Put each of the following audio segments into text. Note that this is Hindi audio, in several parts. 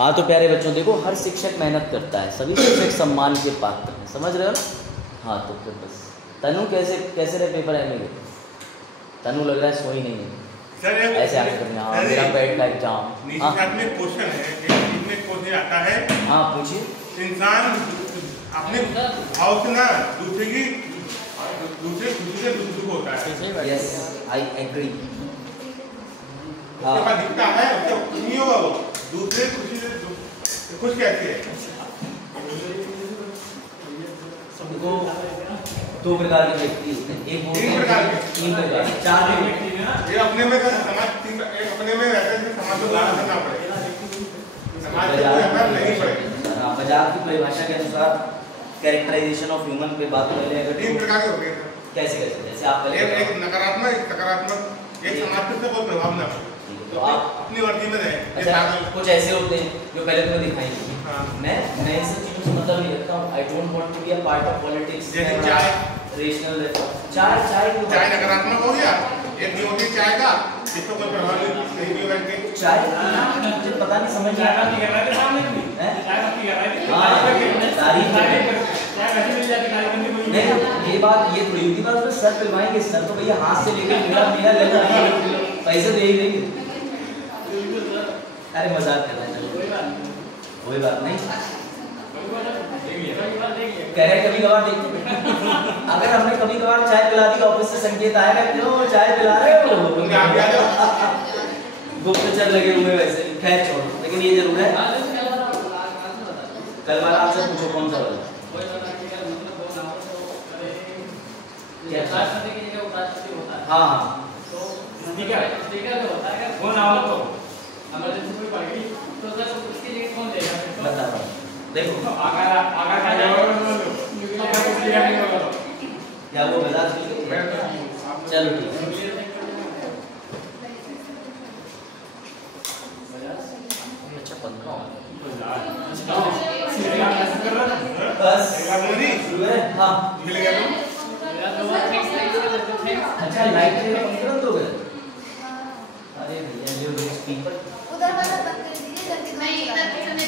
हाँ तो प्यारे बच्चों देखो, हर शिक्षक मेहनत करता है, सभी शिक्षक सम्मान के पात्र हैं, समझ रहे हो ना। हाँ तो फिर बस तनु कैसे कैसे रहे पेपर है मेरे? तनु लग रहा है सोई नहीं है सर ऐसे आगे करना। हाँ मेरा पेट का एग्जाम। हाँ में क्वेश्चन है, एक क्वेश्चन आता है। हाँ पूछिए। इंसान अपने भाव से ना दूसरे खुशी से दुख होता है। Yes I agree. उसके बाद दिखता है उसके खुशी होगा, वो दूसरे खुशी से खुश कैसे है? सबको दो प्रकार के व्यक्ति होते हैं, एक तीन प्रकार के, तीन प्रकार के, चार व्यक्ति। ये अपने में समाज, एक अपने में रहता है समाज को बाहर करना पड़ेगा, समाज को अंदर नहीं पड़ेगा। बाजार की परिभाषा के अनुसार कैरेक्टराइजेशन ऑफ ह्यूमन पे बात कर ले। अगर तीन प्रकार के होते हैं कैसे कैसे, जैसे आप एक नकारात्मक, एक सकारात्मक, एक समाज पे कोई प्रभाव ना पड़े, तो आप अपनी मर्जी में रहे। अच्छा कुछ ऐसे होते हैं जो पहले तुम्हें दिखाएंगे। हाँ। मैं इन सब चीजों से मतलब नहीं रखता हूँ। I don't want to be a part of politics. जैसे चाय, रेशनल चाय नकारात्मक हो गया, एक भी होती चाय का जिसको कोई प्रभाव नहीं भी बैठ के चाय मुझे पता नहीं समझ नहीं आता। नहीं ये बात ये थोड़ी होती बात, सर पिलवाएंगे, सर तो भैया हाथ से लेकर मेरा लेना पैसे दे ही देंगे। अरे मजाक कर रहे हैं, चलो कोई बात नहीं। कह रहे कभी कभार देखते अगर हमने कभी कभार चाय पिला दी ऑफिस से संकेत आएगा क्यों चाय पिला रहे हो, गुप्तचर लगे हुए वैसे। खैर छोड़ो, लेकिन ये जरूर है कल वाला आपसे पूछो कौन सा वाला हाँ हाँ बता रहा हूँ। देखो क्या वो बता चलो ठीक है। अच्छा 15 बस हाँ अच्छा लाइट तुरंत हो गए। अरे भैया ये स्पीकर उधर वाला बंद कर दीजिए जल्दी। नहीं इधर पीछे में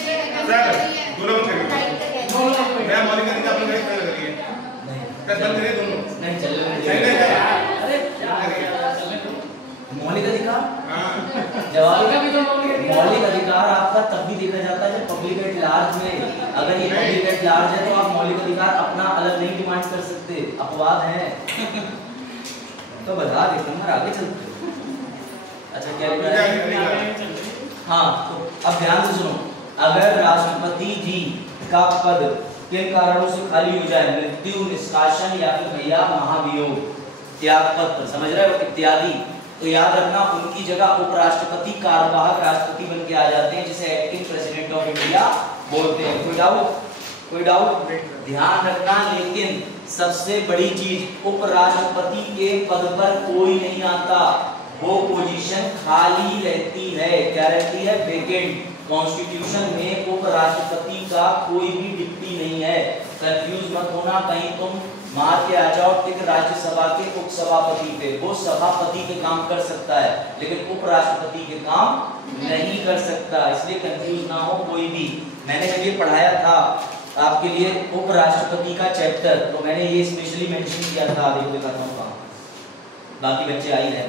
दोनों मैं मौलिक अधिकार अपनी गाड़ी खड़ी करिए नहीं बंद करिए दोनों नहीं चल अरे मौलिक अधिकार हां जवाब मौलिक अधिकार आपका तब भी देखा जाता है जब पब्लिक एट लार्ज में, अगर ये पब्लिक एट लार्ज है तो आप मौलिक अधिकार अपना अलग नहीं डिमांड कर सकते, अपवाद है। तो बता देते हैं आगे चलते। अच्छा क्या लिखा है? हाँ तो अब ध्यान से सुनो, अगर राष्ट्रपति जी का पद किन कारणों से खाली हो जाए, मृत्यु, निष्कासन या फिर भैया महाभियोग, त्याग पत्र, समझ रहे हो, इत्यादि, तो याद रखना उनकी जगह उपराष्ट्रपति कार्यवाहक राष्ट्रपति बन के आ जाते हैं, जिसे एक्टिंग प्रेसिडेंट ऑफ इंडिया बोलते हैं। कोई डाउट? कोई डाउट? ध्यान रखना, लेकिन सबसे बड़ी चीज उपराष्ट्रपति के पद पर कोई नहीं आता, वो पोजीशन खाली रहती है। क्या रहती है? वेकेंट। कॉन्स्टिट्यूशन में उपराष्ट्रपति का कोई भी डिप्टी नहीं है। कंफ्यूज मत होना, कहीं तुम मार के आ जाओ टिक राज्यसभा के उपसभापति पे, वो सभापति के काम कर सकता है लेकिन उपराष्ट्रपति के काम नहीं कर सकता, इसलिए कंफ्यूज ना हो कोई भी। मैंने जब ये पढ़ाया था आपके लिए उपराष्ट्रपति का चैप्टर, तो मैंने ये स्पेशली मेंशन किया था, देखो दिखाता हूँ कहाँ, बाकी बच्चे आ ही रहे है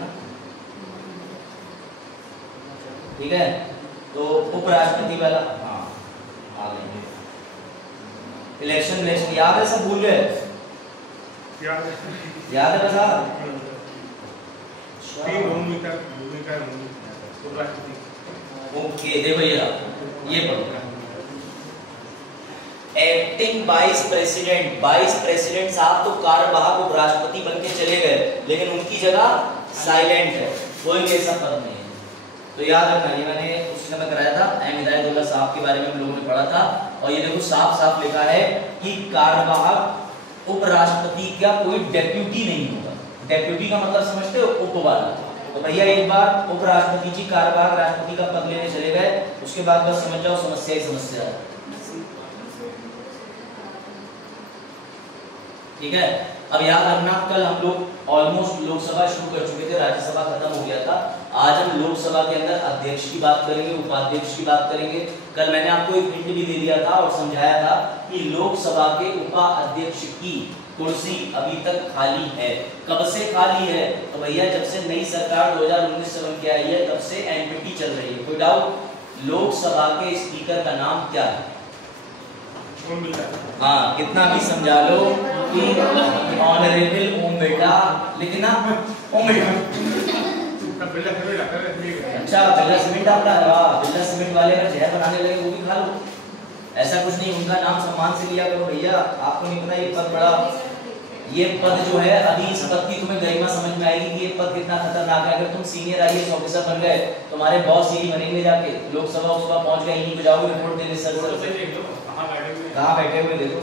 ना, ठीक है। तो उपराष्ट्रपति वाला हाँ आ गए। इलेक्शन याद है, सब भूल गए? याद है बता? ओके देखो ये पढ़ो, acting vice president, vice president साहब तो कार्यवाहक उपराष्ट्रपति बन के चले गए लेकिन उनकी जगह साइलेंट है, कोई भी ऐसा पद नहीं है। तो याद रखना, ये मैंने उस समय कराया था, एम हिदायतुल्लाह साहब के बारे में हम लोगों ने पढ़ा था, और ये देखो साफ साफ लिखा है कि कार्यवाहक उपराष्ट्रपति का कोई डेप्यूटी नहीं होगा। डेप्यूटी का मतलब समझते हो? उप वाला। तो भैया एक बार उपराष्ट्रपति जी कार्यवाहक राष्ट्रपति का पद लेने चले गए, उसके बाद बस समझ जाओ समस्या ही समस्या है, ठीक है। अब याद रखना, कल हम लोग ऑलमोस्ट लोकसभा शुरू कर चुके थे, राज्यसभा खत्म हो गया था, आज हम लोकसभा के अंदर अध्यक्ष की बात करेंगे, उपाध्यक्ष की बात करेंगे। कल मैंने आपको एक हिंट भी दे दिया था और समझाया था कि लोकसभा के उपाध्यक्ष की कुर्सी अभी तक खाली है। कब से खाली है? तो भैया जब से नई सरकार 2019 से बन के आई है तब से एनपीटी चल रही है। कोई डाउट? लोकसभा के स्पीकर का नाम क्या है? हाँ, कितना भी समझा लो कि ऑनरेबल ओम बेटा, लिखना ओम बेटा। अच्छा, बिरला सीमेंट आपका है? वाह, बिरला सीमेंट वाले अगर जहर बनाने लगे वो भी खा लो। ऐसा कुछ नहीं, उनका नाम सम्मान से लिया करो भैया। आपको नहीं पता ये पद बड़ा, ये पद जो है अभी इस पद की तुम्हें गरिमा समझ में आएगी कि ये पद कितना खतरनाक है। अगर तुम सीनियर आईएएस ऑफिसर बन गए, तुम्हारे बॉस यही बनेंगे, जाके लोकसभा उसका पहुंच गए, इन्हीं को जाओगे रिपोर्ट देने सर। कहाँ बैठे हुए देखो,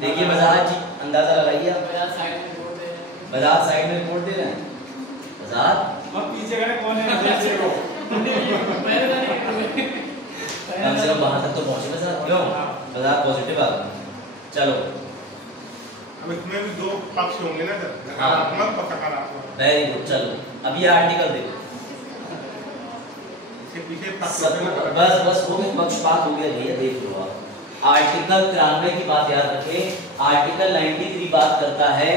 देखिए बजाज जी, अंदाजा लगाइए आप। बजाज साइड में रिपोर्ट दे रहे हैं। बजाज पीछे कौन है? कम से कम बाहर तक तो पहुंचे ना सर। क्यों? बजाज पॉजिटिव आ गया। चलो, अब इसमें भी दो पक्ष होंगे ना सर, नकारात्मक और सकारात्मक। Very good. चलो अब ये आर्टिकल देखो, इसके पीछे पक्ष सब होते हैं ना। बस हो गया, पक्षपात हो गया भैया। देख लो आप, आर्टिकल 93 की बात याद रखें, आर्टिकल 93 बात करता है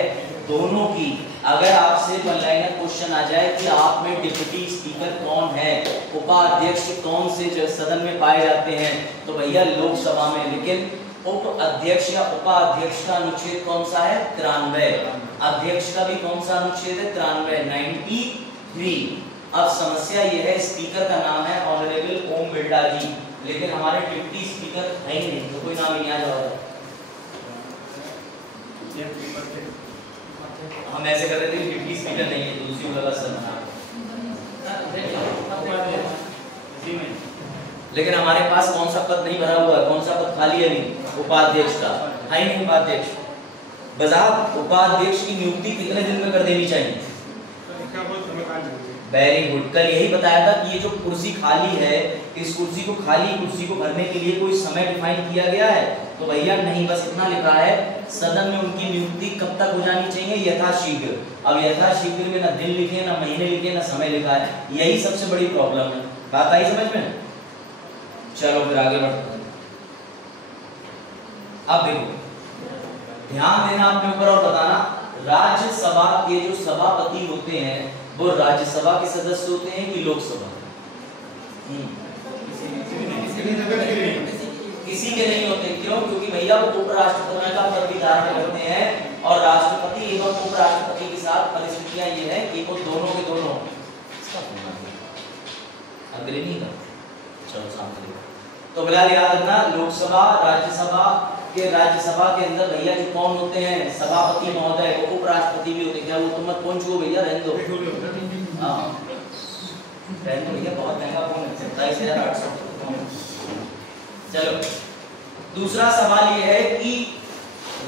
दोनों की। अगर आपसे वन लाइनर क्वेश्चन आ जाए कि आप में डिप्टी स्पीकर कौन है, उपाध्यक्ष कौन से सदन में पाए जाते हैं, तो भैया लोकसभा में। लेकिन उप अध्यक्ष या उपाध्यक्ष का अनुच्छेद कौन सा है? 93। अध्यक्ष का भी कौन सा अनुच्छेद है? 93, 93। अब समस्या यह है, स्पीकर का नाम है ऑनरेबल ओम बिरला जी, लेकिन हमारे डिप्टी स्पीकर है ही नहीं, तो कोई नाम ही नहीं आ जाएगा। हम ऐसे कर रहे थे कि डिप्टी स्पीकर नहीं है, तो दूसरी जगह से बना। लेकिन हमारे पास कौन सा पद नहीं भरा हुआ है? कौन सा पद खाली है? नहीं, उपाध्यक्ष का है नहीं। उपाध्यक्ष बजाब, उपाध्यक्ष की नियुक्ति कितने दिन में कर देनी चाहिए? Very good. कल यही बताया था कि ये जो कुर्सी खाली है, इस कुर्सी को भरने के लिए कोई समय डिफाइन किया गया है? तो भैया नहीं, बस इतना लिखा है सदन में उनकी नियुक्ति कब तक हो जानी चाहिए? यथाशीघ्र। अब यथाशीघ्र में ना दिन लिखे, ना महीने लिखे, ना समय लिखा है। यही सबसे बड़ी प्रॉब्लम है। बात आई समझ में? चलो फिर आगे बढ़ते हैं। अब देखो, ध्यान देना अपने ऊपर और बताना, राज्यसभा के जो सभापति होते हैं वो राज्यसभा के सदस्य होते हैं कि लोकसभा? किसी के नहीं होते। क्यों? क्योंकि भैया वो उपराष्ट्रपति का पद भी धारण करते हैं, और राष्ट्रपति एवं उपराष्ट्रपति के साथ परिस्थितियां ये है कि वो दोनों के दोनों अग्रणी का। चलो सामने तो फिलहाल याद रखना, लोकसभा राज्यसभा के अंदर भैया जो कौन होते हैं? सभापति महोदय, वो उपराष्ट्रपति भी होते हैं। क्या वो तुम मत पहुंचो भैया, रहने दो। हाँ रहने दो भैया, बहुत महंगा फोन है, 27,800। चलो, दूसरा सवाल ये है कि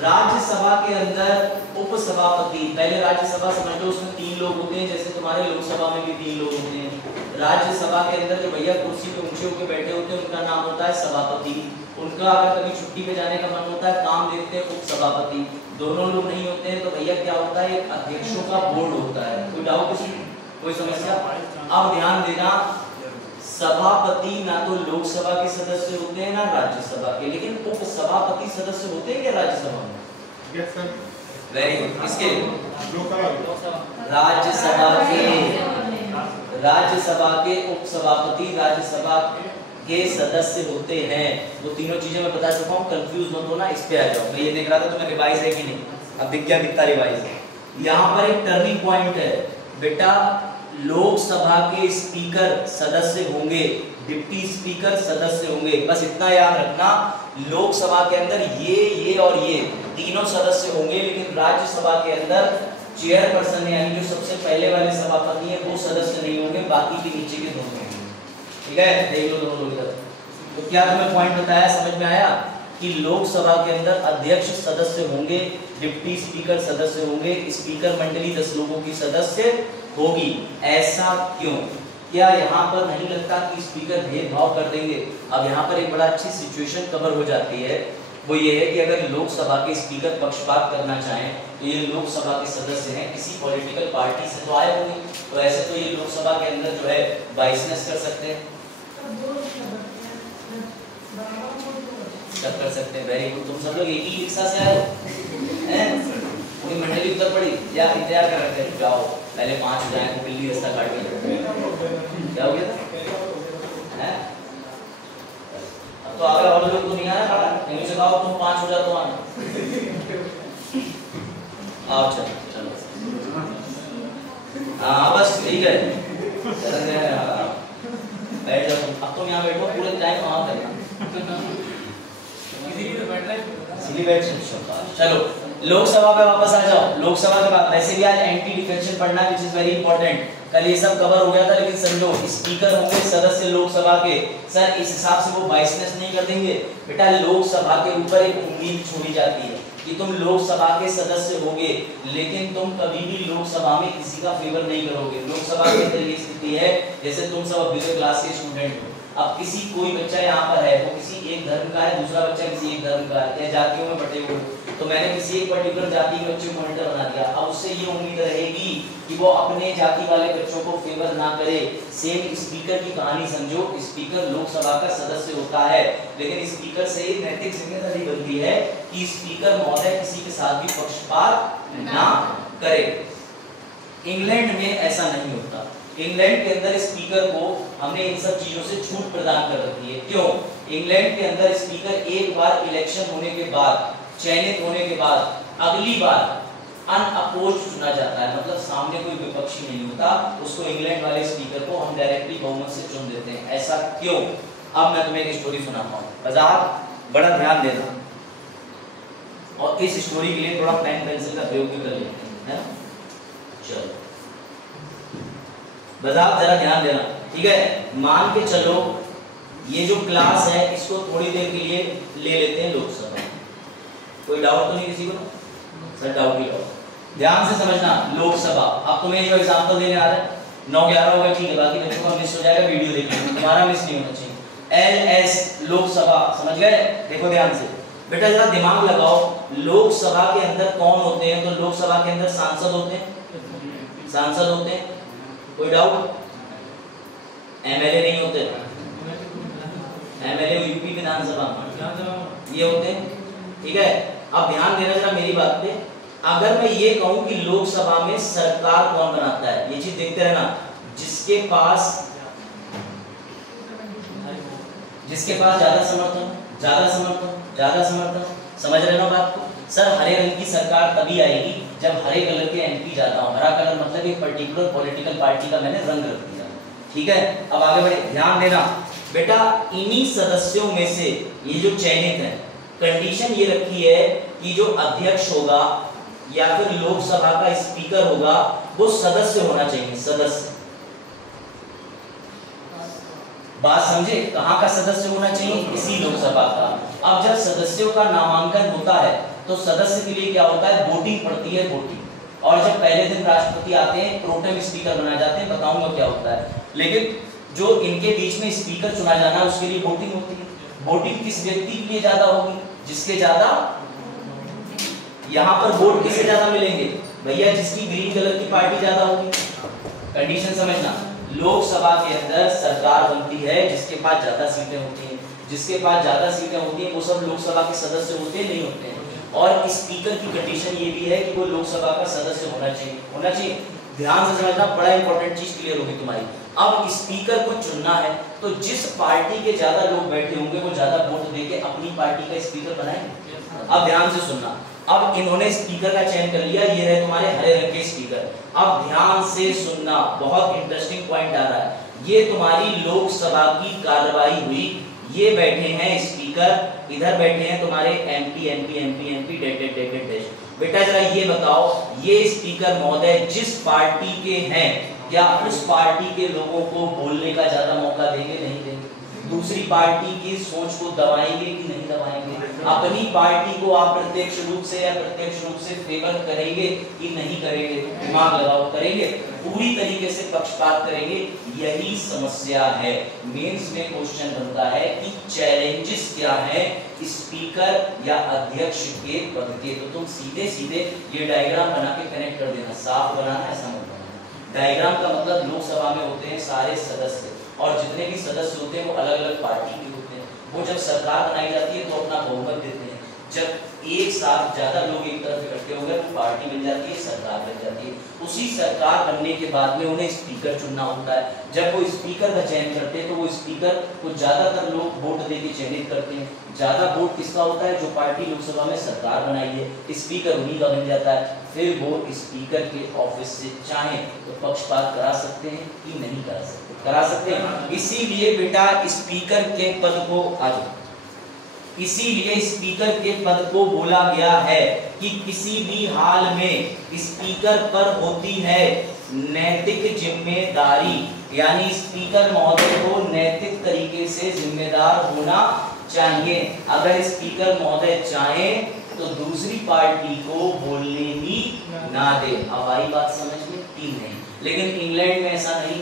राज्यसभा के अंदर उपसभापति, पहले राज्यसभा समझ लो, उसमें 3 लोग होते हैं, जैसे तुम्हारे लोकसभा में भी 3 लोग होते हैं। राज्यसभा के अंदर जो भैया कुर्सी पे ऊंचे होकर बैठे होते हैं उनका नाम होता है सभापति। उनका अगर कभी छुट्टी पे जाने का मन होता है, काम देखते हैं उपसभापति। दोनों लोग नहीं होते हैं तो भैया क्या होता है? एक अध्यक्षों का बोर्ड होता है। कोई डाउट किसी, कोई समस्या? अब ध्यान देना, सभापति ना तो लोकसभा के सदस्य होते हैं ना राज्यसभा के, लेकिन उपसभापति सदस्य होते हैं क्या राज्यसभा में? Yes sir. Very good. किसके? राज्यसभा के उपसभापति राज्यसभा के सदस्य होते हैं। वो तीनों चीजें मैं बता चुका हूँ, कंफ्यूज मत होना। इस पे आ जाओ। मैं ये देख रहा था तुम्हें रिवाइज है कि नहीं, अब दिख गया कितना रिवाइज है। यहाँ पर एक टर्निंग पॉइंट है बेटा, लोकसभा के स्पीकर सदस्य होंगे, डिप्टी स्पीकर सदस्य होंगे। बस इतना याद रखना, लोकसभा के अंदर ये और ये तीनों सदस्य होंगे, लेकिन राज्यसभा के अंदर चेयरपर्सन यानी जो सबसे पहले वाले सभापति हैं वो सदस्य नहीं होंगे, बाकी के नीचे के दोनों होंगे। ठीक है, देख लो दोनों लोग इधर। तो क्या तुम्हें पॉइंट बताया, समझ में आया कि लोकसभा के अंदर अध्यक्ष सदस्य होंगे, डिप्टी स्पीकर सदस्य होंगे, स्पीकर मंडली 10 लोगों की सदस्य होगी। ऐसा क्यों? क्या यहाँ पर नहीं लगता कि स्पीकर भेदभाव कर देंगे? अब यहाँ पर एक बड़ा अच्छी सिचुएशन कवर हो जाती है वो ये है कि अगर लोकसभा के स्पीकर पक्षपात करना चाहें तो ये लोकसभा के सदस्य हैं किसी पॉलिटिकल पार्टी से तो आए होंगे, तो ऐसे तो ये लोकसभा के अंदर जो है बाइसनेस कर सकते हैं, कर सकते हैं। वेरी गुड, तुम सब लोग एक ही रिक्शा से आए हो, पूरी मंडली उतर पड़ी या इंतजार कर रहे थे, जाओ पहले 5 हो जाए तो बिल्ली रास्ता काट के क्या हो गया था? हैं? तो अगर और लोग तो नहीं आया खड़ा, इन्हीं से कहो तुम 5 हो जाओ तो आना। आओ चलो चलो, हाँ बस ठीक है, बैठ जाओ। अब तुम यहाँ बैठो, पूरे टाइम वहाँ करना, इसीलिए बैठ सकते। चलो लोकसभा पे वापस आ जाओ। लोकसभा के बाद वैसे भी आज एंटी डिफेक्शन पढ़ना, विच इज वेरी इंपॉर्टेंट। कल ये सब कवर हो गया था, लेकिन समझो स्पीकर होंगे सदस्य लोकसभा के, सर इस हिसाब से वो बाइसनेस नहीं कर देंगे बेटा। लोकसभा के ऊपर एक उम्मीद छोड़ी जाती है कि तुम लोकसभा के सदस्य होगे, लेकिन तुम कभी भी लोकसभा में किसी का फेवर नहीं करोगे। लोकसभा के अंदर ये स्थिति है जैसे तुम सब अभी क्लास के स्टूडेंट हो, अब किसी कोई बच्चा यहाँ पर है, वो किसी एक धर्म का है, दूसरा बच्चा किसी एक धर्म का है, या जातियों में बटे हुए, तो मैंने किसी एक पर्टिकुलर जाति के बच्चे को मॉनिटर बना दिया। अब उससे ये उम्मीद रहेगी कि वो अपने जाति वाले बच्चों को फेवर ना करे। सेम स्पीकर की कहानी समझो, स्पीकर लोकसभा का सदस्य होता है, लेकिन स्पीकर से एक नैतिक जिम्मेदारी बनती है कि स्पीकर महोदय किसी के साथ भी पक्षपात ना करे। इंग्लैंड में ऐसा नहीं होता। इंग्लैंड के अंदर स्पीकर को हमने इन सब चीजों से छूट प्रदान कर रखी है। क्यों? इंग्लैंड के अंदर स्पीकर एक बार इलेक्शन होने के बाद, चयनित होने के बाद अगली बार अनअपोज्ड चुना जाता है, मतलब सामने कोई विपक्षी नहीं होता, उसको इंग्लैंड वाले स्पीकर को हम डायरेक्टली बहुमत से चुन देते हैं। ऐसा क्यों? अब मैं तुम्हें एक स्टोरी सुनाता हूँ, बजात बड़ा ध्यान देना, और इस स्टोरी के लिए थोड़ा पेन पेंसिल का प्रयोग भी कर लेते हैं, है ना? चलो बजात जरा ध्यान देना, ठीक है? मान के चलो ये जो क्लास है इसको थोड़ी देर के लिए ले लेते हैं लोकसभा। कोई डाउट तो नहीं किसी को? सर डाउट ही डाउट, ध्यान से समझना। लोकसभा, अब तुम्हें जो एग्जांपल देने आ रहा है 9-11 होगा, ठीक है, बाकी बच्चों का मिस हो जाएगा, वीडियो देखना, तुम्हारा मिस नहीं होना चाहिए। LS लोकसभा, समझ गए? देखो ध्यान से बेटा, जरा दिमाग लगाओ। लोकसभा के अंदर कौन होते हैं? तो लोकसभा के अंदर सांसद होते हैं, सांसद होते हैं, कोई डाउट? MLA नहीं होते, MLA यूपी विधानसभा ये होते हैं, ठीक है? अब ध्यान देना जरा मेरी बात पे। अगर मैं ये कहूं कि लोकसभा में सरकार कौन बनाता है, ये चीज देखते रहना। जिसके पास ज्यादा समर्थन, समझ रहे हो बात को? सर हरे रंग की सरकार तभी आएगी जब हरे कलर के MP ज्यादा हो। हरा कलर मतलब एक पर्टिकुलर पॉलिटिकल पार्टी का मैंने रंग रख दिया, ठीक है? अब आगे बढ़े, ध्यान देना बेटा। इन्हीं सदस्यों में से ये जो चयनित है, कंडीशन ये रखी है कि जो अध्यक्ष होगा या फिर लोकसभा का स्पीकर होगा वो सदस्य होना चाहिए, सदस्य। बात समझे? कहाँ का सदस्य होना चाहिए? इसी लोकसभा का। अब जब सदस्यों का नामांकन होता है तो सदस्य के लिए क्या होता है? वोटिंग पड़ती है, वोटिंग। और जब पहले दिन राष्ट्रपति आते हैं, प्रोटेम स्पीकर बनाए जाते हैं, बताऊंगा क्या होता है। लेकिन जो इनके बीच में स्पीकर चुना जाना है उसके लिए वोटिंग होती है। वोटिंग किस व्यक्ति के लिए ज्यादा होगी? जिसके ज्यादा, यहाँ पर वोट किसे ज्यादा मिलेंगे भैया? जिसकी ग्रीन कलर की पार्टी ज्यादा होगी। कंडीशन समझना, लोकसभा के अंदर सरकार बनती है जिसके पास ज्यादा सीटें होती हैं। जिसके पास ज्यादा सीटें होती हैं वो सब लोकसभा के सदस्य होते नहीं होते हैं। और स्पीकर की कंडीशन ये भी है कि वो लोकसभा का सदस्य होना चाहिए। ध्यान से समझना, बड़ा इंपॉर्टेंट चीज क्लियर होगी तुम्हारी। अब स्पीकर को चुनना है तो जिस पार्टी के ज्यादा लोग बैठे होंगे वो ज्यादा वोट देके अपनी पार्टी का स्पीकर बनाएंगे। अब ध्यान से सुनना, अब इन्होंने स्पीकर का चयन कर लिया, ये रहे तुम्हारे हरे रंग के स्पीकर। अब ध्यान से सुनना, बहुत इंटरेस्टिंग पॉइंट आ रहा है। ये तुम्हारी लोकसभा की कार्रवाई हुई, ये बैठे हैं स्पीकर, इधर बैठे हैं तुम्हारे MP डैश। बेटा जरा ये बताओ, ये स्पीकर महोदय जिस पार्टी के हैं क्या उस पार्टी के लोगों को बोलने का ज्यादा मौका देंगे? नहीं देंगे। दूसरी पार्टी की सोच को दबाएंगे कि नहीं दबाएंगे? अपनी पार्टी को आप प्रत्यक्ष रूप से या प्रत्यक्ष रूप से फेवर करेंगे कि नहीं करेंगे? दिमाग लगाओ, करेंगे, पूरी तरीके से पक्षपात करेंगे। यही समस्या है। मेंस में क्वेश्चन बनता है कि चैलेंजेस क्या है स्पीकर या अध्यक्ष के पद के। तो तुम सीधे सीधे ये डायग्राम बना के कनेक्ट कर देना। साफ बनाना, ऐसा मत बनाना। डायग्राम का मतलब लोकसभा में होते हैं सारे सदस्य, और जितने भी सदस्य होते हैं वो अलग अलग पार्टी के होते हैं। वो जब सरकार बनाई जाती है तो अपना बहुमत देते हैं। जब एक साथ ज्यादा लोग एक तरफ इकट्ठे हो गए तो पार्टी बन जाती है, सरकार बन जाती है। उसी सरकार बनने के बाद में उन्हें स्पीकर चुनना होता है। जब वो स्पीकर का चयन करते हैं तो वो स्पीकर को ज्यादातर लोग वोट देके चयनित करते हैं। ज्यादा वोट किसका होता है? जो पार्टी लोकसभा में सरकार बनाई है, स्पीकर उन्हीं का बन जाता है। फिर वो स्पीकर के ऑफिस से चाहे तो पक्षपात करा सकते हैं कि नहीं करा सकते? करा सकते हैं। इसीलिए बेटा स्पीकर के पद को इसीलिए स्पीकर के पद को बोला गया है कि किसी भी हाल में स्पीकर पर होती है नैतिक जिम्मेदारी, यानी स्पीकर महोदय को नैतिक तरीके से जिम्मेदार होना चाहिए। अगर स्पीकर महोदय चाहें तो दूसरी पार्टी को बोलने ही ना दे। अब आई बात समझ में कि नहीं? लेकिन इंग्लैंड में ऐसा नहीं।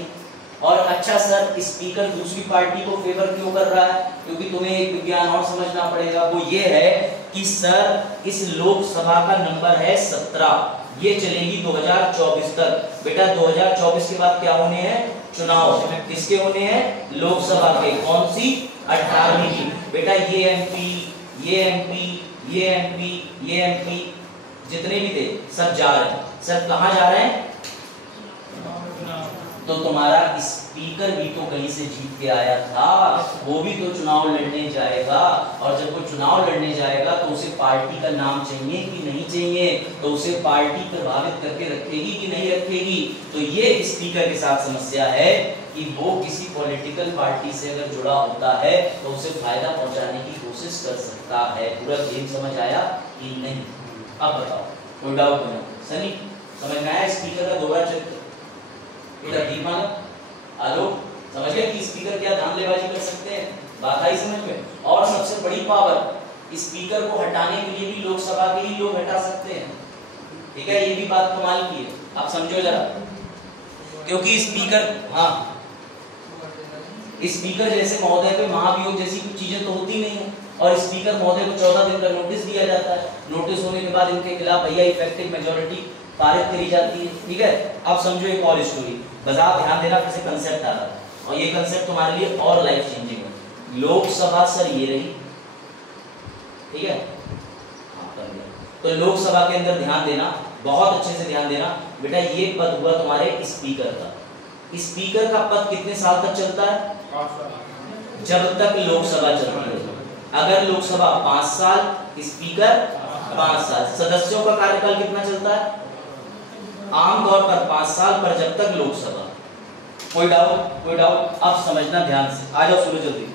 और अच्छा सर, स्पीकर दूसरी पार्टी को फेवर क्यों कर रहा है? क्योंकि तुम्हें एक विज्ञान और समझना पड़ेगा। वो ये है कि सर इस लोकसभा का नंबर है 17, ये चलेगी 2024 तक। बेटा 2024 के बाद क्या होने हैं? चुनाव। किसके होने हैं? लोकसभा के। कौन सी? 18वीं की। बेटा ये एमपी, ये एमपी, ये एमपी, ये एमपी जितने भी थे सब जा रहे हैं। सब कहाँ जा रहे हैं? तो तुम्हारा स्पीकर भी तो कहीं से जीत के आया था, वो भी तो चुनाव लड़ने जाएगा। और जब वो चुनाव लड़ने जाएगा तो उसे पार्टी का नाम चाहिए कि नहीं चाहिए? तो उसे पार्टी प्रभावित करके रखेगी कि नहीं रखेगी? तो ये स्पीकर के साथ समस्या है कि वो किसी पॉलिटिकल पार्टी से अगर जुड़ा होता है तो उसे फायदा पहुंचाने की कोशिश कर सकता है। पूरा गेम समझ आया कि नहीं? अब बताओ, कोई डाउट नहीं? सनी समझ में आया स्पीकर का दोहरा चरित्र? बेटा ठीक मानो? आलो समझ गए कि स्पीकर क्या धांधलेबाजी कर सकते हैं? बात आई समझ में? और सबसे बड़ी पावर, स्पीकर को हटाने के लिए भी लोकसभा के ही लोग हटा सकते हैं। ठीक है, ये भी बात कमाल की है। आप समझो जरा, क्योंकि स्पीकर, हाँ, स्पीकर जैसे महोदय पे महाभियोग जैसी कुछ चीजें तो होती नहीं है, और स्पीकर महोदय को 14 दिन का नोटिस दिया जाता है। नोटिस होने के बाद इनके खिलाफ भैया इफेक्टिव मेजॉरिटी पारित करी जाती है। ठीक है, अब समझो एक और स्टोरी, बस आप ध्यान देना, फिर से कंसेप्ट आ रहा है, और ये कंसेप्ट तुम्हारे लिए और लाइफ चेंजिंग है। लोकसभा सर ये रही, ठीक है, तो लोकसभा के अंदर ध्यान देना, बहुत अच्छे से ध्यान देना बेटा। ये पद हुआ तुम्हारे स्पीकर का। स्पीकर का पद कितने साल तक चलता है? जब तक लोकसभा चलती है। अगर लोकसभा 5 साल, स्पीकर 5 साल। सदस्यों का कार्यकाल कितना चलता है? आमतौर पर 5 साल, पर जब तक लोकसभा। कोई डाउट? कोई डाउट? अब समझना ध्यान से, आ जाओ सुनो जल्दी,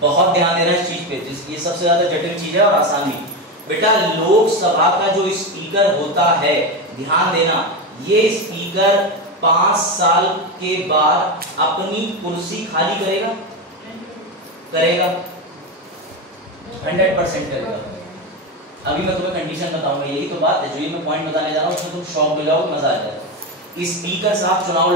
बहुत ध्यान देना इस चीज पे, ये सबसे ज्यादा जटिल चीज है और आसानी। बेटा लोकसभा का जो स्पीकर होता है, ध्यान देना, ये स्पीकर 5 साल के बाद अपनी कुर्सी खाली करेगा? करेगा, 100% करेगा। अभी मैं तुम्हें कंडीशन बताऊंगा, यही तो बात है जो ये मैं पॉइंट बताने जा रहा हूँ, उसमें तुम शॉक हो जाओगे, मजा आ जाएगा। स्पीकर साहब चुनाव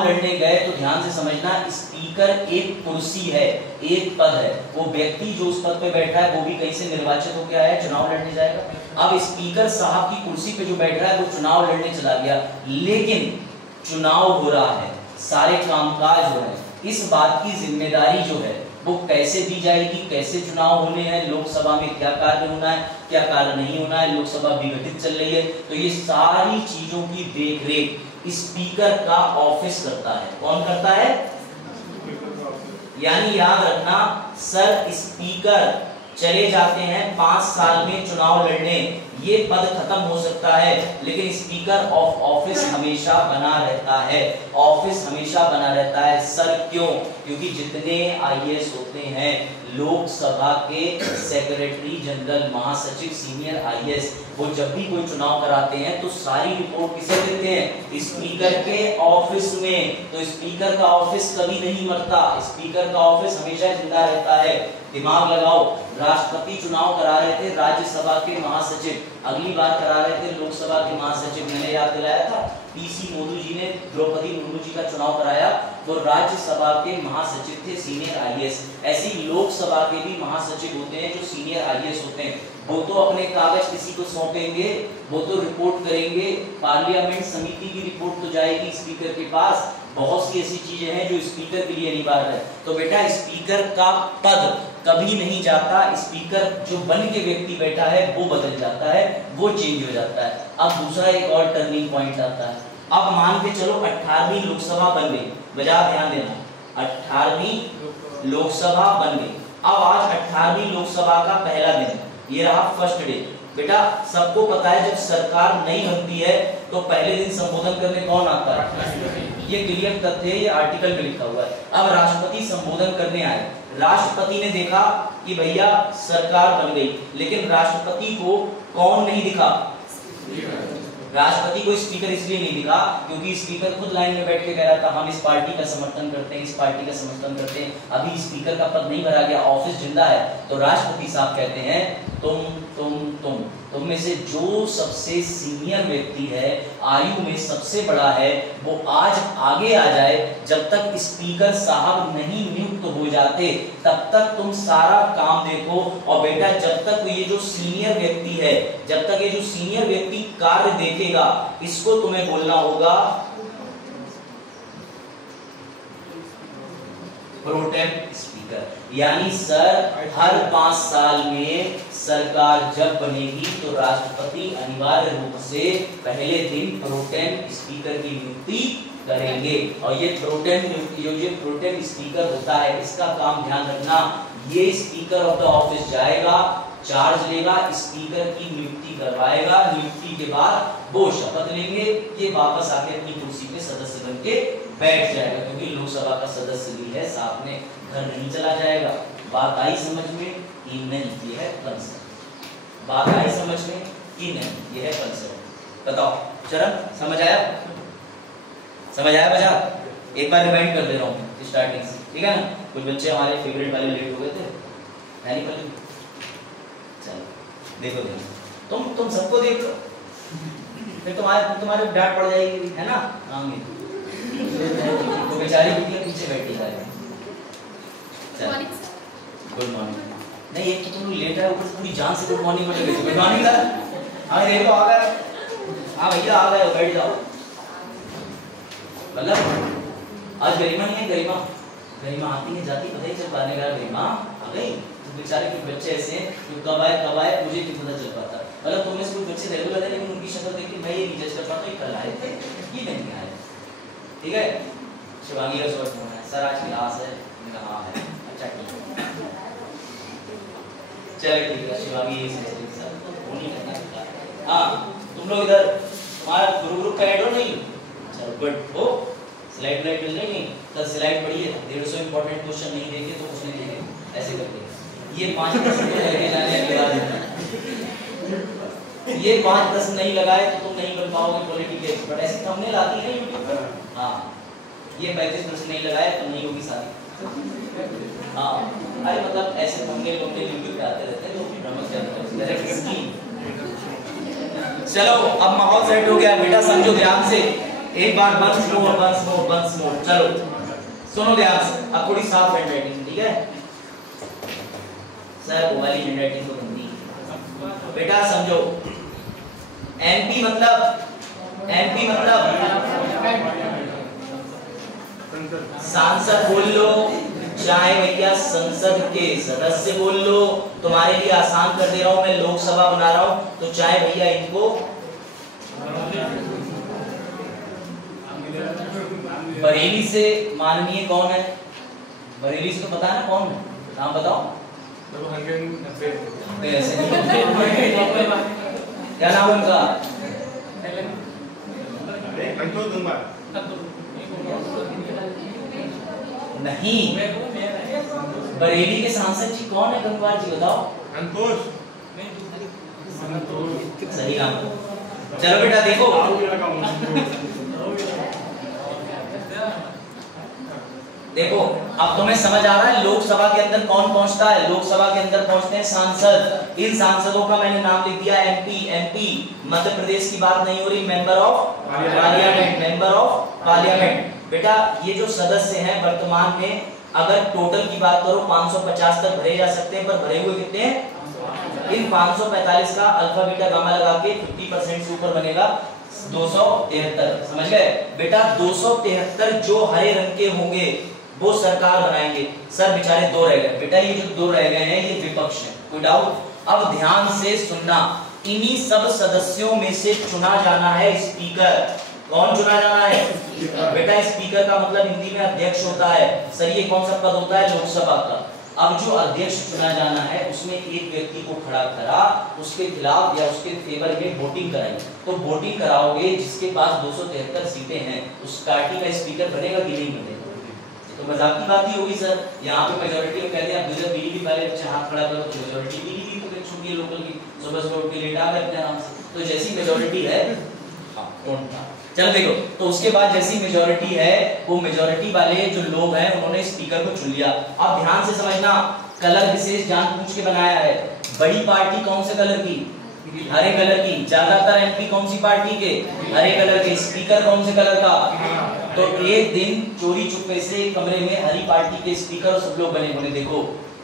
लड़ने गए तो ध्यान से समझना, स्पीकर एक कुर्सी है, एक पद है। वो व्यक्ति जो उस पद पे बैठा है वो भी कहीं से निर्वाचित होकर आया है, चुनाव लड़ने जाएगा। अब स्पीकर साहब की कुर्सी पे जो बैठ रहा है वो चुनाव लड़ने चला गया, लेकिन चुनाव हो रहा है, सारे कामकाज हो रहे हैं, इस बात की जिम्मेदारी जो है वो कैसे दी जाएगी, कैसे चुनाव होने हैं, लोकसभा में क्या कार्य होना है, क्या कार्य नहीं होना है, लोकसभा विघटित चल रही है, तो ये सारी चीजों की देखरेख स्पीकर का ऑफिस करता है। कौन करता है? यानी याद रखना सर, स्पीकर चले जाते हैं 5 साल में चुनाव लड़ने, ये पद खत्म हो सकता है, लेकिन स्पीकर ऑफ ऑफिस हमेशा बना रहता है, ऑफिस हमेशा बना रहता है। सर क्यों? क्योंकि जितने आईएएस होते हैं, लोकसभा के सेक्रेटरी जनरल, महासचिव, सीनियर आईएएस, वो जब भी कोई चुनाव कराते हैं तो सारी रिपोर्ट किसे देते हैं? स्पीकर के ऑफिस में। तो स्पीकर का ऑफिस कभी नहीं मरता, स्पीकर का ऑफिस हमेशा जिंदा रहता है। दिमाग लगाओ, राष्ट्रपति चुनाव करा रहे थे, राज्यसभा के महासचिव, अगली बार करा रहे थे लोकसभा के महासचिव। मैंने याद दिलाया था, पीसी मोदी जी ने द्रौपदी मुर्मू जी का चुनाव कराया, वो राज्यसभा के महासचिव थे, सीनियर आईएएस। ऐसी लोकसभा के भी महासचिव होते हैं जो सीनियर आईएएस होते हैं। वो तो अपने कागज किसी को सौंपेंगे, वो तो रिपोर्ट करेंगे, पार्लियामेंट समिति की रिपोर्ट तो जाएगी स्पीकर के पास। बहुत सी ऐसी चीजें हैं जो स्पीकर के लिए अनिवार्य है। तो बेटा स्पीकर का पद कभी नहीं जाता, स्पीकर जो बन के व्यक्ति बैठा है वो बदल जाता है, वो चेंज हो जाता है। अब दूसरा एक और टर्निंग पॉइंट आता है। अब मान के चलो 18वीं लोकसभा बन गई, बजा ध्यान देना, 18वीं लोकसभा बन गई। अब आज 18वीं लोकसभा का पहला दिन, ये रहा फर्स्ट डे। बेटा सबको पता है जब सरकार नई बनती है तो पहले दिन संबोधन करने कौन आता है? ये क्लियर तथ्य है, ये आर्टिकल में लिखा हुआ है। अब राष्ट्रपति संबोधन करने आए, राष्ट्रपति ने देखा कि भैया सरकार बन गई, लेकिन राष्ट्रपति को कौन नहीं दिखा? राष्ट्रपति को स्पीकर इसलिए नहीं दिखा क्योंकि स्पीकर खुद लाइन में बैठ के कह रहा था हम इस पार्टी का समर्थन करते हैं, इस पार्टी का समर्थन करते हैं। अभी स्पीकर का पद नहीं भरा गया, ऑफिस जिंदा है। तो राष्ट्रपति साहब कहते हैं तुम में से जो सबसे सीनियर व्यक्ति है, आयु में सबसे बड़ा है, वो आज आगे आ जाए। जब तक स्पीकर साहब नहीं नियुक्त हो जाते तब तक तुम सारा काम देखो। और बेटा जब तक ये जो सीनियर व्यक्ति है, जब तक ये जो सीनियर व्यक्ति कार्य देखेगा, इसको तुम्हें बोलना होगा प्रोटेम स्पीकर। यानी सर हर 5 साल में सरकार जब बनेगी तो राष्ट्रपति अनिवार्य रूप से पहले दिन प्रोटेम स्पीकर की नियुक्ति करेंगे। और ये प्रोटेम स्पीकर होता है, इसका काम ध्यान रखना, ये स्पीकर ऑफ द ऑफिस जाएगा, चार्ज लेगा, स्पीकर की नियुक्ति करवाएगा, नियुक्ति के बाद वो शपथ लेंगे, ये वापस आके अपनी कुर्सी पे सदस्य बन के बैठ जाएगा। क्योंकि लोकसभा का सदस्य भी है, साथ में घर नहीं चला जाएगा। बात आई समझ में कि नहीं? ये है कंसेप्ट। बात आई समझ में कि नहीं? ये है कंसेप्ट। बताओ चरण, समझ आया? समझ आया बजा? एक बार रिमाइंड कर दे रहा हूँ स्टार्टिंग से, ठीक है ना? कुछ बच्चे हमारे फेवरेट वाले लेट हो गए थे, है नहीं पहले? चलो देखो तुम सबको देख लो, फिर तुम्हारे डांट पड़ जाएगी, है ना? तो बेचारी बिटिया पीछे बैठी है। Good morning. नहीं एक तो तुम लेट है, ऊपर से पूरी जान से गुड मॉर्निंग बोल रहे थे। Good morning sir. हाँ देखो आ गए, हाँ भैया आ गए, बैठ जाओ। मतलब आज गरिमा नहीं है, गरिमा आती है जाती पता ही चल पाने का, गरिमा आ गई। तो बेचारे कुछ बच्चे ऐसे हैं जो कब आए मुझे नहीं पता चल पाता। मतलब तुम्हें से कुछ बच्चे रेगुलर है, लेकिन उनकी शक्ल देख के मैं ये नहीं जज कर पाता कल आए थे ये नहीं आए, ठीक है? शिवांगी का स्वागत होना है सर, आज क्लास है। हाँ है, अच्छा ठीक है, चलिए ठीक है। शिवांगी सर तो फोन ही करना। हाँ तुम लोग इधर तुम्हारा ग्रुप का ऐड हो नहीं? चलो गुड हो। स्लाइड मिल रही नहीं? कल स्लाइड पढ़ी है, 150 इंपॉर्टेंट क्वेश्चन नहीं देखे तो कुछ नहीं देखे, ऐसे करके ये 5% लेके जाने लगा देना। ये 5 प्रश्न नहीं लगाए तो तुम नहीं बन पाओगे पॉलिटिकल एक्सपर्ट। ऐसे थंबनेल आती है यूट्यूब पर। हाँ ये 35 प्रश्न नहीं लगाए तो नहीं होगी शादी। हाँ अरे मतलब ऐसे थंबनेल यूट्यूब पे आते रहते हैं तो भ्रमण करते हैं। चलो अब माहौल सेट हो गया बेटा, समझो ध्यान से एक बार। Once more. चलो सुनो ध्यान से, अब थोड़ी साफ हैंडराइटिंग, ठीक है सर? वो वाली हैंडराइटिंग तो गंदी बेटा, समझो। एमपी मतलब सांसद बोल लो, चाहे भैया संसद के सदस्य बोल लो। तुम्हारे लिए आसान कर दे रहा हूं मैं, लोकसभा बना रहा हूं तो चाहे भैया इनको बरेली से माननीय कौन है? बरेली से तो पता है ना कौन है, नाम बताओ। क्या नाम है उनका? संतोष गंगवार नहीं, बरेली के सांसद जी कौन है गंगवार जी बताओ? संतोष सही नाम। चलो बेटा देखो, देखो अब तुम्हें समझ आ रहा है लोकसभा के अंदर कौन पहुंचता है? लोकसभा के अंदर पहुंचते हैं सांसद। इन सांसदों का मैंने नाम लिख दिया एमपी। मध्य प्रदेश की बात नहीं हो रही, member of parliament, member of parliament. बेटा ये जो सदस्य हैं वर्तमान में, अगर टोटल की बात करो 550 तक भरे जा सकते हैं, पर भरे हुए कितने हैं? इन 545 का अल्फा बीटा गामा लगा के 50% से ऊपर बनेगा 273। समझ गए बेटा? 273 जो हरे रंग के होंगे वो सरकार बनाएंगे। सर बेचारे दो रह गए। बेटा ये जो दो रह गए हैं ये विपक्ष है, कोई डाउट? अब ध्यान से सुनना, इन्हीं सब सदस्यों में से चुना जाना है स्पीकर। कौन चुना जाना है? बेटा स्पीकर का मतलब हिंदी में अध्यक्ष होता है। सर ये कौन सा पद होता है? लोकसभा का। अब जो अध्यक्ष चुना जाना है उसमें एक व्यक्ति को खड़ा करा, उसके खिलाफ या उसके फेवर में वोटिंग कराई। तो वोटिंग कराओगे जिसके पास 273 सीटें हैं, उस पार्टी का स्पीकर बनेगा कि नहीं बनेगा? तो मजाक की बात ही होगी सर। यहाँ पे मेजोरिटी में कहते हैं आप बीजेपी पहले अच्छा हाथ खड़ा करो, तो मेजोरिटी बीजेपी को छूटी है लोकल की, सुबह सुबह उठ के लेटा है अपने आराम से। तो जैसी मेजोरिटी है, चलो देखो, तो उसके बाद जैसी मेजोरिटी है, वो मेजोरिटी वाले जो लोग हैं उन्होंने स्पीकर को चुन लिया। अब ध्यान से समझना, कलर विशेष जानबूझ के बनाया है। बड़ी पार्टी कौन से कलर की? हरे कलर की। ज्यादातर एमपी कौन सी पार्टी के? हरे कलर के। स्पीकर कौन से कलर का? तो एक दिन चोरी चुपके से कमरे में हरी पार्टी के स्पीकर और सब लोग बने बने। देखो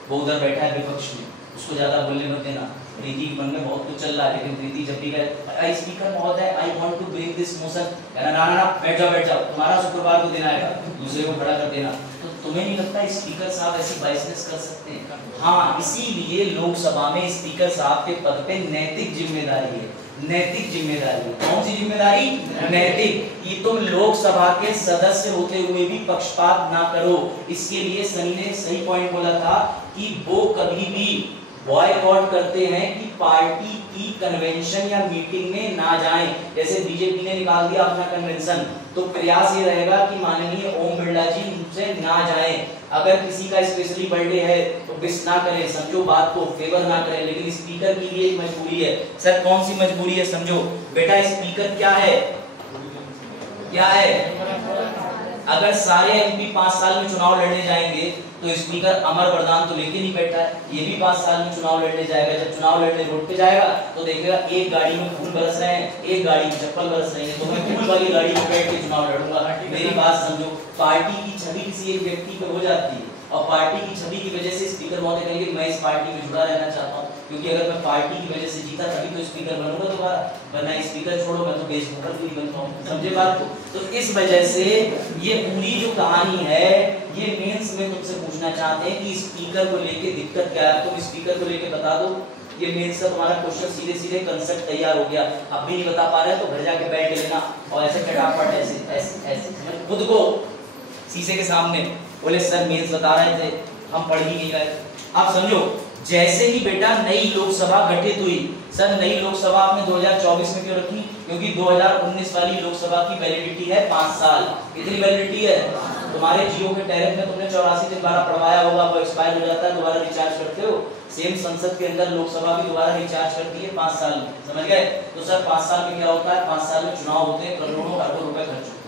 वो उधर बैठा है विपक्ष में, उसको ज्यादा बोलने मत देना। प्रीति के मन में बहुत कुछ चल रहा है, लेकिन प्रीति जब भी कहे स्पीकर महोदय I want to bring this motion, कहना ना ना ना बैठ जाओ, तुम्हारा शुक्रवार को दिन आएगा, दूसरे को खड़ा कर देना। तो तुम्हें नहीं लगता स्पीकर साहब ऐसी बाइसनेस कर सकते हैं? हाँ, इसीलिए लोकसभा में स्पीकर साहब के पद पे नैतिक जिम्मेदारी है। नैतिक जिम्मेदारी। कौन सी जिम्मेदारी? नैतिक। कि तुम लोकसभा के सदस्य होते हुए भी पक्षपात ना करो। इसके लिए सनी ने सही पॉइंट बोला था कि वो कभी भी बॉयकॉट करते हैं कि पार्टी की कन्वेंशन या मीटिंग में ना जाएं। जैसे बीजेपी ने निकाल दिया अपना कन्वेंशन, तो प्रयास ये रहेगा कि माननीय ओम बिरला जी उनसे ना जाएं। अगर किसी का स्पेशली बर्थडे है तो विश ना करें, समझो बात को, फेवर ना करें। लेकिन स्पीकर के लिए एक मजबूरी है। सर कौन सी मजबूरी है? समझो बेटा, स्पीकर क्या है? क्या है? अगर सारे एमपी 5 साल में चुनाव लड़ने जाएंगे तो स्पीकर अमर वरदान तो लेके नहीं बैठा है, ये भी 5 साल में चुनाव लड़ने जाएगा। जब चुनाव लड़ने रोड पे जाएगा तो देखेगा एक गाड़ी में फूल बरस रहे हैं, एक गाड़ी में चप्पल बरस रही है, तो मैं फूल वाली गाड़ी में बैठ के चुनाव लड़ूंगा। मेरी बात समझो, पार्टी की छवि किसी एक व्यक्ति पे हो जाती है, और पार्टी की छवि की वजह से स्पीकर महोदय कहेंगे मैं इस पार्टी में जुड़ा रहना चाहता हूँ, क्योंकि अगर मैं पार्टी की वजह से जीता तभी तो स्पीकर बनूंगा दोबारा, वरना स्पीकर छोड़ो मैं तो बेस वोटर भी नहीं बनता हूँ। समझे बात को? तो इस वजह से ये पूरी जो कहानी है, ये मेंस में तुमसे पूछना चाहते हैं कि स्पीकर को लेके दिक्कत क्या है, तुम स्पीकर को लेके बता दो। ये मेंस का तुम्हारा क्वेश्चन सीधे सीधे कंसेप्ट तैयार हो गया। अब भी नहीं बता पा रहे तो घर जाके बैठ लेना और ऐसे चटापट ऐसे ऐसे ऐसे खुद को शीशे के सामने बोले सर मेंस बता रहे थे, हम पढ़ ही नहीं रहे। आप समझो, जैसे ही बेटा नई लोकसभा गठित हुई, सर नई लोकसभा आपने 2024 में क्यों रखी? क्योंकि 2019 वाली लोकसभा की वैलिडिटी है 5 साल। कितनी वैलिडिटी है? तुम्हारे जियो के टैरिफ में तुमने 84 दिन बारा पढ़वाया होगा, वो एक्सपायर हो जाता है, दोबारा रिचार्ज करते हो। सेम संसद के अंदर लोकसभा भी दोबारा रिचार्ज करती है 5 साल में। समझ गए? तो सर 5 साल में क्या होता है? 5 साल में चुनाव होते हैं, करोड़ों अरबों रुपए खर्च होते हैं।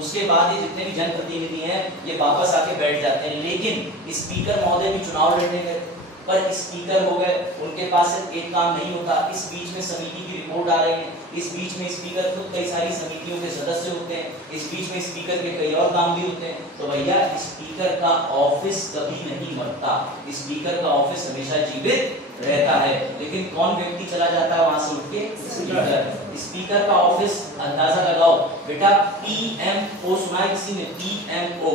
उसके बाद ये जितने भी जनप्रतिनिधि हैं ये वापस आके बैठ जाते हैं। लेकिन स्पीकर महोदय भी चुनाव लड़ने गए, पर स्पीकर हो गए, उनके पास सिर्फ एक काम नहीं होता। इस बीच में समिति की रिपोर्ट आ रही है, इस बीच में स्पीकर खुद कई सारी समितियों के सदस्य होते हैं, इस बीच में स्पीकर के कई और काम भी होते हैं। तो भैया स्पीकर का ऑफिस कभी नहीं मरता, स्पीकर का ऑफिस हमेशा जीवित रहता है। लेकिन कौन व्यक्ति चला जाता है वहां से उठ के? स्पीकर। स्पीकर का ऑफिस अंदाजा लगाओ बेटा, पीएमओ सुना है किसी ने? पीएमओ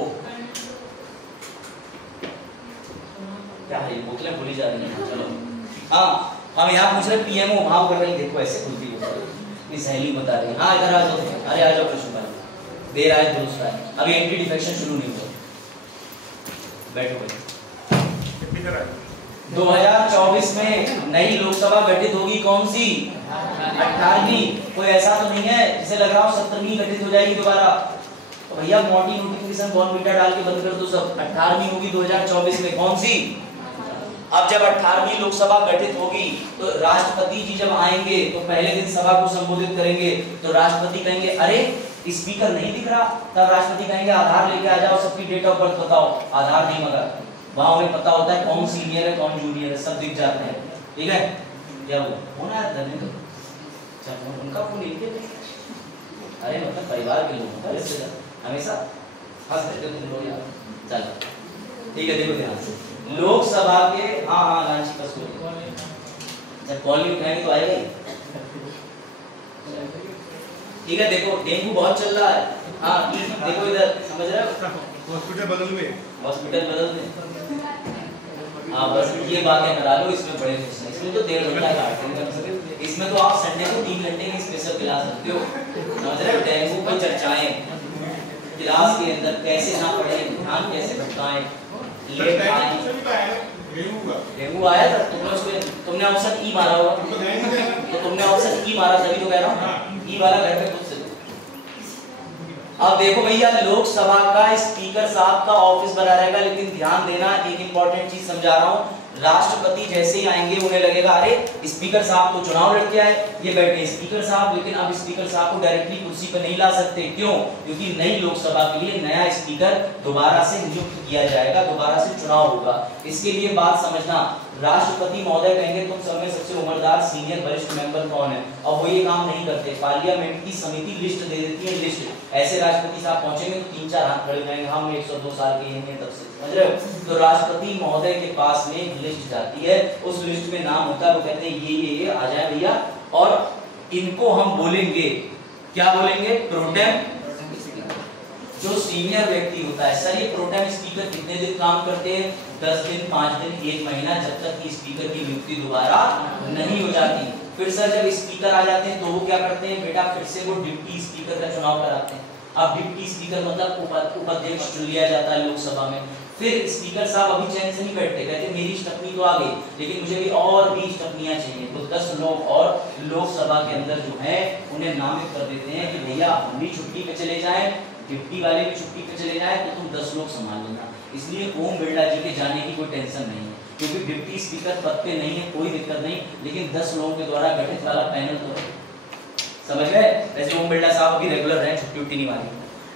क्या है? बोतलें भूली जा रही हैं। चलो हाँ, हम यहाँ पूछ रहे पीएमओ भाव कर रही, देखो ऐसे खुलती बोतल, ये सहेली बता रही है। हाँ इधर आ जाओ, अरे आ जाओ कृष्ण भाई, देर आए दुरुस्त आए, अभी एंटी डिफेक्शन शुरू नहीं हुआ। बैठो भाई। 2024 में नई लोकसभा गठित होगी कौन सी? 18वीं। कोई ऐसा तो नहीं है जिसे लग रहा हो 17वीं गठित हो जाएगी दोबारा। तो भैया मोटी नोटिफिकेशन बॉर्नविटा डाल के बंद कर दो सब। 18वीं होगी 2024 में। कौन सी? अब जब 18वीं लोकसभा गठित होगी तो राष्ट्रपति जी जब आएंगे तो पहले दिन सभा को संबोधित करेंगे तो राष्ट्रपति कहेंगे अरे स्पीकर नहीं दिख रहा। तब राष्ट्रपति कहेंगे आधार लेके आ जाओ, सबकी डेट ऑफ बर्थ बताओ। आधार नहीं मगर वहां उन्हें पता होता है कौन सीनियर है कौन जूनियर है, सब दिख जाते हैं। ठीक है, क्या वो होना है धन्यवाद। अच्छा उनका फोन लेके अरे मतलब परिवार के लोगों का रिश्तेदार हमेशा हंस रहते तुम लोग यार। चलो ठीक है, देखो ध्यान से लोकसभा के हाँ लांची बस जब कॉल नहीं उठाएंगे तो आएगा ही। ठीक है, देखो डेंगू बहुत चल रहा है। हाँ देखो इधर समझ रहे हो, हॉस्पिटल बदल में हाँ बस ये बातें करा लो। इसमें बड़े खुश हैं, इसमें तो 1.5 घंटा काटते हैं। इसमें तो आप संडे को 3 घंटे की स्पेशल क्लास रखते हो, समझ रहे हो। डेंगू पर चर्चाएं क्लास के अंदर, कैसे ना पढ़े, ध्यान कैसे भटकाएं, लेट आए। डेंगू आया था तुमने ऑप्शन ई मारा होगा तो तुमने ऑप्शन ई मारा तभी तो कह रहा हूँ ई वाला घर पे खुद से। अब देखो भैया लोकसभा का स्पीकर साहब का ऑफिस बना रहेगा, लेकिन ध्यान देना एक इंपॉर्टेंट चीज समझा रहा हूँ। राष्ट्रपति जैसे ही आएंगे उन्हें लगेगा अरे स्पीकर साहब तो चुनाव लड़ के आए, ये बैठे स्पीकर साहब, लेकिन अब स्पीकर साहब को डायरेक्टली कुर्सी पर नहीं ला सकते। क्यों? क्योंकि नई लोकसभा के लिए नया स्पीकर दोबारा से नियुक्त किया जाएगा, दोबारा से चुनाव होगा। इसके लिए बात समझना, राष्ट्रपति महोदय कहेंगे तुम सब में सबसे उम्रदार सीनियर वरिष्ठ मेंबर कौन है। अब वो ये काम नहीं करते, पार्लियामेंट की समिति लिस्ट दे देती है। लिस्ट ऐसे राष्ट्रपति साहब पहुंचेंगे तो 3-4 हाथ खड़े जाएंगे, हम 102 साल के हैं तब से, समझ रहे हो। तो राष्ट्रपति महोदय के पास में एक लिस्ट जाती है, उस लिस्ट में नाम होता है, वो कहते हैं ये आ जाए भैया, और इनको हम बोलेंगे, क्या बोलेंगे? प्रोटेम। जो सीनियर व्यक्ति होता है, सर ये प्रोटेम स्पीकर कितने दिन काम करते हैं? 10 दिन, 5 दिन, 1 महीना, जब तक कि स्पीकर की नियुक्ति दोबारा नहीं हो जाती। फिर सर जब स्पीकर आ जाते हैं तो वो क्या करते हैं बेटा? फिर से वो डिप्टी स्पीकर का चुनाव कराते हैं। अब डिप्टी स्पीकर मतलब उपाध्यक्ष चुन लिया जाता है लोकसभा में। फिर स्पीकर साहब अभी चैन से नहीं बैठते, कहते मेरी स्टपनी तो आ गई, लेकिन मुझे भी और भी स्टपनियां चाहिए। तो 10 लोग और लोकसभा के अंदर जो है उन्हें नामित कर देते हैं कि भैया हम भी छुट्टी पे चले जाएं, डिप्टी वाले भी छुट्टी पे चले जाएं, तो तुम 10 लोग संभाल लेना। इसलिए ओम बिरला जी के जाने की कोई टेंशन नहीं है, क्योंकि डिप्टी स्पीकर पद पे नहीं है, कोई दिक्कत नहीं, लेकिन 10 लोगों के द्वारा गठित वाला पैनल तो है, समझ गए। वैसे ओम बिरला साहब अभी रेगुलर हैं, छुट्टी नहीं मारी,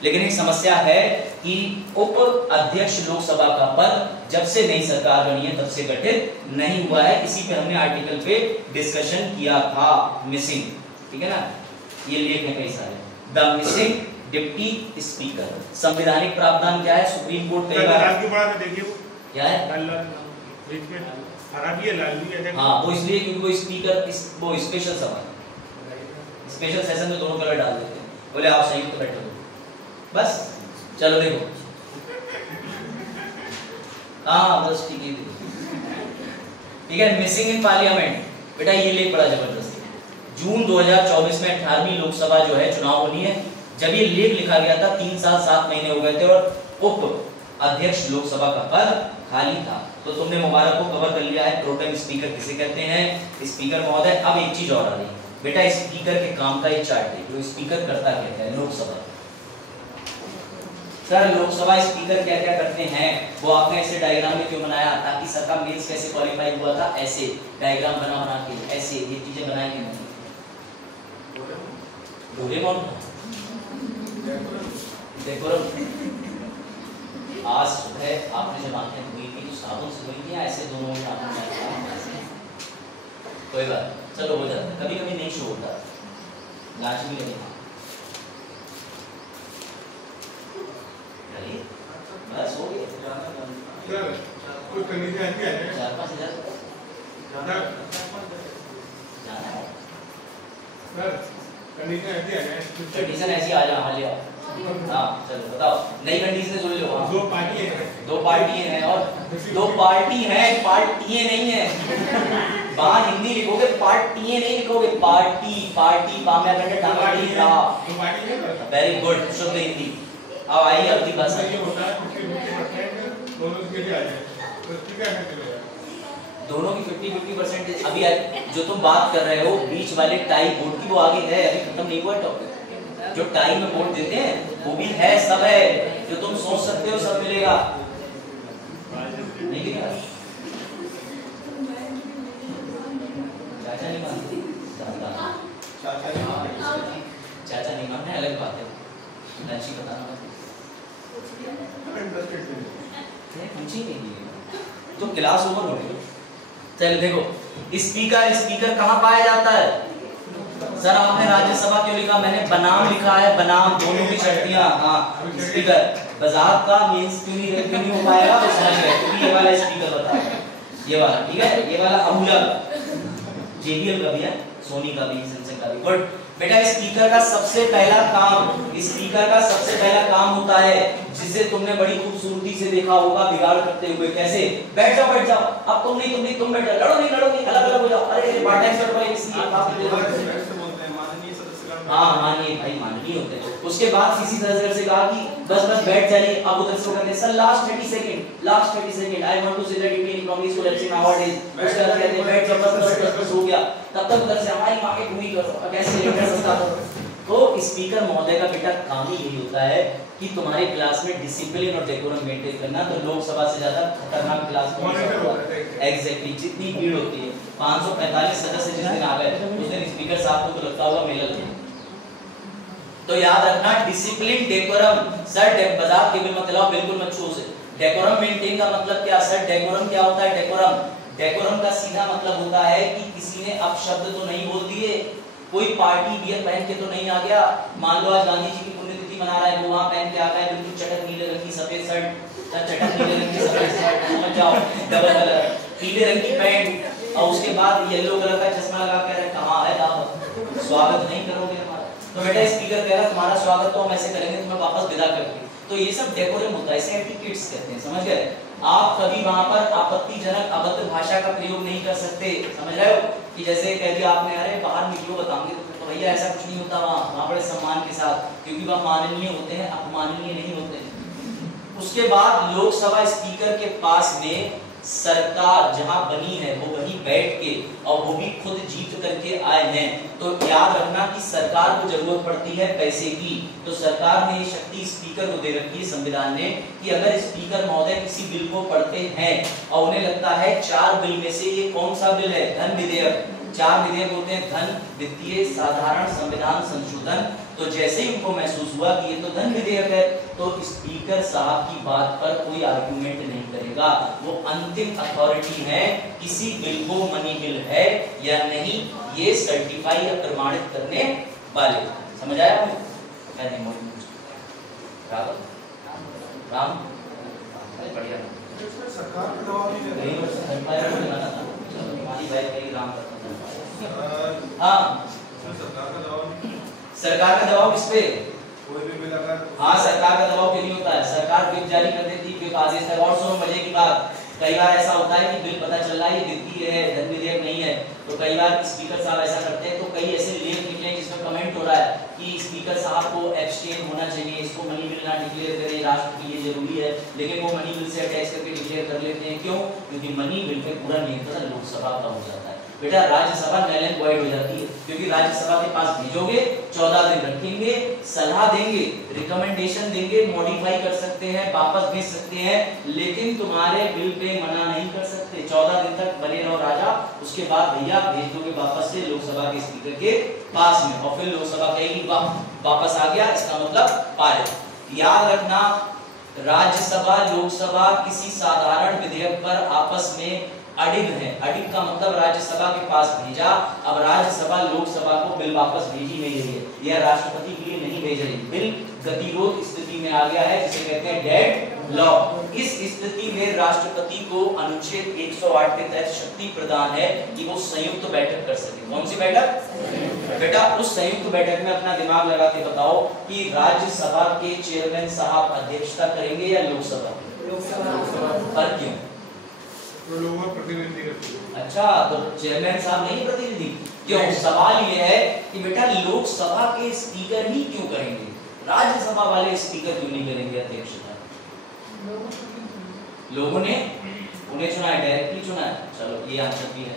लेकिन एक समस्या है कि उप अध्यक्ष लोकसभा का पद जब से नई सरकार बनी है तब से गठित नहीं हुआ है। इसी पे हमने आर्टिकल पे डिस्कशन किया था, मिसिंग, ठीक है ना। ये लेख है कई सारे, द मिसिंग डिप्टी स्पीकर। संवैधानिक प्रावधान क्या है? सुप्रीम कोर्ट कई बार क्या है? हाँ वो इसलिए क्योंकि वो स्पीकर वो स्पेशल सभा, स्पेशल सेशन में दोनों कलर डाल देते हैं, बोले आप संयुक्त बैठो बस। चलो देखो हाँ बस ठीक है, ठीक है। मिसिंग इन पार्लियामेंट, बेटा ये लेख बड़ा जबरदस्त है। जून 2024 में 18वीं लोकसभा जो है चुनाव होनी है। जब ये लेख लिखा गया था 3 साल 7 महीने हो गए थे और उप अध्यक्ष लोकसभा का पद खाली था। तो तुमने मुबारक को कवर कर लिया है, प्रोटेम स्पीकर किसे कहते हैं? स्पीकर महोदय। अब एक चीज और आ रही है बेटा, स्पीकर के काम का ये चार्ट है, जो स्पीकर करता क्या है लोकसभा। सर लोकसभा स्पीकर क्या क्या करते हैं वो आपने ऐसे डायग्राम में क्यों बनाया? ताकि सर का मेंस कैसे क्वालिफाई हुआ था, ऐसे डायग्राम बना के ऐसे ये चीजें बनाएंगे नहीं। डोरेमोन देखो आज सुबह आपने जब आंखें धोई थी तो साबुन से धोई थी, ऐसे दोनों कोई बात, चलो हो जाता है, कभी कभी नहीं शो होता, लाज भी लगे। बस हो गया, 4-5 हजार जाना है। कंडीशन ऐसी आ जा हालिया। हाँ चलो बताओ, नई कंडीशन सुन लो। 2 पार्टी हैं और 2 पार्टी हैं, पार्टियां नहीं है। बाहर हिंदी लिखोगे पार्टियां नहीं लिखोगे, पार्टी पार्टी पाम्या करके टांगड़ी था। वेरी गुड, शुद्ध हिंदी। अब आइए अगली भाषा। दोनों की 50-50% अभी जो तुम बात कर रहे हो बीच वाले टाई बोर्ड की, वो आगे है, अभी खत्म नहीं हुआ टॉपिक। जो टाई में बोर्ड देते हैं वो भी है, सब है, जो तुम सोच सकते हो सब मिलेगा। नहीं क्या चाचा नहीं मानते, चाचा नहीं मानते अलग बात है, लंची बताना पूछी नहीं तो क्लास ओवर हो गई। चल देखो, स्पीकर कहाँ पाया जाता है? सर आपने राज्यसभा क्यों लिखा? मैंने बनाम लिखा है, बनाम दोनों की शर्तियां। हाँ स्पीकर बजात का मींस क्यों नहीं हो पाएगा तो समझ गए, क्योंकि ये वाला स्पीकर बताया, ये वाला ठीक है, ये वाला अबूजा JBL का भी है, सोनी का भी, सैमसंग का भी। गुड बेटा, स्पीकर का सबसे पहला काम होता है जिसे तुमने बड़ी खूबसूरती से देखा होगा बिगाड़ करते हुए। कैसे? बैठ जाओ, अब तुम बैठो, लड़ो नहीं, अलग हो जाओ। अरे पार्ट टाइम सर भाई इसलिए हाँ मानिए भाई, माननीय होते हैं। उसके बाद सीसी सर से कहा कि बस बैठ जाइए। अब उधर से कहते हैं sir last 30 second I want to say that union economics collapse nowadays. उसके बाद कहते हैं बैठ जाओ, बस हो गया। तब तक उधर से हमारी मार्केट हुई करो, कैसे लेटर से करो। तो स्पीकर महोदय का बेटा काम ही यही होता है कि तुम्हारे क्लास में डिसिप्लिन और डेकोरम मेंटेन करना। तो लोकसभा से ज्यादा खतरनाक क्लास कौन सा होता है? एग्जैक्टली, जितनी भीड़ होती है, 545 सदस्य जिस दिन आ गए उस दिन स्पीकर साहब को तो लगता होगा मेला लगे। तो याद रखना डिसिप्लिन, डेकोरम। सर बजात केवल मत लाओ, बिल्कुल मत छू उसे। डेकोरम मेंटेन का मतलब क्या? सर डेकोरम क्या होता है? डेकोरम का सीधा मतलब होता है कि किसी ने अपशब्द तो नहीं बोल दिए, कोई पार्टी वियर पहन के तो नहीं आ गया। मान लो आज गांधी जी की पुण्यतिथि मना रहा है, वो वहां पहन के आ गया बिल्कुल चटक नीले रंग की सफेद शर्ट, चटक नीले रंग की सफेद शर्ट, समझ जाओ, डबल कलर, पीले रंग की पैंट और उसके बाद येलो कलर का चश्मा लगा के, कहां है दावत, स्वागत नहीं करोगे हमारा। तो बेटा स्पीकर कह रहा तुम्हारा स्वागत तो हम ऐसे करेंगे, तुम्हें वापस विदा करके। तो ये सब डेकोरम होता है, इसे एटिकेट्स कहते हैं, समझ गए? आप कभी वहां पर आपत्तिजनक अभद्र भाषा का प्रयोग नहीं कर सकते, समझ रहे हो? कि जैसे कह दिया आपने, अरे बाहर निकलो बताऊंगे, तो भैया ऐसा कुछ नहीं होता वहां बड़े सम्मान के साथ, क्योंकि वह माननीय होते हैं, अपमाननीय नहीं होते। उसके बाद लोकसभा स्पीकर के पास में सरकार जहां बनी है वो वहीं बैठ के, और वो भी खुद जीत करके आए हैं। तो याद रखना कि सरकार को जरूरत पड़ती है पैसे की, तो सरकार ने ये शक्ति स्पीकर को दे रखी है संविधान ने कि अगर स्पीकर महोदय किसी बिल को पढ़ते हैं और उन्हें लगता है 4 बिल में से ये कौन सा बिल है, धन विधेयक, 4 विधेयक होते हैं, धन, वित्तीय, साधारण, संविधान संशोधन। तो जैसे ही उनको महसूस हुआ कि ये तो धन विधेयक है, तो स्पीकर साहब की बात पर कोई आर्गुमेंट नहीं करेगा, वो अंतिम अथॉरिटी है, किसी बिल को मनी बिल है या नहीं ये सर्टिफाई या प्रमाणित करने वाले। समझ आया आपको? राम बढ़िया सरकार का दबाव नहीं हाँ सरकार का दबाव किस पे? कोई भी बिल अगर हाँ सरकार का दबाव क्यों नहीं होता है? सरकार विप जारी कर देती है, आदेश तक। और सुनो मजे की बात, कई बार ऐसा होता है कि बिल पता चल रहा है ये वित्तीय है, धन विधेयक नहीं है, तो कई बार स्पीकर साहब ऐसा करते हैं। तो कई ऐसे लेख निकले जिसमें कमेंट हो रहा है कि स्पीकर साहब को एब्सटेन होना चाहिए, इसको मनी बिल ना डिक्लेयर करें, राष्ट्र के लिए जरूरी है, लेकिन वो मनी बिल से अटैच करके डिक्लेयर कर लेते हैं। क्यों? क्योंकि मनी बिल पे पूरा नियंत्रण लोकसभा का हो जाता है। बेटा राज्यसभा नल एंड वॉइड हो जाती है, क्योंकि राज्यसभा के पास भेजोगे, 14 दिन रखेंगे, सलाह देंगे, रिकमेंडेशन देंगे, मॉडिफाई कर सकते हैं, वापस भेज सकते हैं, लेकिन तुम्हारे बिल पे मना नहीं कर सकते। 14 दिन तक बने रहो राजा, उसके बाद भैया भेज दोगे वापस से लोकसभा के स्पीकर के पास में, और फिर लोकसभा कहेगी वापस आ गया, इसका मतलब पारित। याद रखना, राज्यसभा लोकसभा किसी साधारण विधेयक पर आपस में अडिग है। अडिग का मतलब राज्यसभा के पास भेजा, अब राज्यसभा लोकसभा को बिल वापस भेजी नहीं रही है, यह राष्ट्रपति के लिए नहीं भेज रही, बिल गतिरोध स्थिति में आ गया है, जिसे कहते हैं डेड लॉ। इस स्थिति में राष्ट्रपति को अनुच्छेद 108 के तहत शक्ति प्रदान है कि वो संयुक्त बैठक कर सके। कौन सी बैठक? बेटा उस संयुक्त बैठक में अपना दिमाग लगा के बताओ कि राज्यसभा के चेयरमैन साहब अध्यक्षता करेंगे या लोकसभा? पर क्यों? तो लोगों प्रतिनिधि करते हैं। अच्छा, तो चेयरमैन साहब नहीं प्रतिनिधि क्यों? सवाल ये है कि बेटा लोकसभा के स्पीकर ही क्यों करेंगे, राज्यसभा वाले स्पीकर क्यों नहीं करेंगे अध्यक्षता? लोगों ने उन्हें चुना है, डायरेक्टली चुना है, चलो ये आंसर भी है।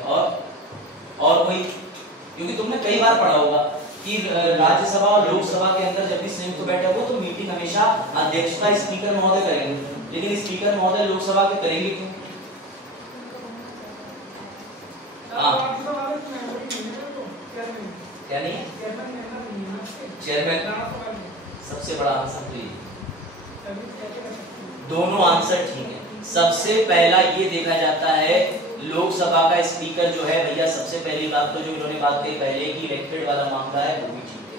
और कोई, क्योंकि तुमने कई बार पढ़ा होगा कि राज्यसभा और लोकसभा के अंदर जब भी संयुक्त बैठक हो तो मीटिंग हमेशा अध्यक्षता स्पीकर महोदय करेंगे, लेकिन स्पीकर महोदय लोकसभा के करेंगे क्यों? क्या नहीं है? चेयरमैन सबसे बड़ा आंसर तो ये, दोनों आंसर ठीक है। सबसे पहला ये देखा जाता है लोकसभा का स्पीकर जो है भैया, सबसे पहली बात तो जो इन्होंने बात कही पहले कि इलेक्टेड वाला मामला है वो भी ठीक है।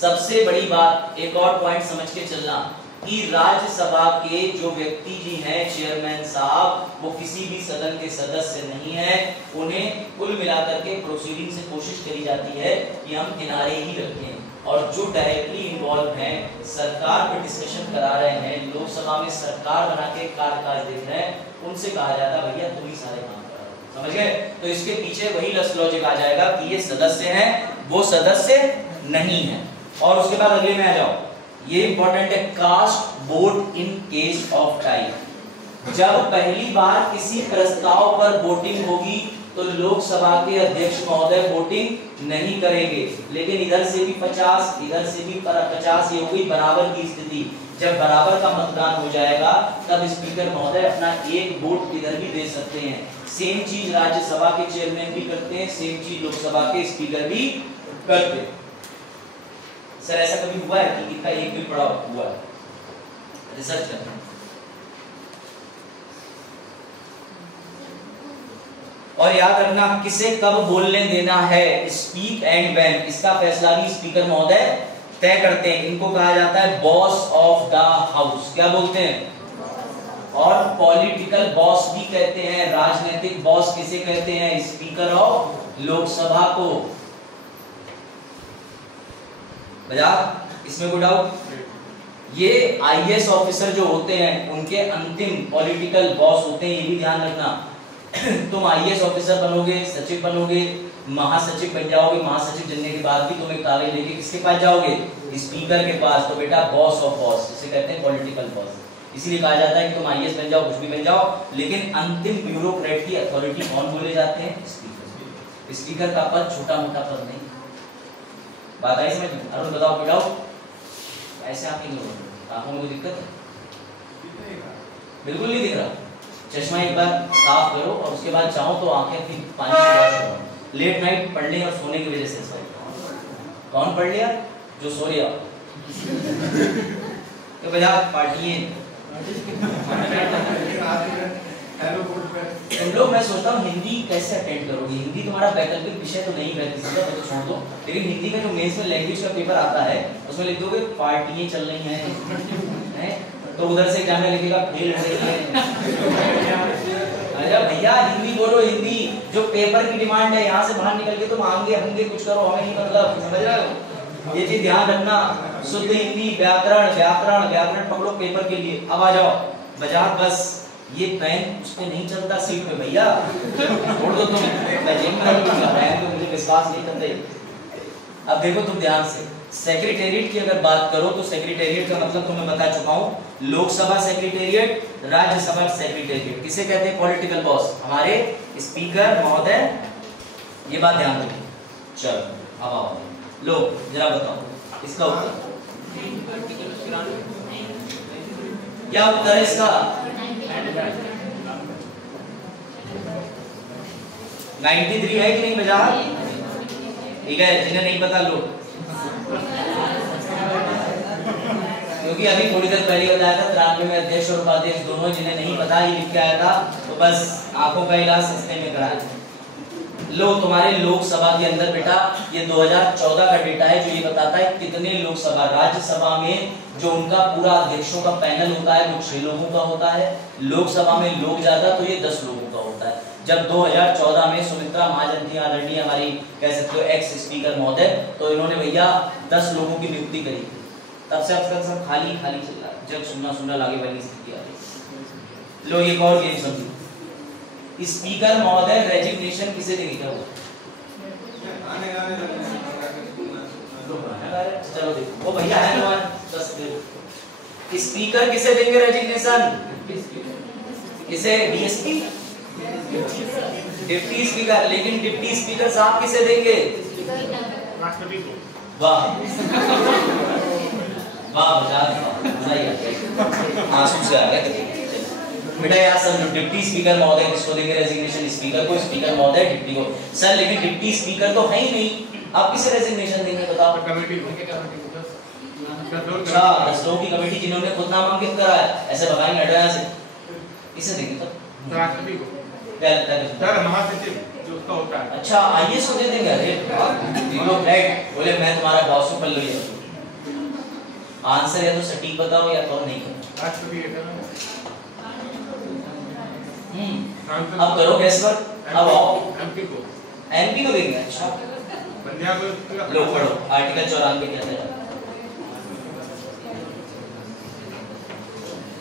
सबसे बड़ी बात एक और पॉइंट समझ के चलना कि राज्यसभा के जो व्यक्ति जी हैं चेयरमैन साहब, वो किसी भी सदन के सदस्य नहीं है। उन्हें कुल मिलाकर के प्रोसीडिंग से कोशिश करी जाती है कि हम किनारे ही रखें, और जो डायरेक्टली इन्वॉल्व हैं, सरकार पे डिस्कशन करा रहे हैं, लोकसभा में सरकार बना के कामकाज देख रहे हैं, उनसे कहा जाता है भैया तुम ही सारे काम करो, समझ गए? तो इसके पीछे वही लॉजिक आ जाएगा कि ये सदस्य हैं, वो सदस्य नहीं है। और उसके बाद अगले में आ जाओ, ये इंपॉर्टेंट है, cast vote in case of tie. जब पहली बार किसी प्रस्ताव पर वोटिंग होगी तो लोकसभा के अध्यक्ष महोदय वोटिंग नहीं करेंगे, लेकिन इधर से भी 50, इधर से भी 50, ये हो गई बराबर की स्थिति। जब बराबर का मतदान हो जाएगा तब स्पीकर महोदय अपना एक वोट इधर भी दे सकते हैं। सेम चीज राज्यसभा के चेयरमैन भी करते हैं, सेम चीज लोकसभा के स्पीकर भी करते हैं। सर ऐसा कभी हुआ है कि इनका एक भी पड़ा हुआ है? रिसर्च करते हैं। और याद रखना किसे कब बोलने देना है, स्पीक एंड व्हेन, इसका फैसला भी स्पीकर महोदय तय करते हैं। इनको कहा जाता है बॉस ऑफ द हाउस, क्या बोलते हैं? और पॉलिटिकल बॉस भी कहते हैं, राजनीतिक बॉस किसे कहते हैं? स्पीकर ऑफ लोकसभा को। बजा इसमें कोई डाउट? ये आईएएस ऑफिसर जो होते हैं उनके अंतिम पॉलिटिकल बॉस होते हैं, ये भी ध्यान रखना। तुम आईएएस ऑफिसर बनोगे, सचिव बनोगे, महासचिव बन जाओगे, महासचिव बनने के बाद भी तुम एक कागज लेके किसके पास जाओगे? स्पीकर के पास। तो बेटा बॉस ऑफ बॉस, जिसे कहते हैं पॉलिटिकल बॉस। इसीलिए कहा जाता है कि तुम आईएएस बन जाओ, कुछ भी बन जाओ, लेकिन अंतिम ब्यूरोक्रेट की अथॉरिटी कौन बोले जाते हैं? स्पीकर। स्पीकर का पद छोटा मोटा पद नहीं। बात आई समझ में? अरुण बताओ कोई डाउट? ऐसे आप नहीं लोग आंखों में कोई दिक्कत है? बिल्कुल नहीं दिख रहा। चश्मा एक बार साफ करो और उसके बाद चाहो तो आंखें अपनी पानी से वॉश करो। लेट नाइट पढ़ने और सोने की वजह से कौन पढ़ लिया? जो सो लिया। तो भैया पार्टी तुम लोग, मैं सोचता हूँ हिंदी कैसे अटेंड करोगे? हिंदी तुम्हारा वैकल्पिक विषय तो नहीं है, किसी का तो छोड़ दो, लेकिन हिंदी में जो मेंस में लैंग्वेज का पेपर आता है उसमें लिख दोगे पार्टियां चल रही हैं, तो उधर से एग्जाम में लिखेगा फेल हो रही है। अरे भैया हिंदी बोलो, हिंदी जो पेपर की डिमांड है, यहाँ से बाहर निकल के तुम आगे होंगे कुछ करो, हमें नहीं मतलब, समझ रहे हो? ये चीज ध्यान रखना। शुद्ध हिंदी, व्याकरण व्याकरण व्याकरण पकड़ो पेपर के लिए। अब आ जाओ बजा, बस ये पेन उस पे नहीं चलता सीट पे भैया, छोड़ दो तुम, मैं जिम में तो मुझे विश्वास नहीं करते। अब देखो तुम ध्यान से, सेक्रेटेरिएट की अगर बात करो तो सेक्रेटेरिएट का मतलब तुम्हें बता चुका हूं, लोकसभा सेक्रेटेरिएट, राज्यसभा सेक्रेटेरिएट। किसे कहते हैं? पॉलिटिकल बॉस, हमारे स्पीकर महोदय। ये बात ध्यान रखिए। चलो अब आओ, लो जरा बताओ इसका उत्तर क्या उत्तर है इसका? 93 है कि नहीं बजा? ठीक है, जिन्हें नहीं पता लो, क्योंकि अभी थोड़ी देर पहले बताया था 93 में अध्यक्ष और उपाध्यक्ष दोनों, जिन्हें नहीं पता ये लिख के आया था, तो बस आंखों का इलाज सस्ते में कराया। लो तुम्हारे लोकसभा के अंदर बेटा ये 2014 का डेटा है जो ये बताता है कितने लोकसभा, राज्यसभा में जो उनका पूरा अध्यक्षों का पैनल होता है वो 6 लोगों का होता है, लोकसभा में लोग ज्यादा तो ये 10 लोगों का होता है। जब 2014 में सुमित्रा महाजन थी आदरणीय हमारी, कह सकते हो एक्स स्पीकर महोदय, तो इन्होंने भैया 10 लोगों की नियुक्ति करी। तब से अब तक सब खाली खाली चल रहा है, जब सुनना सुनना लागे वाली स्थिति आ रही। लो एक और गेम समझो, स्पीकर महोदय रेजिग्नेशन किसे देंगे? क्या हुआ? चलो देखो वो भैया है ना, स्पीकर किसे देंगे रेजिग्नेशन? किसे? डीएसपी डिप्टी स्पीकर, लेकिन डिप्टी स्पीकर साहब किसे देंगे? राष्ट्रपति को। वाह वाह मजा ही आ गया, आंसू से आ गया। बेटा यार समझो, डिप्टी स्पीकर महोदय किसको देंगे रेजिग्नेशन? स्पीकर को। स्पीकर महोदय डिप्टी को। सर लेकिन डिप्टी स्पीकर तो है ही नहीं, आप किसे रेजिग्नेशन देंगे बताओ? कमेटी को। अच्छा 10 लोगों की कमेटी जिन्होंने खुद नामांकित करा है, ऐसे भगाएंगे हटाया से, इसे देंगे तो राष्ट्रपति को। क्या लगता है? सर महासचिव जो उसका होता है। अच्छा आईएएस को दे देंगे? अरे तीनों हेड बोले मैं तुम्हारा बॉस हूं, पल्लू ये आंसर या तो सटीक बताओ या तो नहीं बताओ। राष्ट्रपति अब करो गैस पर, अब आओ। एमपी को। एमपी को देंगे? अच्छा पंजाब को। लो पढ़ो आर्टिकल 94 कहते हैं,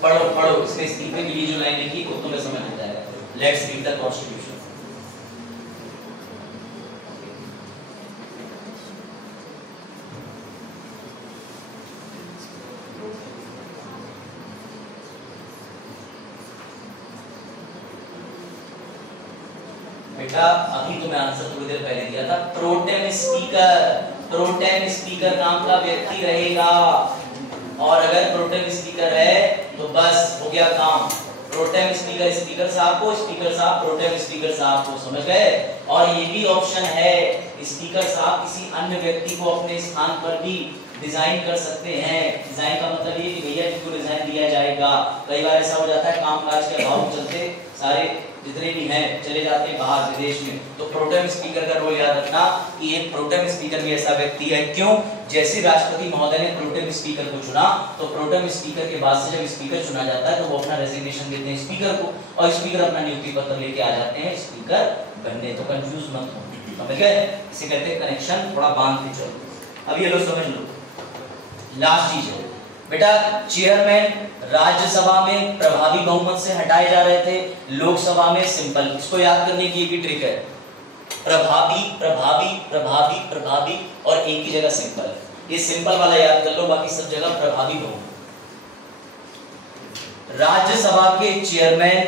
पढ़ो पढ़ो। इसके इस्तीफे के लिए जो लाइन लिखी वो तुम्हें समझ आ जाएगा। Let's read the constitution. बेटा अभी तो मैं आंसर थोड़ी देर पहले दिया था। प्रोटेम स्पीकर, प्रोटेम स्पीकर नाम का व्यक्ति रहेगा, और अगर प्रोटेम स्पीकर है तो बस हो गया काम। प्रोटेम स्पीकर स्पीकर साहब को, स्पीकर साहब प्रोटेम स्पीकर साहब को, समझ गए? और ये भी ऑप्शन है, स्पीकर साहब किसी अन्य व्यक्ति को अपने स्थान पर भी डिजाइन कर सकते हैं। डिजाइन का मतलब ये कि भैया किसको डिजाइन दिया जाएगा। कई बार ऐसा हो जाता है कामकाज के अभाव चलते सारे जितने भी हैं चले जाते हैं बाहर विदेश में, तो प्रोटेम स्पीकर का रोल याद रखना कि एक प्रोटेम स्पीकर भी ऐसा व्यक्ति है। क्यों? जैसे राष्ट्रपति महोदय ने प्रोटेम स्पीकर को चुना, तो प्रोटेम स्पीकर के बाद से जब स्पीकर चुना जाता है तो वो अपना रेजिग्नेशन देते हैं स्पीकर को, और स्पीकर अपना नियुक्ति पत्र लेके आ जाते हैं स्पीकर बनने। तो कंफ्यूज मत हो, समझ गए? इसे कहते हैं कनेक्शन, थोड़ा बांध के चलो। अब ये लो समझ लो, लास्ट चीज है बेटा, चेयरमैन राज्यसभा में प्रभावी बहुमत से हटाए जा रहे थे, लोकसभा में सिंपल। इसको याद करने की एक ही ट्रिक है, प्रभावी प्रभावी प्रभावी प्रभावी और एक ही जगह सिंपल। ये सिंपल वाला याद कर लो, बाकी सब जगह प्रभावी बहुमत। राज्यसभा के चेयरमैन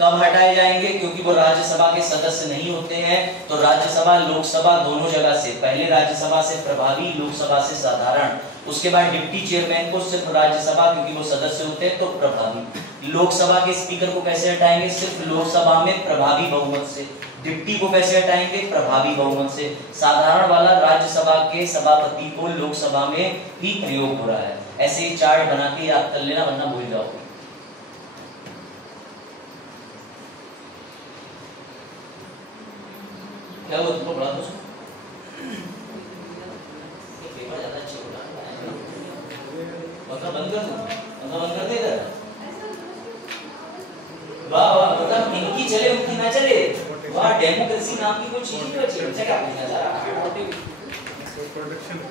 कब हटाए जाएंगे? क्योंकि वो राज्यसभा के सदस्य नहीं होते हैं, तो राज्यसभा लोकसभा दोनों जगह से, पहले राज्यसभा से प्रभावी, लोकसभा से साधारण। उसके बाद डिप्टी चेयरमैन को सिर्फ राज्यसभा, क्योंकि वो सदस्य होते हैं, तो प्रभावी। लोकसभा के स्पीकर को कैसे हटाएंगे? सिर्फ लोकसभा में प्रभावी बहुमत से। डिप्टी को कैसे हटाएंगे? प्रभावी बहुमत से। साधारण वाला राज्यसभा के सभापति को लोकसभा में ही प्रयोग हो रहा है। ऐसे चार्ट बना के याद कर लेना, वरना भूल जाओगे। क्या वो तुमको पढ़ा दोस्तों? ये पेपर ज्यादा अच्छे हो रहा है, मतलब बंद कर दो, मतलब बंद कर दे इधर। वाह वाह, मतलब इनकी चले उनकी ना चले। वाह, डेमोक्रेसी नाम की कोई चीज ही बची है। क्या पूछना चाह रहा है?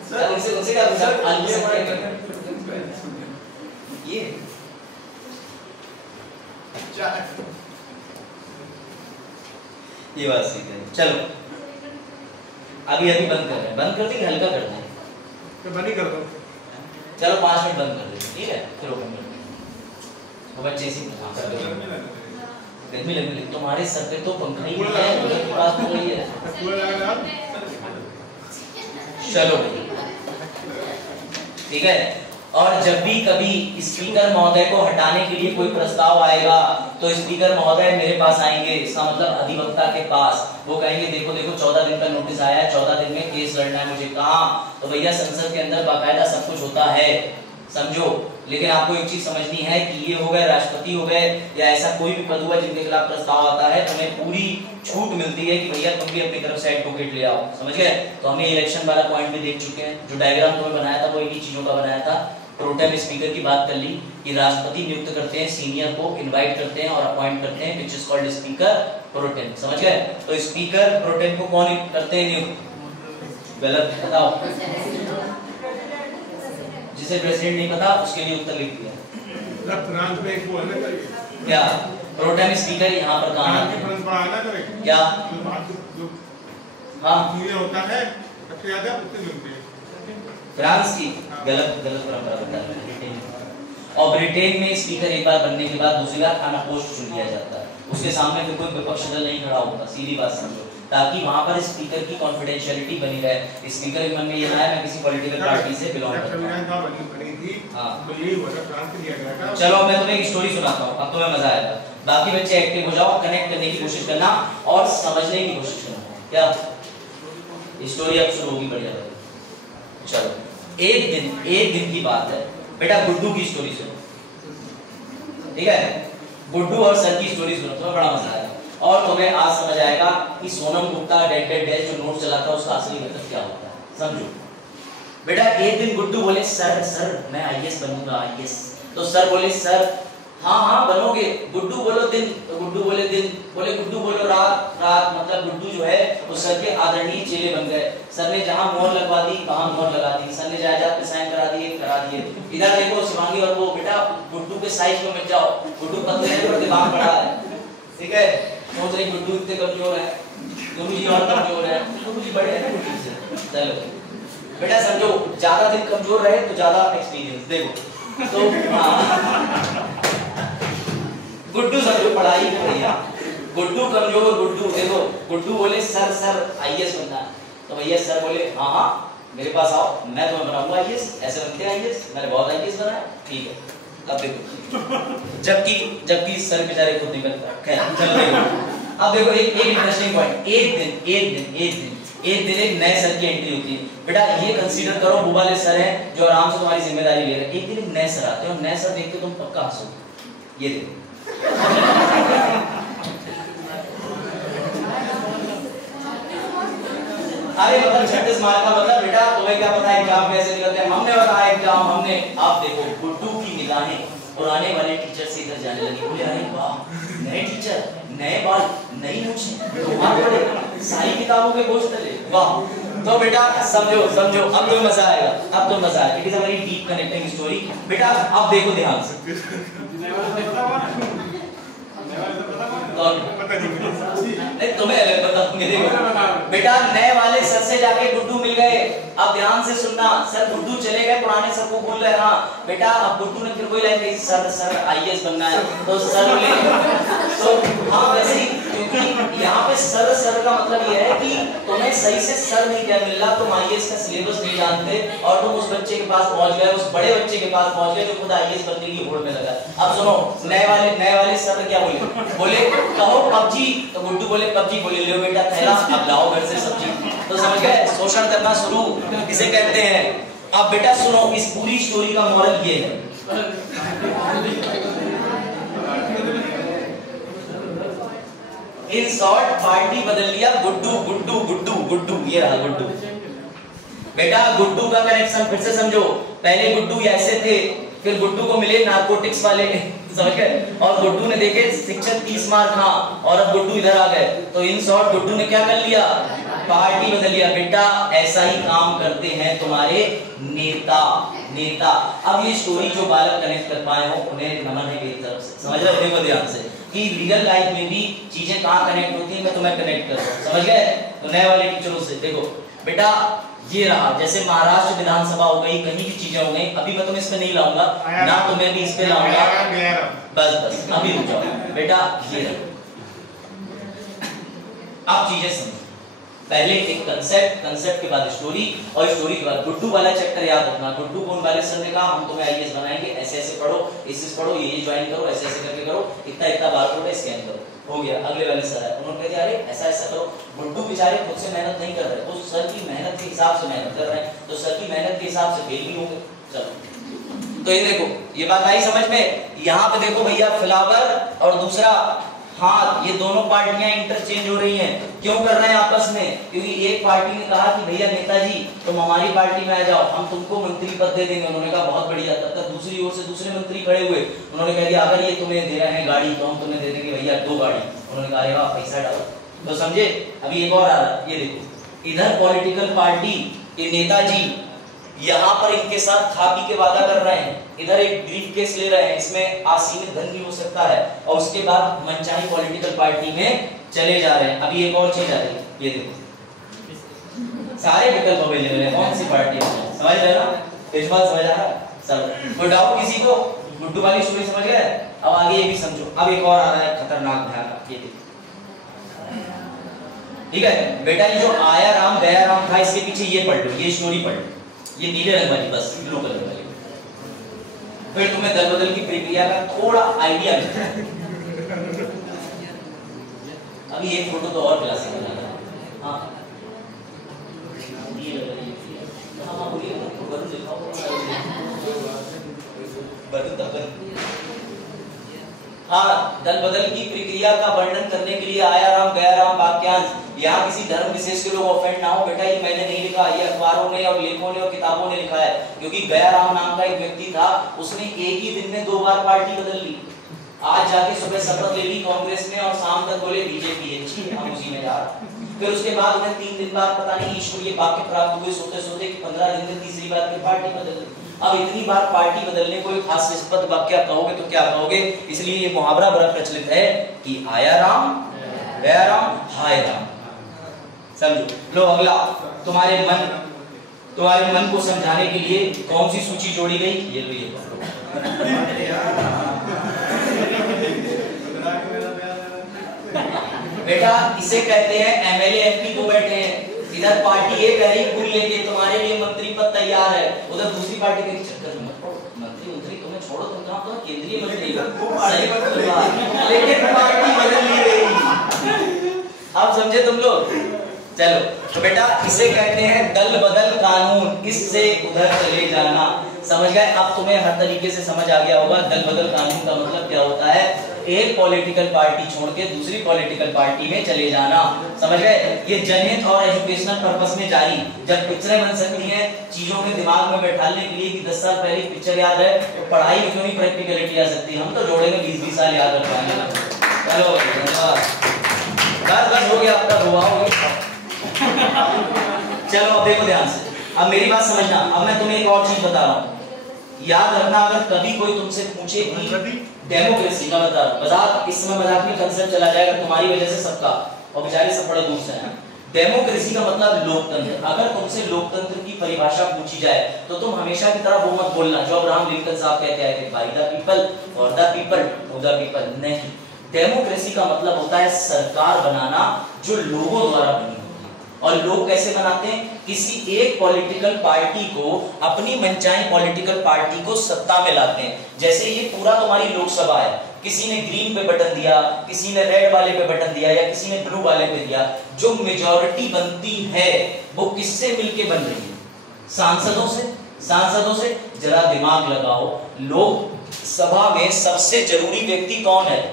सर उनसे क्या पूछा? ये ये बात सीख है। चलो अभी बंद कर रहे हैं, बंद कर देंगे, हल्का कर देंगे तो बंद ही कर दो। चलो 5 मिनट बंद कर देंगे, ठीक है? फिर ओपन कर देंगे। वो बच्चे से कर दो। गर्मी लग रही तुम्हारे सर पे तो पंखा ही है, उधर तो रात हो गई है। चलो ठीक है। और जब भी कभी स्पीकर महोदय को हटाने के लिए कोई प्रस्ताव आएगा तो स्पीकर महोदय मेरे पास आएंगे, इसका मतलब अधिवक्ता के पास। वो कहेंगे देखो देखो 14 दिन का नोटिस आया है, 14 दिन में केस लड़ना है मुझे। कहाँ? तो भैया संसद के अंदर बाकायदा सब कुछ होता है, समझो। लेकिन आपको एक चीज समझनी है कि ये हो गए राष्ट्रपति हो गए या ऐसा कोई भी पद हुआ जिनके खिलाफ प्रस्ताव आता है, तुम्हें पूरी छूट मिलती है कि भैया तुम भी अपनी तरफ से एडवोकेट ले आओ, समझ गए? तो हम ये इलेक्शन वाला पॉइंट भी देख चुके हैं। जो डायग्राम तुम्हें बनाया था वो इन्हीं चीजों का बनाया था। प्रोटेम स्पीकर की बात कर ली कि राष्ट्रपति नियुक्त करते हैं, सीनियर को इनवाइट करते हैं और अपॉइंट करते हैं, which is called speaker pro tem, समझ गए? तो स्पीकर प्रोटेम को कौन करते हैं नियुक्त? गलत बताओ, जिसे प्रेसिडेंट नहीं पता उसके लिए उत्तर लिख दिया। फ्रांस में एक वो है ना क्या प्रोटेम स्पीकर यहाँ पर काम है क्या? हाँ होता है सबसे ज्यादा उससे मिलते हैं फ्रांस की गलत परंपरा बता रहे हैं। और ब्रिटेन में स्पीकर एक बार बनने के बाद दूसरी बार खाना पोस्ट चुन लिया जाता है, उसके सामने फिर कोई विपक्ष दल नहीं खड़ा होता, सीधी बात समझो, ताकि वहां पर स्पीकर की कॉन्फिडेंशियलिटी बनी रहे। स्पीकर के मन में ये ना है मैं किसी पॉलिटिकल पार्टी से बिलोंग करता हूं। चलो मैं तुम्हें एक स्टोरी सुनाता हूं, अब तुम्हें मजा आएगा। बाकी बच्चे एक्टिव हो जाओ, कनेक्ट करने की कोशिश करना और समझने की कोशिश करना। क्या स्टोरी अब शुरू होगी? बढ़िया। चलो एक दिन की बात है बेटा, गुड्डू की स्टोरी सुनो, ठीक है? गुड्डू और सर की स्टोरी सुनो, तुम्हें बड़ा मजा आएगा और तुम्हें आज समझ आएगा कि सोनम गुप्ता डेड जो नोट चला था उसका असली मतलब क्या होता है। समझो बेटा, एक दिन गुड्डू बोले सर मैं आईएएस बनूंगा, आईएएस। तो सर बोले सर हाँ बनोगे। गुड्डू बोलो दिन, तो गुड्डू बोले दिन, बोले गुड्डू बोलो रात, मतलब गुड्डू जो है वो सर के आदरणीय चेले बन गए। सर ने जहां मोहर लगवा दी वहां मोहर लगा दी, सर ने जायदाद पे साइन करा दिए। इधर देखो शिवांगी और वो बेटा गुड्डू के साइज में मिल जाओ, गुड्डू पतले पर दिमाग बड़ा है, ठीक है? सोच रही गुड्डू इतने कमजोर है, गुड्डू जी और कमजोर है, गुड्डू जी बड़े हैं ना गुड्डू से। चलो बेटा समझो, ज्यादा दिन कमजोर रहे तो ज्यादा एक्सपीरियंस। देखो तो गुड्डू समझो पढ़ाई में भैया, गुड्डू कमजोर, गुड्डू देखो, गुड्डू बोले सर आईएएस बनना है। तो भैया सर बोले हाँ मेरे पास आओ, मैं तुम्हें बनाऊंगा आईएएस। ऐसे बनते हैं आईएएस, मैंने बहुत आईएएस बनाया, ठीक है? अब देखो जबकि सर बेचारे खुद नहीं बनता। खैर चलो देखो, अब देखो एक इंटरेस्टिंग पॉइंट। एक दिन एक नए सर की एंट्री होती है। बेटा ये कंसीडर करो वो वाले सर हैं जो आराम से तुम्हारी जिम्मेदारी ले रहे हैं। एक दिन एक नए सर आते हैं और नए सर देख के तुम पक्का हंसोगे। ये देखो अरे मतलब 36 मार्क का मतलब बेटा तुम्हें क्या पता एग्जाम कैसे निकलते हैं? हमने बताया एग्जाम हमने। आप देखो गुड्डू की निगाहें पुराने वाले टीचर से इधर जाने लगी। बोले अरे वाह नए टीचर, नए बाल, नई मूंछें, तुम्हारे बड़े सारी किताबों के बोझ तले, वाह। तो बेटा समझो अब तो मजा आएगा। It is a very deep connecting story. बेटा अब देखो ध्यान से, नहीं तुम्हें अलग बताऊंगे। देखो बेटा नए वाले सर से जाके गुड्डू मिल गए। अब ध्यान से सुनना, सर गुड्डू चले गए, पुराने सर को बोल रहे हाँ बेटा। अब गुड्डू ने फिर कोई लाइन कही सर आईएएस बनना है। तो सर बोले तो हाँ वैसे ही, क्योंकि यहाँ पे सर का मतलब ये है कि तुम्हें सही से सर नहीं क्या मिल रहा, तुम आईएएस का सिलेबस नहीं जानते और तुम उस बच्चे के पास पहुंच गए, उस बड़े बच्चे के पास पहुंच गए जो खुद आईएएस बनने की होड़ में लगा। अब सुनो नए वाले सर क्या बोले कहो पबजी। तो गुड्डू बोले पबजी। बोले लो बेटा थैला, अब लाओ घर से सब्जी। तो समझ गए, शोषण करना शुरू इसे कहते हैं। अब बेटा सुनो, इस पूरी स्टोरी का मॉरल ये है, इन शॉर्ट पार्टी बदल लिया गुड्डू। ये रहा गुड्डू। बेटा गुड्डू का कनेक्शन फिर से समझो, पहले गुड्डू ऐसे थे, फिर गुड्डू को मिले नारकोटिक्स वाले, समझ गए? और गुड्डू ने देखे शिक्षक 30 मार खा और अब गुड्डू इधर आ गए। तो इन शॉर्ट गुड्डू ने क्या कर लिया? पार्टी बदल लिया। बेटा ऐसा ही काम करते हैं तुम्हारे नेता। अब ये स्टोरी जो बालक कनेक्ट कर पाए हो उन्हें नमन है मेरी तरफ से। समझ रहे? देखो ध्यान से कि रियल लाइफ में भी चीजें कहाँ कनेक्ट होती है, मैं तुम्हें कनेक्ट कर रहा हूँ। समझ गए? तो नए वाले टीचरों से देखो बेटा, ये रहा जैसे महाराष्ट्र विधानसभा हो गई, कहीं भी चीजें हो गई। अभी मैं तुम्हें इस पे नहीं लाऊंगा ना, तुम्हें भी इस पे लाऊंगा। बस अभी रुक जाओ बेटा। ये रहा, अब चीजें समझो। पहले एक कंसेप्ट के बाद स्टोरी और स्टोरी के बाद गुड्डू वाला चैप्टर याद रखना। गुड्डू को उन वाले सर ने कहा हम तुम्हें आईएएस बनाएंगे, ऐसे पढ़ो, इस पढ़ो, ये ज्वाइन करो, ऐसे करके करो, इतना बार स्कैन करो, हो गया। अगले वाले सर है, उन्होंने कह दिया अरे ऐसा करो। गुड्डू बेचारे खुद से मेहनत नहीं कर रहे, तो सर की मेहनत के हिसाब से मेहनत कर रहे हैं, तो सर की मेहनत के हिसाब से फेल भी होंगे। चलो तो ये देखो, ये बात आई समझ में? यहाँ पे देखो भैया फ्लावर और दूसरा हाथ, ये दोनों पार्टियां इंटरचेंज हो रही हैं। क्यों कर रहे हैं आपस में? क्योंकि एक पार्टी ने कहा कि भैया नेताजी तुम हमारी पार्टी में आ जाओ, हम तुमको मंत्री पद दे देंगे। उन्होंने कहा बहुत बढ़िया। तब तक दूसरी ओर से दूसरे मंत्री खड़े हुए, उन्होंने कह दिया अगर ये तुम्हें दे रहे हैं गाड़ी तो हम तुम्हें दे देंगे भैया 2 गाड़ी। उन्होंने कहा अरे वाह पैसा डालो। तो समझे? अभी एक और आ रहा है, ये देखो इधर पॉलिटिकल पार्टी ये नेताजी यहाँ पर इनके साथ खा पी के वादा कर रहे हैं, इधर एक ब्रीफ केस ले रहे हैं, इसमें असीमित धन भी हो सकता है, और उसके बाद मनचाही पॉलिटिकल पार्टी में चले जा रहे हैं। अभी एक और चीज आ रही है, ये देखो सारे विकल्प अवेलेबल है, कौन सी पार्टी है समझ रहे हो ना? इस बात समझ आ रहा है सब? कोई डाउट किसी को? गुड्डू वाली स्टोरी समझ गए? अब आगे ये भी समझो। अब एक और आ रहा है खतरनाक, ध्यान रखिए, ठीक है बेटा। ये जो आया राम गया राम था, इसके पीछे ये पढ़ लो, ये स्टोरी पढ़ लो, ये नीले रंग वाली, बस ब्लू कलर वाली, फिर तुम्हें दल बदल की प्रक्रिया का थोड़ा आइडिया मिलता है। अभी एक फोटो तो और क्लासिकल आ रहा है। हाँ ये हाँ बोलिए, बदल दिखाओ, बदल बदल। हाँ, दल बदल की प्रक्रिया का वर्णन करने के लिए आया राम गया राम वाक्यांश। यहाँ किसी धर्म विशेष के लोग ऑफेंड ना हो बेटा, ये मैंने नहीं लिखा, ये अखबारों ने और लेखों ने और किताबों ने लिखा है। क्योंकि गया राम नाम का एक व्यक्ति था, उसने एक ही दिन में 2 बार पार्टी बदल ली। आज जाके सुबह शपथ ले ली कांग्रेस में और शाम तक बोले बीजेपी अच्छी है, हम उसी में जा रहे। फिर उसके बाद उन्हें 3 दिन बाद पता नहीं ईश्वरीय वाक्य प्राप्त हुए सोते सोते कि 15 दिन में तीसरी बार की पार्टी बदल ली। अब इतनी बार पार्टी बदलने को एक हास्यास्पद वाक्य कहोगे तो क्या कहोगे? इसलिए ये मुहावरा बड़ा प्रचलित है कि आया राम गया राम हाय राम। समझो। लो अगला, तुम्हारे मन को समझाने के लिए कौन सी सूची जोड़ी गई? ये लो, ये बेटा इसे कहते हैं एमएलए एमपी को बैठे हैं, इधर पार्टी ये कह रही कुल लेके तुम्हारे लिए मंत्री पद तैयार है, उधर दूसरी पार्टी के चक्कर में मंत्री तुम्हें छोड़ो, तुम कहां तो केंद्रीय मंत्री हो, लेकिन पार्टी बदल नहीं रही। आप समझे तुम लोग? चलो तो बेटा इसे कहते हैं दल बदल कानून, इससे उधर चले जाना। समझ गए? अब तुम्हें हर तरीके से समझ आ गया होगा दल बदल कानून का मतलब क्या होता है। एक पॉलिटिकल पार्टी छोड़ के दूसरी पॉलिटिकल पार्टी में चले जाना। समझ गए? ये जनहित और एजुकेशनल पर्पस में जारी जब पिक्चरें बन सकती हैं चीजों के दिमाग में बैठाने के लिए कि 10 साल पहले पिक्चर याद है तो पढ़ाई में क्यों नहीं प्रैक्टिकलिटी आ सकती? हम तो जोड़ेंगे 20-20 साल याद रख पाएंगे। चलो बस हो गया आपका रुआ हो गया। चलो अब देखो ध्यान से, अब मेरी बात समझना। अब मैं तुम्हें एक और चीज बता रहा हूँ, याद रखना। अगर कभी कोई तुमसे पूछे कि डेमोक्रेसी का मजाक, इस समय मजाक में कंसेप्ट चला जाएगा तुम्हारी वजह से सबका, और बेचारे सब बड़े दूर से हैं। डेमोक्रेसी का मतलब लोकतंत्र। अगर तुमसे लोकतंत्र की परिभाषा पूछी जाए तो तुम हमेशा की तरह वो मत बोलना जो अब्राहम लिंकन साहब कहते हैं कि by the people for the people to the people. नहीं, डेमोक्रेसी का मतलब होता है सरकार बनाना जो लोगों द्वारा बनी। और लोग कैसे बनाते हैं? किसी एक पॉलिटिकल पार्टी को, अपनी मनचाही पॉलिटिकल पार्टी को सत्ता में लाते हैं। जैसे ये पूरा तुम्हारी लोकसभा है, किसी ने ग्रीन पे बटन दिया, किसी ने रेड वाले पे बटन दिया या किसी ने ब्लू वाले पे दिया। जो मेजॉरिटी बनती है वो किससे मिलके बन रही है? सांसदों से। सांसदों से जरा दिमाग लगाओ, लोकसभा में सबसे जरूरी व्यक्ति कौन है?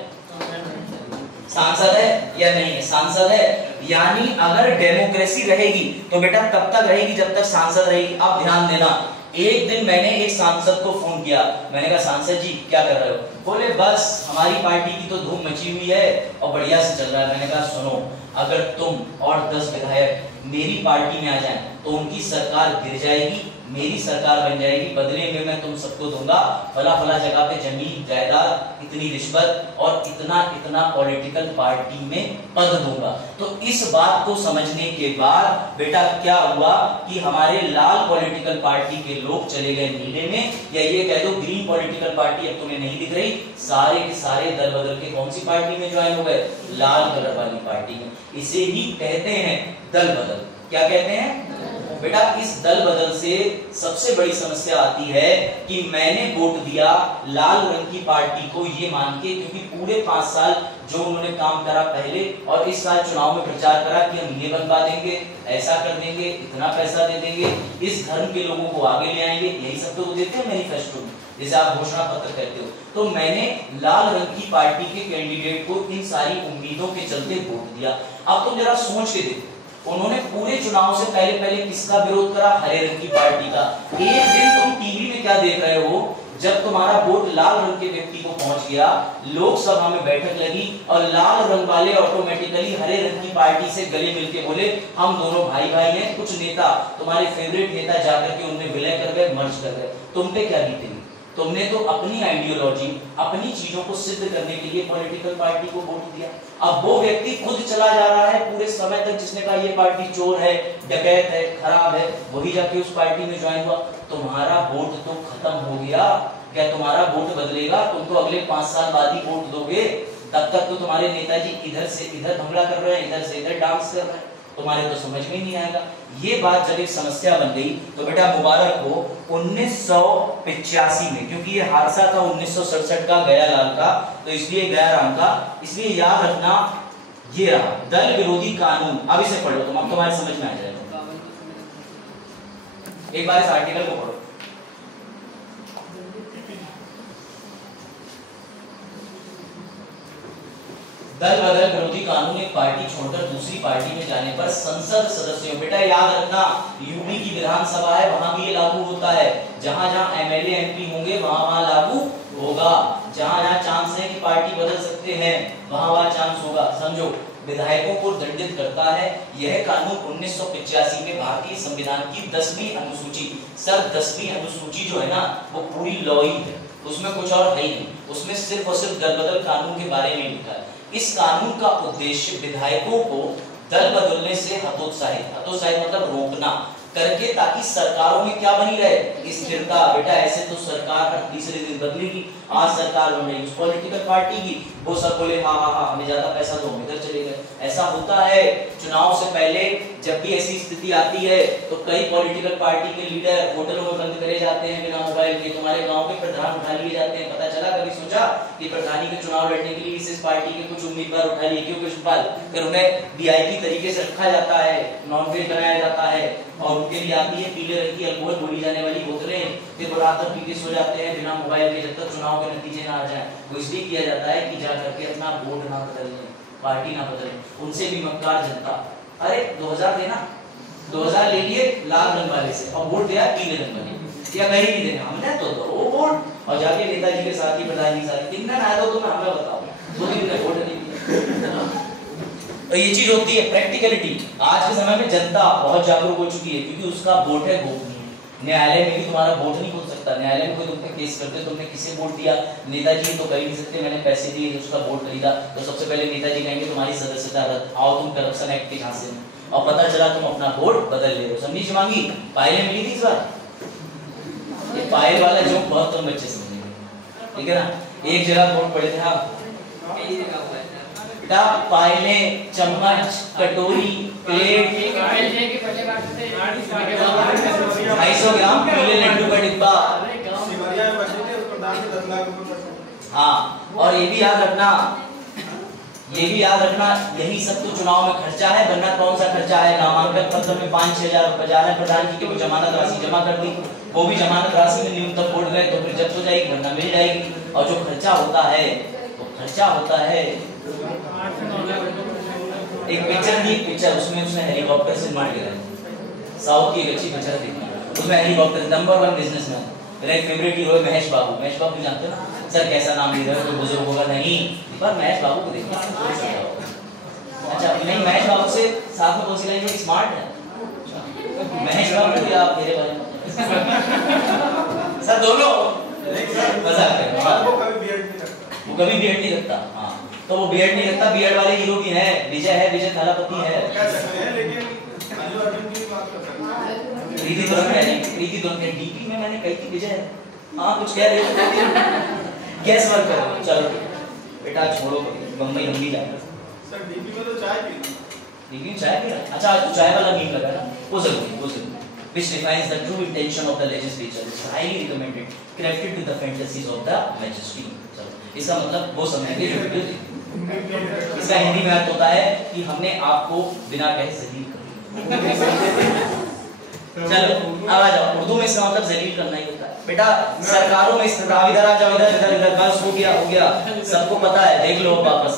सांसद है या नहीं है? सांसद है। यानी अगर डेमोक्रेसी रहेगी तो बेटा तब तक रहेगी जब तक सांसद रहेगी। अब ध्यान देना, एक दिन मैंने एक सांसद को फोन किया, मैंने कहा सांसद जी क्या कर रहे हो? बोले बस हमारी पार्टी की तो धूम मची हुई है और बढ़िया से चल रहा है। मैंने कहा सुनो, अगर तुम और 10 विधायक मेरी पार्टी में आ जाएं तो उनकी सरकार गिर जाएगी, मेरी सरकार बन जाएगी। बदले में मैं तुम सबको दूंगा फला फला जगह पे जमीन जायदाद, इतनी रिश्वत और इतना इतना पॉलिटिकल पार्टी में पद दूंगा। तो इस बात को समझने के बाद बेटा क्या हुआ कि हमारे लाल पॉलिटिकल पार्टी के लोग चले गए नीले में, या ये कह दो ग्रीन पॉलिटिकल पार्टी अब तुम्हें नहीं दिख रही। सारे के सारे दल बदल के कौन सी पार्टी में ज्वाइन हो गए? लाल कलर वाली पार्टी में। इसे ही कहते हैं दल बदल। क्या कहते हैं बेटा? इस दल बदल से सबसे बड़ी समस्या आती है कि मैंने वोट दिया लाल रंग की पार्टी को ये मान के, क्योंकि पूरे 5 साल जो उन्होंने काम करा पहले और इस साल चुनाव में प्रचार करा कि हम ये बनवा देंगे, ऐसा कर देंगे, इतना पैसा दे देंगे, इस धर्म के लोगों को आगे ले आएंगे, यही सब तो देते हैं मैनिफेस्टो में, जैसे आप घोषणा पत्र कहते हो। तो मैंने लाल रंग की पार्टी के कैंडिडेट को इन सारी उम्मीदों के चलते वोट दिया। अब तुम जरा सोच के देखो, उन्होंने पूरे चुनाव से पहले किसका विरोध करा? हरे रंग की पार्टी का। एक दिन तुम टीवी में क्या देख रहे हो? जब तुम्हारा वोट लाल रंग के व्यक्ति को पहुंच गया, लोकसभा में बैठक लगी और लाल रंग वाले ऑटोमेटिकली हरे रंग की पार्टी से गले मिलके बोले हम दोनों भाई भाई हैं। कुछ नेता, तुम्हारे फेवरेट नेता जाकर के उनमें विलय कर गए, मर्ज कर गए। तुम पे क्या बीतेगी? तुमने तो अपनी आइडियोलॉजी, अपनी चीजों को सिद्ध करने के लिए पॉलिटिकल पार्टी को वोट दिया। अब वो व्यक्ति खुद चला जा रहा है पूरे समय तक जिसने कहा ये पार्टी चोर है, डकैत है, खराब है, वही जाके उस पार्टी में ज्वाइन हुआ। तुम्हारा वोट तो खत्म हो गया, क्या तुम्हारा वोट बदलेगा? तुम तो अगले 5 साल बाद ही वोट दोगे, तब तक तो तुम्हारे नेताजी इधर से इधर भंगड़ा कर रहे हैं, इधर से इधर डांस कर रहे हैं, तुम्हारे तो समझ में नहीं आएगा। ये बात जब एक समस्या बन गई तो बेटा मुबारक हो 1985 में, क्योंकि ये हादसा था 1967 का गया लाल का, तो इसलिए गया राम का, इसलिए याद रखना ये रहा दल विरोधी कानून। अब इसे पढ़ो तुम, अब तुम्हारे समझ में आ जाएगा। एक बार इस आर्टिकल को पढ़ो। दल बदल विरोधी कानून एक पार्टी छोड़कर दूसरी पार्टी में जाने पर संसद सदस्यों, बेटा याद रखना यूपी की विधानसभा है, वहां भी ये लागू होता है। जहां जहां एमएलए एमपी होंगे वहां वहां लागू होगा। जहां जहां चांस है कि पार्टी बदल सकते हैं वहां वहां चांस होगा। समझो, विधायकों को दंडित करता है यह कानून 1985 में भारतीय संविधान की 10वीं अनुसूची। सर 10वीं अनुसूची जो है ना वो पूरी लॉ ही है, उसमें कुछ और है ही नहीं, उसमें सिर्फ और सिर्फ दल बदल कानून के बारे में लिखा है। इस कानून का उद्देश्य विधायकों को दल बदलने से हतोत्साहित मतलब रोकना करके, ताकि सरकारों में क्या बनी रहे? स्थिरता। बेटा ऐसे तो सरकार हर तीसरे दिन बदलेगी। आज सरकार बन रही उस पॉलिटिकल पार्टी की, वो सब बोले हाँ हाँ हाँ हमें ज्यादा पैसा दो, हम इधर चले गए। ऐसा होता है। चुनाव से पहले जब भी ऐसी स्थिति आती है तो कई पॉलिटिकल पार्टी के लीडर होटलों में बंद करे जाते हैं बिना मोबाइल के। तुम्हारे गाँव के प्रधान उठा लिए जाते हैं। पता चला कभी सोचा कि प्रधानी के चुनाव लड़ने के लिए इस पार्टी के कुछ उम्मीदवार उठा लिए, क्यों कृष्णपाल? फिर उन्हें वीआईपी तरीके से रखा जाता है, नॉनवेज बनाया जाता है और उनके लिए आती है पीले रंग की अल्कोहल बोली जाने वाली बोतलें। फिर वो रात भर पी के सो जाते हैं बिना मोबाइल के, जब तक चुनाव के नतीजे ना आ जाए। वो इसलिए किया जाता है कि जा करके अपना वोट ना बदलें, पार्टी ना बदलें। उनसे भी मक्कार जनता, अरे 2000 देना, 2000 ले लिए लाल रंग वाले से और वोट दिया पीले रंग वाले, या कहीं नहीं देना हमने तो दो वो वोट। और जाके नेताजी के साथ ही प्रधान जी साथ दिन आया तो तुम्हें हमें बताओ 2 दिन का वोट नहीं दिया। तो ये चीज होती है प्रैक्टिकलिटी। आज के समय में जनता बहुत जागरूक हो चुकी है, क्योंकि उसका वोट है गोपनीय। न्यायालय में भी तुम्हारा वोट नहीं खोल सकता। न्यायालय में कोई तुम पे केस करते, तुमने किसे वोट दिया? नेताजी तो कर ही नहीं सकते, मैंने पैसे दिए उसका वोट खरीदा, तो सबसे पहले नेताजी कहेंगे तुम्हारी सदस्यता रद्द, आओ तुम करप्शन एक्ट के झांसे में। और पता चला तुम अपना वोट बदल ले रहे हो। समझी शिवांगी? पायलें मिली थी इस बार। ये पायल वाला जोक बहुत कम बच्चे समझेंगे, ठीक है ना? एक जगह वोट पड़े थे, हाँ पायलें, चम्मच, कटोरी, प्लेट, 250 ग्राम पीले लड्डू का डिब्बा। हाँ, और ये भी याद रखना, यही सब तो चुनाव में खर्चा है, वरना कौन सा खर्चा है? नामांकन पत्र में 5-6 हजार रुपए जा रहे हैं। प्रधान जी की जमानत राशि जमा कर दी, वो भी जमानत राशि में न्यूनतम वोट गए तो फिर जब्त हो जाएगी, वरना मिल जाएगी। और जो खर्चा होता है एक पिक्चर उसमें उसने हेलीकॉप्टर से मार गिरा, साउथ की एक अच्छी पिक्चर देखना, उसमें हेलीकॉप्टर नंबर 1 बिजनेसमैन, मेरा एक फेवरेट हीरो है महेश बाबू। महेश बाबू जानते हो ना? सर कैसा नाम ले रहे हो, तो बुजुर्ग होगा नहीं, पर महेश बाबू को देखना। अच्छा नहीं, महेश बाबू से साथ में कौन सी लाइन? स्मार्ट है महेश बाबू या मेरे बारे में? सर दोनों मजाक कर रहे हैं। वो कभी बियर्ड नहीं रखता। हाँ, तो वो बियर्ड नहीं रखता। बियर्ड वाले हीरो भी है, विजय थालापति है। प्रीति दुर्गे डीपी में मैंने कही थी विजय है। हाँ कुछ कह रहे हो? गैस वर्क करो। चलो बेटा छोड़ो, बम्बई हम भी जाएंगे। सर डीपी में तो चाय पी, डीपी चाय पी रहा। अच्छा आज तो चाय वाला मीम लगा ना, वो जरूरी which defines the true intention of the legislature is highly recommended crafted with the fantasies of the majesty। इसका मतलब वो समय के जो वीडियो थे, इसका हिंदी में अर्थ होता है कि हमने आपको बिना कहे जलील कर दिया। चलो अब आ जाओ, उर्दू में इसका मतलब जलील करना ही होता है। बेटा सरकारों में इधर आ जाओ, इधर बस हो गया, सबको पता है, देख लो वापस।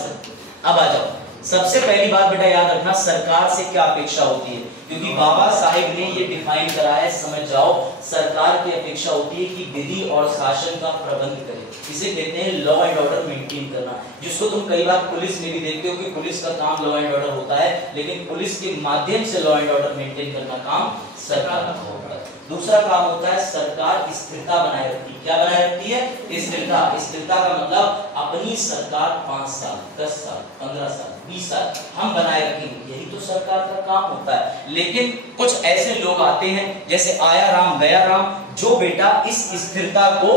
अब आ जाओ, सबसे पहली बात बेटा याद रखना सरकार से क्या अपेक्षा होती है, क्योंकि बाबा साहेब ने ये डिफाइन करा है, समझ जाओ। सरकार की अपेक्षा होती है कि विधि और शासन का प्रबंध करे। इसे कहते हैं लॉ एंड ऑर्डर मेंटेन करना, जिसको तुम कई बार पुलिस में भी देखते हो कि पुलिस का काम लॉ एंड ऑर्डर होता है, लेकिन पुलिस के माध्यम से लॉ एंड ऑर्डर मेंटेन करना काम सरकार का होता है। दूसरा काम होता है सरकार स्थिरता बनाए रखती है। क्या बनाए रखती है? स्थिरता। स्थिरता का मतलब अपनी सरकार 5 साल, 10 साल, 15 साल, 20 साल हम बनाए रखेंगे, यही तो सरकार का काम होता है। लेकिन कुछ ऐसे लोग आते हैं जैसे आया राम गया राम, जो बेटा इस स्थिरता को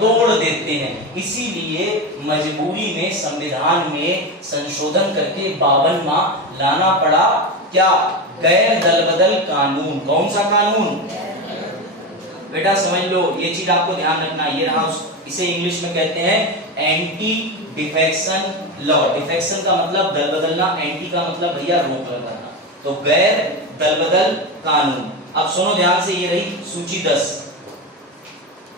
तोड़ देते हैं। इसीलिए मजबूरी में संविधान में संशोधन करके 52वां लाना पड़ा क्या? गैर दलबदल कानून। कौन सा कानून बेटा? समझ लो, ये चीज आपको ध्यान रखना। ये रहा, इसे इंग्लिश में कहते हैं एंटी डिफेक्शन लॉ। डिफेक्शन का मतलब दल बदलना, एंटी का मतलब भैया रोक लगाना। तो गैर दलबदल कानून। अब सुनो ध्यान से, ये रही सूची 10।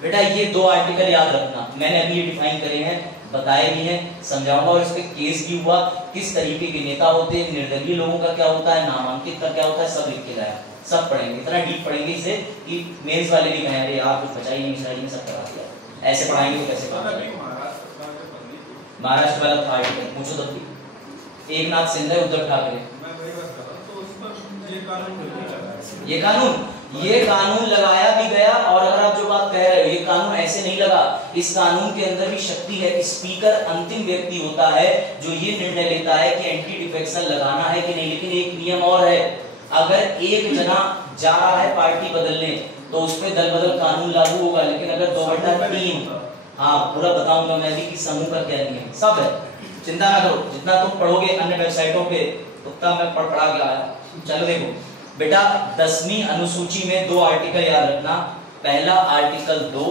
बेटा ये 2 आर्टिकल याद रखना, मैंने अभी ये डिफाइन करे हैं, बताए भी हैं, समझाऊंगा और इस पे केस भी हुआ। किस तरीके के नेता होते हैं, निर्दलीय लोगों का क्या होता है, नामांकित का क्या होता है, सब लिख के लाया। सब पढ़ेंगे, इतना डीप पढ़ेंगे इसे कि मेंस वाले भी कहें अरे यार कुछ बचा ही नहीं, इसराइल में सब करा दिया। ऐसे पढ़ाएंगे तो कैसे पढ़ाएंगे? महाराष्ट्र वाला था आर्टिकल, पूछो तब भी। एक नाथ शिंदे, उद्धव ठाकरे। ये कानून लगाया भी गया। और अगर आप जो बात कह रहे हो, ये कानून ऐसे नहीं लगा, इस कानून के अंदर भी शक्ति है। स्पीकर अंतिम व्यक्ति होता है जो ये निर्णय लेता है कि एंटी डिफेक्शन लगाना है कि नहीं। लेकिन एक नियम और है, अगर एक जना जा रहा है पार्टी बदलने तो उस पर दल बदल कानून लागू होगा। लेकिन अगर 2/3, हाँ पूरा बताऊंगा मैं भी कि समूह का क्या नियम सब है, चिंता ना करो। जितना तुम पढ़ोगे अन्य वेबसाइटों पे उतना मैं पढ़ा के आया। चलो देखो बेटा, 10वीं अनुसूची में 2 आर्टिकल याद रखना। पहला आर्टिकल 2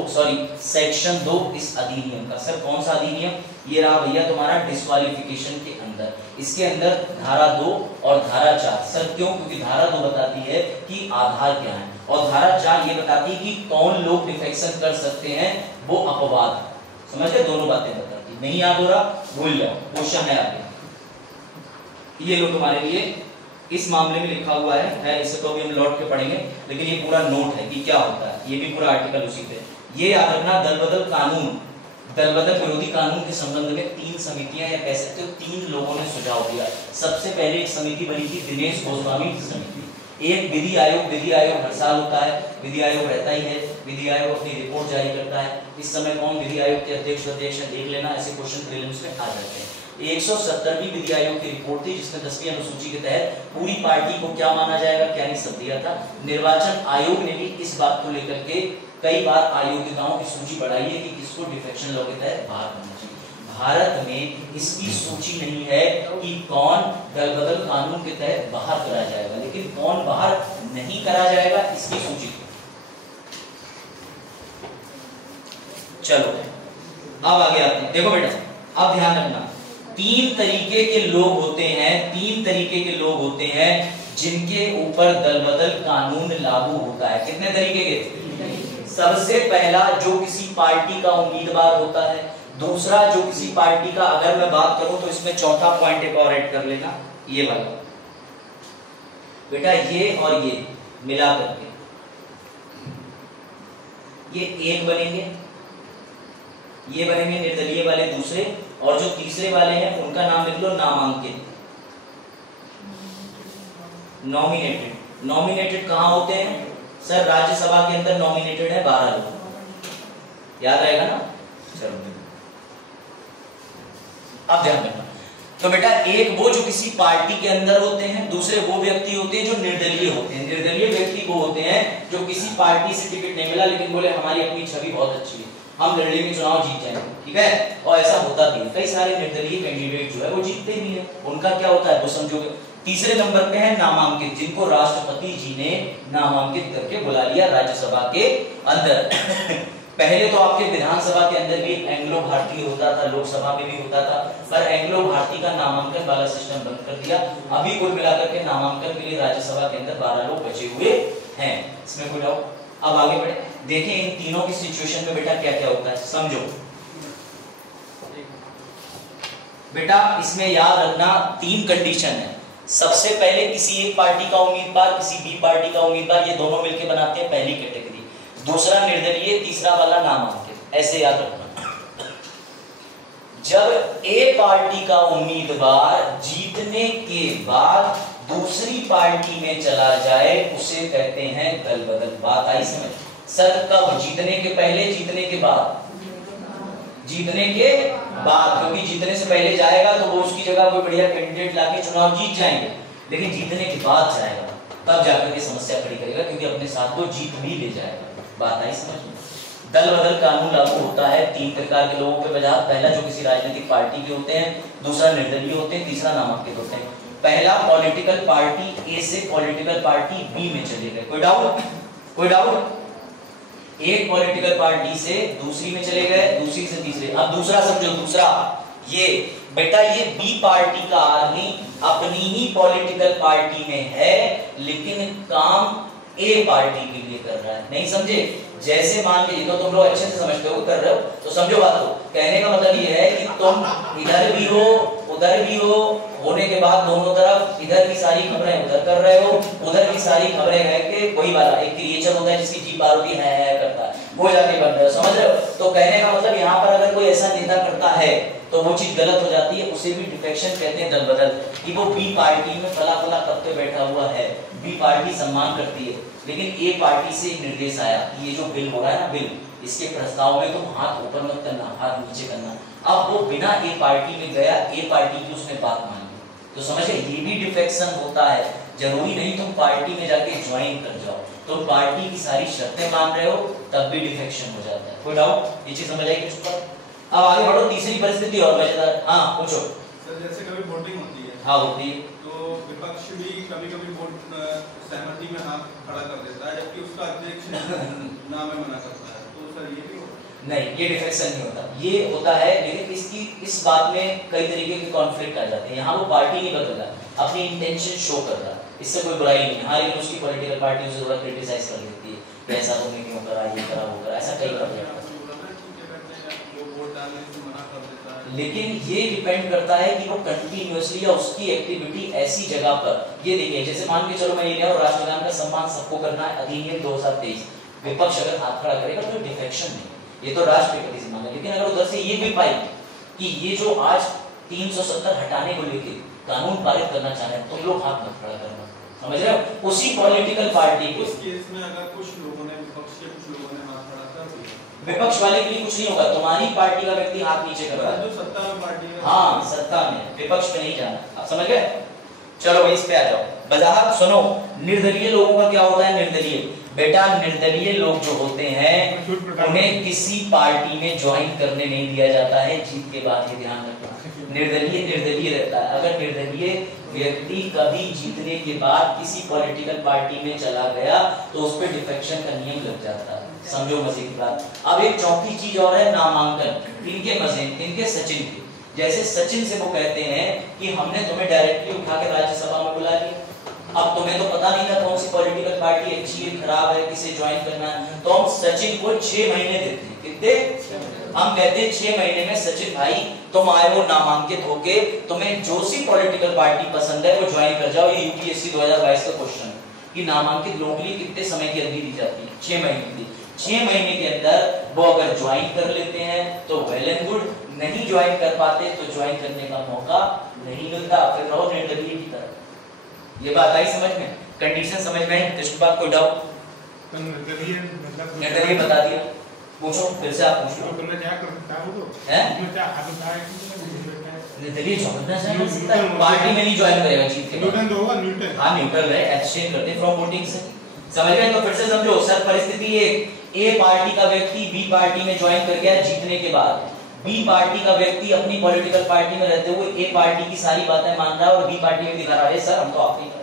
सेक्शन 2 इस अधिनियम का। सर कौन सा अधिनियम? ये रहा भैया तुम्हारा डिस्क्वालिफिकेशन के अंदर। इसके अंदर धारा 2 और धारा 4। सर क्यों? क्योंकि धारा 2 बताती है कि आधार क्या है और धारा 4 ये बताती है कि कौन लोग डिफेक्शन कर सकते हैं, वो अपवाद। समझ गए? दोनों बातें बताती। नहीं याद हो रहा भूल जाओ, क्वेश्चन है आपके। ये लो तुम्हारे लिए इस मामले में लिखा हुआ है, इसे तो अभी हम लौट के पढ़ेंगे, लेकिन ये पूरा नोट है कि क्या होता है। ये भी पूरा आर्टिकल उसी पे। ये याद रखना, दलबदल कानून, दलबदल विरोधी कानून के संबंध में 3 समितियां या कह सकते हो 3 लोगों ने सुझाव दिया। सबसे पहले एक समिति बनी थी दिनेश गोस्वामी की समिति। एक विधि आयोग, विधि आयोग हर साल होता है, विधि आयोग रहता ही है, विधि आयोग अपनी रिपोर्ट जारी करता है। इस समय कौन विधि आयोग के अध्यक्ष देख लेना, ऐसे क्वेश्चन प्रीलिम्स में आ जाते हैं। 170वीं विधि आयोग की रिपोर्ट थी जिसमें 10वीं अनुसूची के तहत पूरी पार्टी को क्या माना जाएगा क्या नहीं सब दिया था। निर्वाचन आयोग ने भी इस बात को लेकर के कई बार अयोग्यताओं की सूची बढ़ाई है कि किसको डिफेक्शन लॉ के तहत बाहर करना चाहिए। भारत में इसकी सूची नहीं है कि कौन दलबदल कानून के तहत बाहर करा जाएगा, लेकिन कौन बाहर नहीं करा जाएगा इसकी सूची। चलो अब आगे आते हैं। देखो बेटा अब ध्यान रखना, 3 तरीके के लोग होते हैं, 3 तरीके के लोग होते हैं जिनके ऊपर दलबदल कानून लागू होता है। कितने तरीके के? सबसे पहला जो किसी पार्टी का उम्मीदवार होता है, दूसरा जो किसी पार्टी का, अगर मैं बात करूं तो इसमें चौथा पॉइंट एक और ऐड कर लेना, ये वाला बेटा, ये और ये मिला करके ये एक बनेंगे, ये बनेंगे निर्दलीय वाले दूसरे, और जो तीसरे वाले हैं उनका नाम लिख लो नामांकित, नॉमिनेटेड। नॉमिनेटेड कहां होते हैं? सर राज्यसभा के अंदर नॉमिनेटेड है 12 लोग, याद रहेगा ना। चलो अब ध्यान रखना, तो बेटा एक वो जो किसी पार्टी के अंदर होते हैं, दूसरे वो व्यक्ति होते हैं जो निर्दलीय होते हैं। निर्दलीय व्यक्ति वो होते हैं जो किसी पार्टी से टिकट नहीं मिला लेकिन बोले हमारी अपनी छवि बहुत अच्छी है, हम लड़ लेंगे, चुनाव जीत जाएंगे, ठीक है। और ऐसा होता भी है, कई सारे निर्दलीय कैंडिडेट जो है वो जीतते भी है, उनका क्या होता है वो समझोगे। तीसरे नंबर पे है नामांकित, जिनको राष्ट्रपति जी ने नामांकित करके बुला लिया राज्यसभा के अंदर। पहले तो आपके विधानसभा के अंदर भी एंग्लो भारतीय होता था, लोकसभा में भी होता था, पर एंग्लो भारतीय का नामांकन वाला सिस्टम बंद कर दिया। अभी कुल मिलाकर के नामांकन के लिए राज्यसभा के अंदर 12 लोग बचे हुए हैं, इसमें कोई डाउट? अब आगे बढ़े, देखें इन तीनों की सिचुएशन में बेटा क्या क्या होता है, समझो बेटा। इसमें याद रखना 3 कंडीशन है। सबसे पहले किसी एक पार्टी का उम्मीदवार, किसी बी पार्टी का उम्मीदवार, ये दोनों मिलकर बनाते हैं पहली कैटेगरी। दूसरा निर्दलीय, तीसरा वाला नामांकित, ऐसे याद रखना। जब ए पार्टी का उम्मीदवार जीतने के बाद दूसरी पार्टी में चला जाए उसे कहते हैं दल बदल। बात आई समझ? सर कब? जीतने के पहले, जीतने के बाद? जीतने के बाद, क्योंकि जीतने से पहले जाएगा तो वो उसकी जगह कोई बढ़िया कैंडिडेट लाके चुनाव जीत जाएंगे, लेकिन जीतने के बाद जाएगा तब जाकर के समस्या खड़ी करेगा, क्योंकि अपने साथ वो जीत भी ले जाएगा। बात आई समझ में? दल बदल कानून लागू होता है 3 प्रकार के लोगों के बजाय। पहला जो किसी राजनीतिक पार्टी के होते हैं, दूसरा निर्दलीय होते हैं, तीसरा नामांकित होते हैं। पहला पॉलिटिकल पार्टी ए से पॉलिटिकल पार्टी बी में चले गए, कोई डाउट? कोई डाउट? एक पॉलिटिकल पार्टी से दूसरी में चले गए, दूसरी से तीसरे। अब दूसरा समझो, दूसरा ये बेटा ये बी पार्टी का आदमी अपनी ही पॉलिटिकल पार्टी में है लेकिन काम ए पार्टी के लिए कर रहा है। नहीं समझे? जैसे मान लीजिए, तो तुम लोग अच्छे से समझते हो, कर रहे हो तो समझो बात को। कहने का मतलब ये है कि तुम इधर भी हो उधर भी हो, होने के बाद दोनों तरफ इधर की सारी खबरें उधर कर रहे हो, उधर की सारी खबरें है कि वही वाला एक क्रिएचर होता है जिसकी जीप आरोपी है करता है, वो जाके बन रहे हो, समझ रहे हो? तो कहने का मतलब यहाँ पर अगर कोई ऐसा नेता करता है तो वो चीज गलत हो जाती है, उसे भी डिफेक्शन कहते हैं, दल बदल। कि वो बी पार्टी में फला फला कब पे बैठा हुआ है, बी पार्टी सम्मान करती है, लेकिन ए पार्टी से एक निर्देश आया कि ये जो बिल हो रहा है ना, बिल, इसके प्रस्ताव में तुम हाथ ऊपर मत करना, हाथ नीचे करना। अब वो बिना ए पार्टी में गया, ए पार्टी की उसने बात मान ली, तो समझ गए? ये भी डिफेक्शन होता है। जरूरी नहीं तुम पार्टी में जाके ज्वाइन कर जाओ, तुम पार्टी की सारी शर्तें मान रहे हो तब भी डिफेक्शन हो जाता है। कोई डाउट? ये चीज समझ आएगी मुझ पर? अब आगे बढ़ो, तीसरी परिस्थिति और मजेदार। हाँ पूछो सर। जैसे कभी वोटिंग होती है, हाँ होती है, तो विपक्ष भी कभी-कभी वोट सहमति में हाथ खड़ा कर देता है जबकि उसका अध्यक्ष ना में मना करता है, तो सर ये भी होता है? नहीं, ये डिफेक्शन नहीं होता। ये होता है लेकिन इसकी इस बात में कई तरीके के कॉन्फ्लिक्ट आ जाते हैं। यहाँ वो पार्टी नहीं बदल रहा, अपनी इंटेंशन शो कर रहा, इससे कोई बुराई नहीं है। हाँ, लेकिन उसकी पॉलिटिकल पार्टी उसे थोड़ा क्रिटिसाइज कर देती है कि ऐसा तुमने क्यों करा, ये करा, वो करा, ऐसा कई कर जाता है। लेकिन ये डिपेंड करता है कि वो कंटिन्यूअसली या उसकी एक्टिविटी ऐसी जगह पर, ये देखिए जैसे मान के चलो मैं ये और राष्ट्रगान का सम्मान सबको करना है, अधिनियम 2023, विपक्ष अगर हाथ खड़ा करेगा तो डिफेक्शन नहीं, ये तो राष्ट्रपति से मांगा। लेकिन अगर उधर से ये भी पाई कि ये जो आज 370 हटाने को लेके कानून पारित करना चाह रहे हैं, तुम लोग हाथ मत खड़ा करना, समझ रहे हो? उसी पॉलिटिकल पार्टी को, उस केस में अगर कुछ लोगों ने, विपक्ष के कुछ लोगों ने हाथ खड़ा कर दिया, विपक्ष वाले के लिए कुछ नहीं होगा, तुम्हारी पार्टी का व्यक्ति हाथ नीचे कर रहा है, जो सत्ता में पार्टी है, हाँ सत्ता में, विपक्ष में नहीं जाना। आप समझ गए? चलो भाई इस पे आ जाओ। वजाहत सुनो, निर्दलीय लोगों का क्या होता है? निर्दलीय बेटा, निर्दलीय लोग जो होते हैं उन्हें किसी पार्टी में ज्वाइन करने नहीं दिया जाता है। जीत के बाद ये ध्यान रखना, निर्दलीय निर्दलीय रहता है। अगर निर्दलीय व्यक्ति कभी जीतने के बाद किसी पॉलिटिकल पार्टी में चला गया तो उस पर डिफेक्शन का नियम लग जाता है। समझो मजे की बात। अब एक चौथी चीज और है, नामांकन। इनके मजे, इनके सचिन के, जैसे सचिन से वो कहते हैं कि हमने तुम्हें डायरेक्टली उठा के राज्यसभा में बुला लिया, अब तुम्हें तो पता नहीं था कौन सी पॉलिटिकल पार्टी अच्छी है खराब है, किसे ज्वाइन करना है, तो हम सचिन को 6 महीने देते हैं। कितने? हम कहते हैं 6 महीने में सचिन भाई तुम आए हो नामांकित होके, तुम्हें जो सी पॉलिटिकल पार्टी पसंद है वो ज्वाइन कर जाओ। ये यूपीएससी 2022 का क्वेश्चन है कि नामांकित लोगों के लिए कितने समय की अवधि दी जाती है? 6 महीने की। 6 महीने के अंदर वो अगर ज्वाइन कर लेते हैं तो वेल एंड गुड, नहीं ज्वाइन कर पाते तो ज्वाइन करने का मौका नहीं मिलता, फिर रहो निर्दलीय की तरह। ये बात आई समझ में? कंडीशन समझ में? किस बात को डाउट? निर्दलीय बता दिया, पूछो फिर से, आप पूछो। तुमने क्या करता है वो हैं? तुमने क्या आता है? निर्दलीय ज्वाइन करना सकता है, पार्टी में नहीं ज्वाइन करेगा जीत के बाद। न्यूट्रल होगा, न्यूट्रल। हाँ न्यूट्रल है, एब्सटेन करते फ्रॉम वोटिंग से। समझ गए? तो फिर से समझो सर, परिस्थिति एक, ए पार्टी का व्यक्ति बी पार्टी में ज्वाइन कर गया जीतने के बाद, बी पार्टी का व्यक्ति अपनी पॉलिटिकल पार्टी में रहते हुए ए पार्टी की सारी बातें मान रहा है और बी पार्टी में दिखा रहा है सर हम तो आपके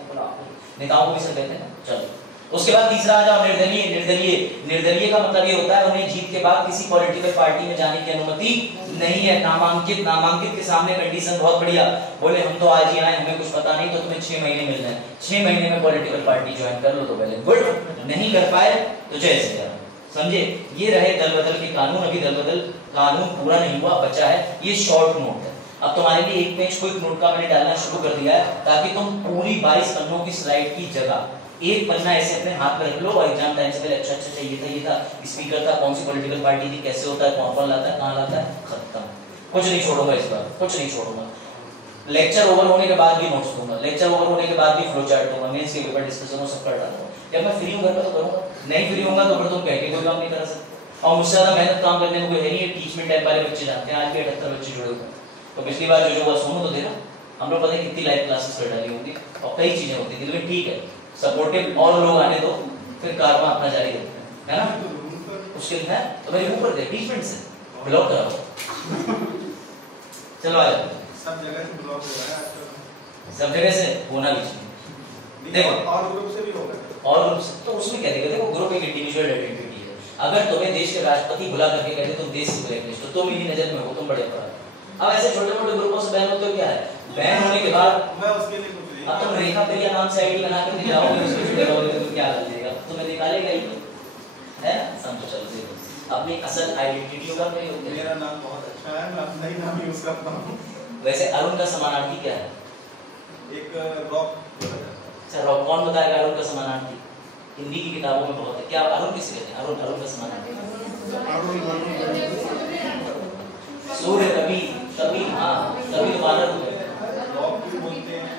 नेताओं को भी सर कहते हैं ना। चलो उसके बाद तीसरा आ जाओ, निर्दलीय। निर्दलीय निर्दलीय का मतलब ये होता है उन्हें जीत के बाद किसी पॉलिटिकल पार्टी में जाने की अनुमति नहीं है। नामांकित, नामांकित के सामने कंडीशन बहुत बढ़िया, बोले हम तो आज ही आए, हमें कुछ पता नहीं, तो तुम्हें 6 महीने मिल रहे हैं, 6 महीने में पॉलिटिकल पार्टी ज्वाइन कर लो तो वेल एंड गुड, नहीं कर पाए तो जय श्री राम। समझे? ये रहे दल बदल के कानून। अभी दल बदल कानून पूरा नहीं हुआ, बचा है ये शॉर्ट नोट है। अब तुम्हारे लिए एक पेज क्विक नोट का मैंने डालना शुरू कर दिया है ताकि तुम पूरी 22 पन्नों की स्लाइड की जगह एक पन्ना ऐसे अपने हाथ में रख लो और एग्जाम टाइम से पहले अच्छा ये था, स्पीकर था, कौन सी पॉलिटिकल पार्टी थी, कैसे होता है, कौन लाता है, कहाँ लाता है, खत्म। कुछ नहीं छोड़ूंगा इस बार, कुछ नहीं छोड़ूंगा। लेक्चर ओवर होने के बाद भी नोट्स दूंगा, लेक्चर ओवर होने के बाद भी फ्लो चार्ट दूंगा, मेंस के पेपर डिस्कशन सब कर डालूंगा। जब मैं फ्री हूँ घर पे तो करूंगा, नहीं फ्री होऊंगा तो फिर तुम कह के कोई काम नहीं करा सकते। और मुझसे ज्यादा मेहनत काम करने में कोई है नहीं, टीचमेंट टाइप वाले बच्चे जानते हैं, आज भी 78 बच्चे जुड़े हुए हैं। तो पिछली बार जो हुआ सोनू तो देना, हम लोग पता है कितनी लाइव क्लासेस कर डाली होंगी और कई चीजें होती थी, लेकिन ठीक है, सपोर्टिव और लोग आने दो, फिर कारवां अपना जारी रखते हैं, है ना? मुश्किल है तो मैं रिमूव कर दे ट्रीटमेंट से ब्लॉक कराओ। चलो आ जाओ। सब जगह से ब्लॉक हो रहा है आजकल। सब जगह से होना भी चाहिए। देखो और ग्रुप से भी होगा और ग्रुप से तो उसमें क्या देखो, देखो ग्रुप एक इंडिविजुअल आइडेंटिटी है। अगर तुम्हें देश के राष्ट्रपति बुला करके कहते तुम देश से ब्लैकलिस्ट हो तो मेरी नजर में हो तुम बड़े अपराधी। अब ऐसे छोटे मोटे ग्रुपों से बैन होते हो क्या है, बैन होने के बाद मैं उसके लिए कुछ नहीं। अब तुम रेखा प्रिया नाम से आईडी बना कर जाओगे उसके जुड़े रहोगे तो क्या कर देगा, तुम्हें निकालेगा ही है। समझो चलो देखो अपनी असल आइडेंटिटी का क्या होता है। मेरा नाम बहुत अच्छा है, मैं अपना ही नाम यूज करता हूं। वैसे अरुण का समानार्थी क्या है? एक रॉक। अच्छा रॉक कौन बताएगा अरुण का समानार्थी? हिंदी की किताबों में बहुत है। क्या अरुण किसे कहते हैं? अरुण अरुण का समानार्थी सूर्य कभी कभी हाँ कभी तो बादल होते हैं। रॉक भी बोलते हैं।